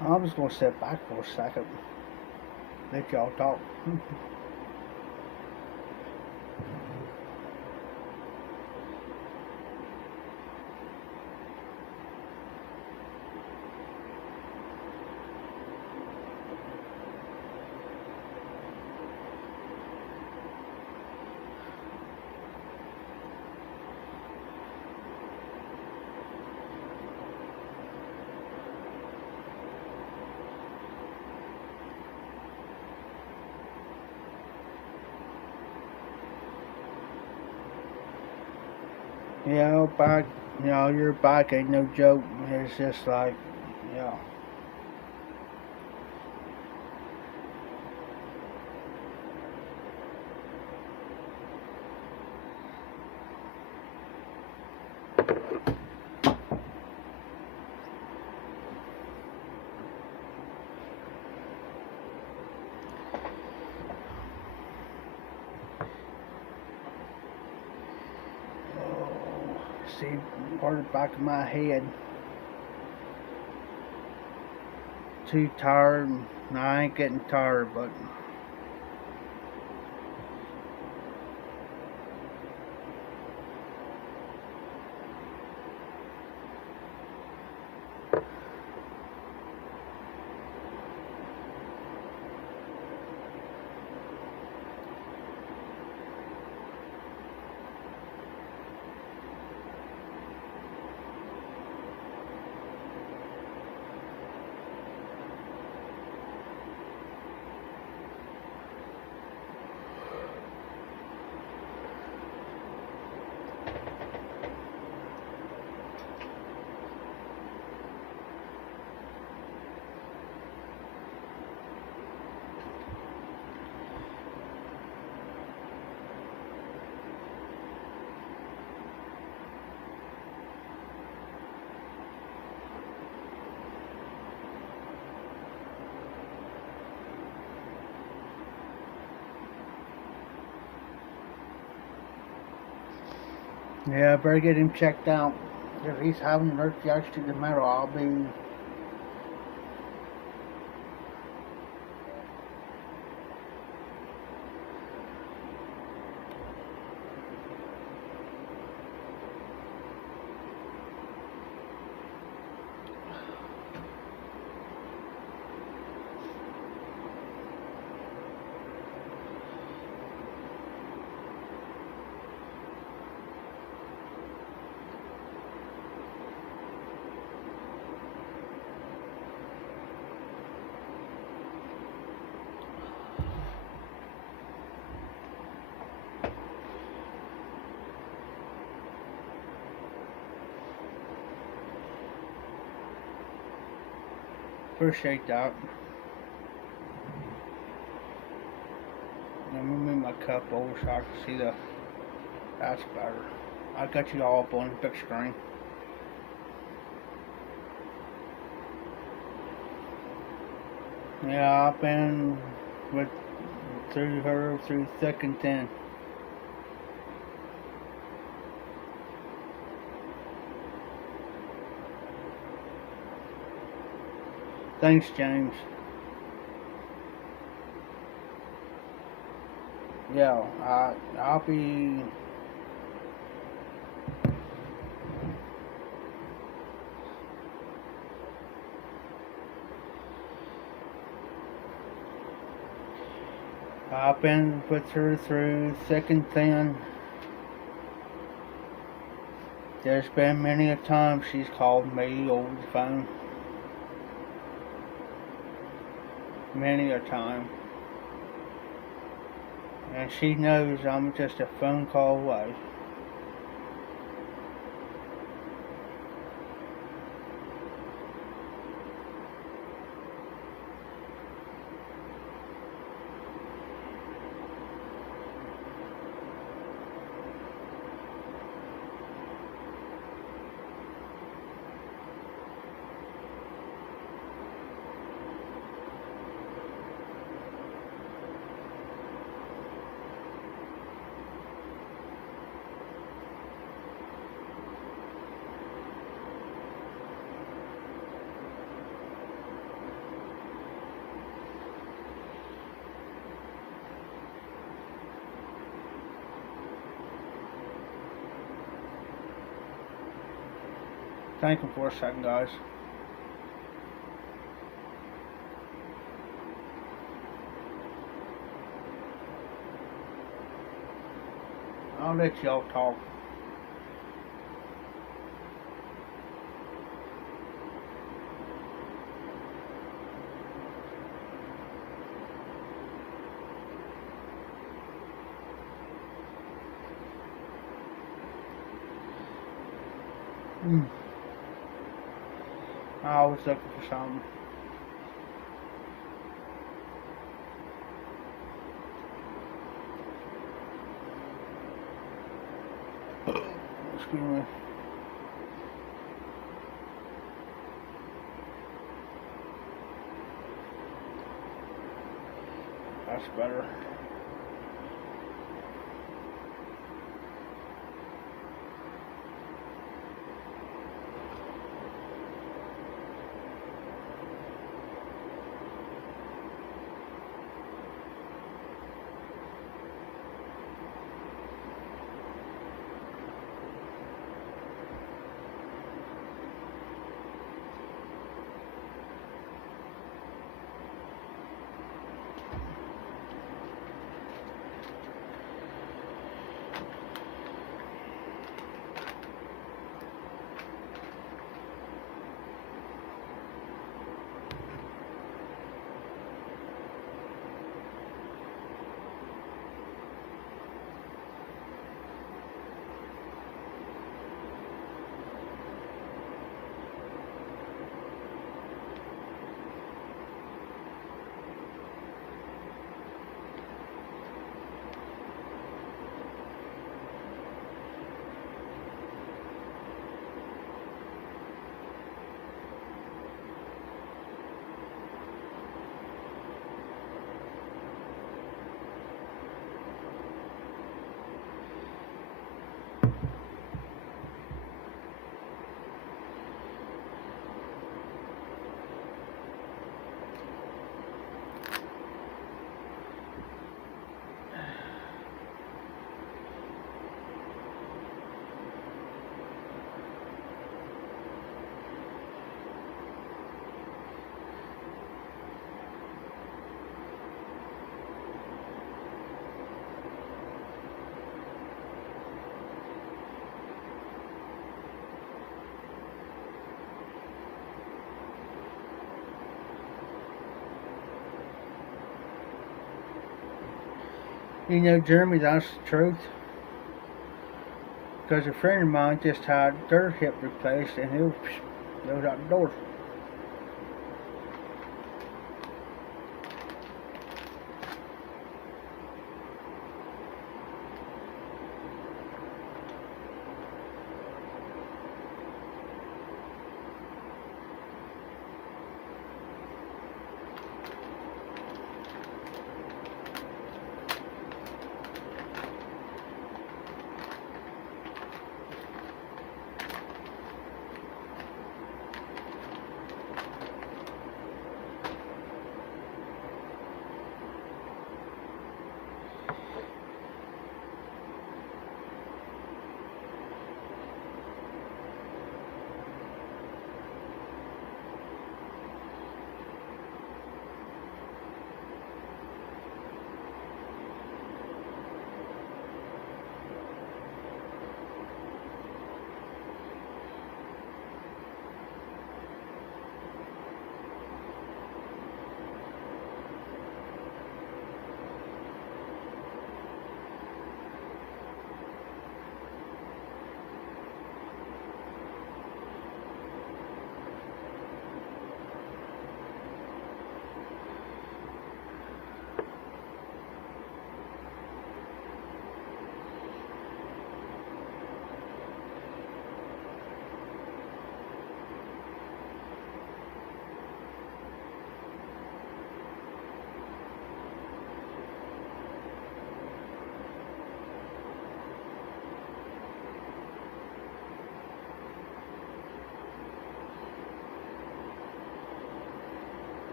I'm just gonna sit back for a second. Let y'all talk. Back, your back ain't no joke. It's just like, yeah. See, part of the back of my head. Too tired. No, I ain't getting tired, but Yeah, I better get him checked out. If he's having an earth reaction to the metal, I'll be. Appreciate that. Let me move my cup over so I can see the. That's better. I got you all up on the big screen. Yeah, I've been with through her through thick and thin. Thanks, James. Yeah, I'll be. I've been with her through thick and thin. There's been many a time she's called me over the phone. Many a time. And she knows I'm just a phone call away. Thank him for a second, guys. I'll let y'all talk. I was looking for something. Excuse me. That's better. You know, Jeremy, that's the truth. Because a friend of mine just had their hip replaced and he was out the door.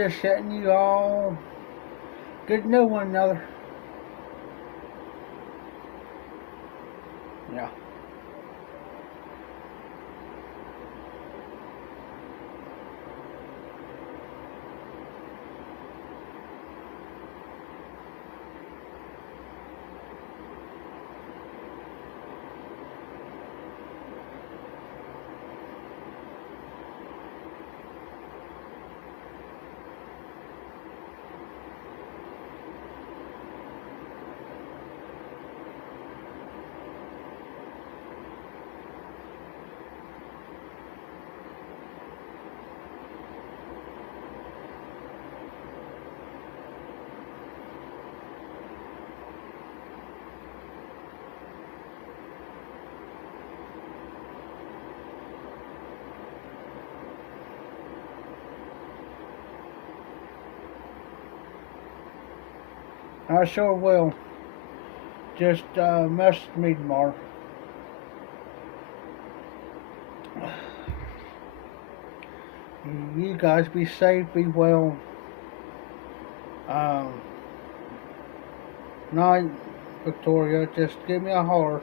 just setting you all good to know one another. Yeah. I sure will. Just message me tomorrow. You guys be safe, be well. Um, Night, Victoria. Just give me a holler.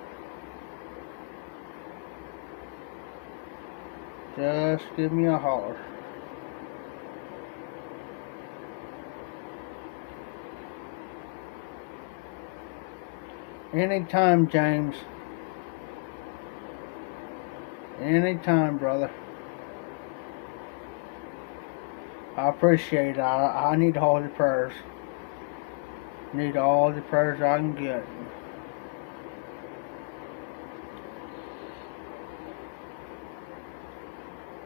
Just give me a holler. Anytime, James. Anytime, brother. I appreciate it. I need all the prayers. Need all the prayers I can get.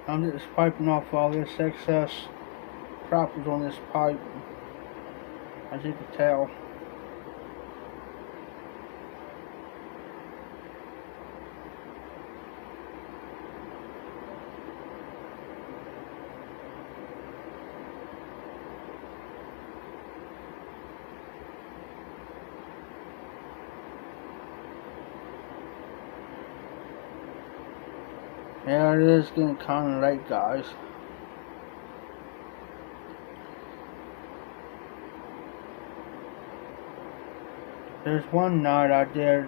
I'm just piping off all this excess properties on this pipe, as you can tell. Yeah, it is getting kind of late, guys. There's one night I did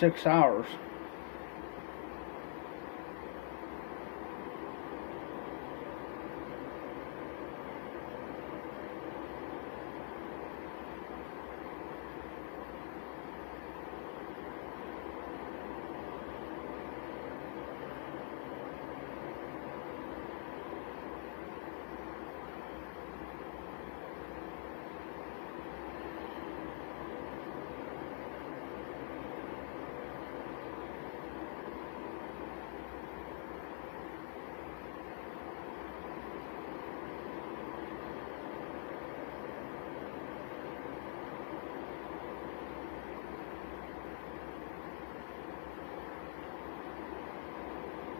6 hours.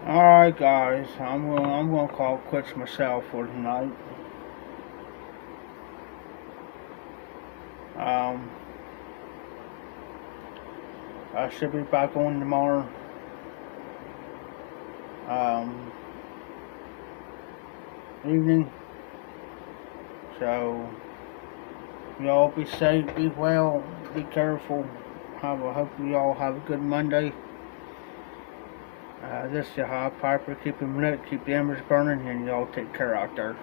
Alright, guys, I'm gonna call quits myself for tonight. Um, I should be back on tomorrow. Evening. So, y'all be safe, be well, be careful. I hope you all have a good Monday. This is your hot piper. Keep them lit, keep the embers burning, and y'all take care out there.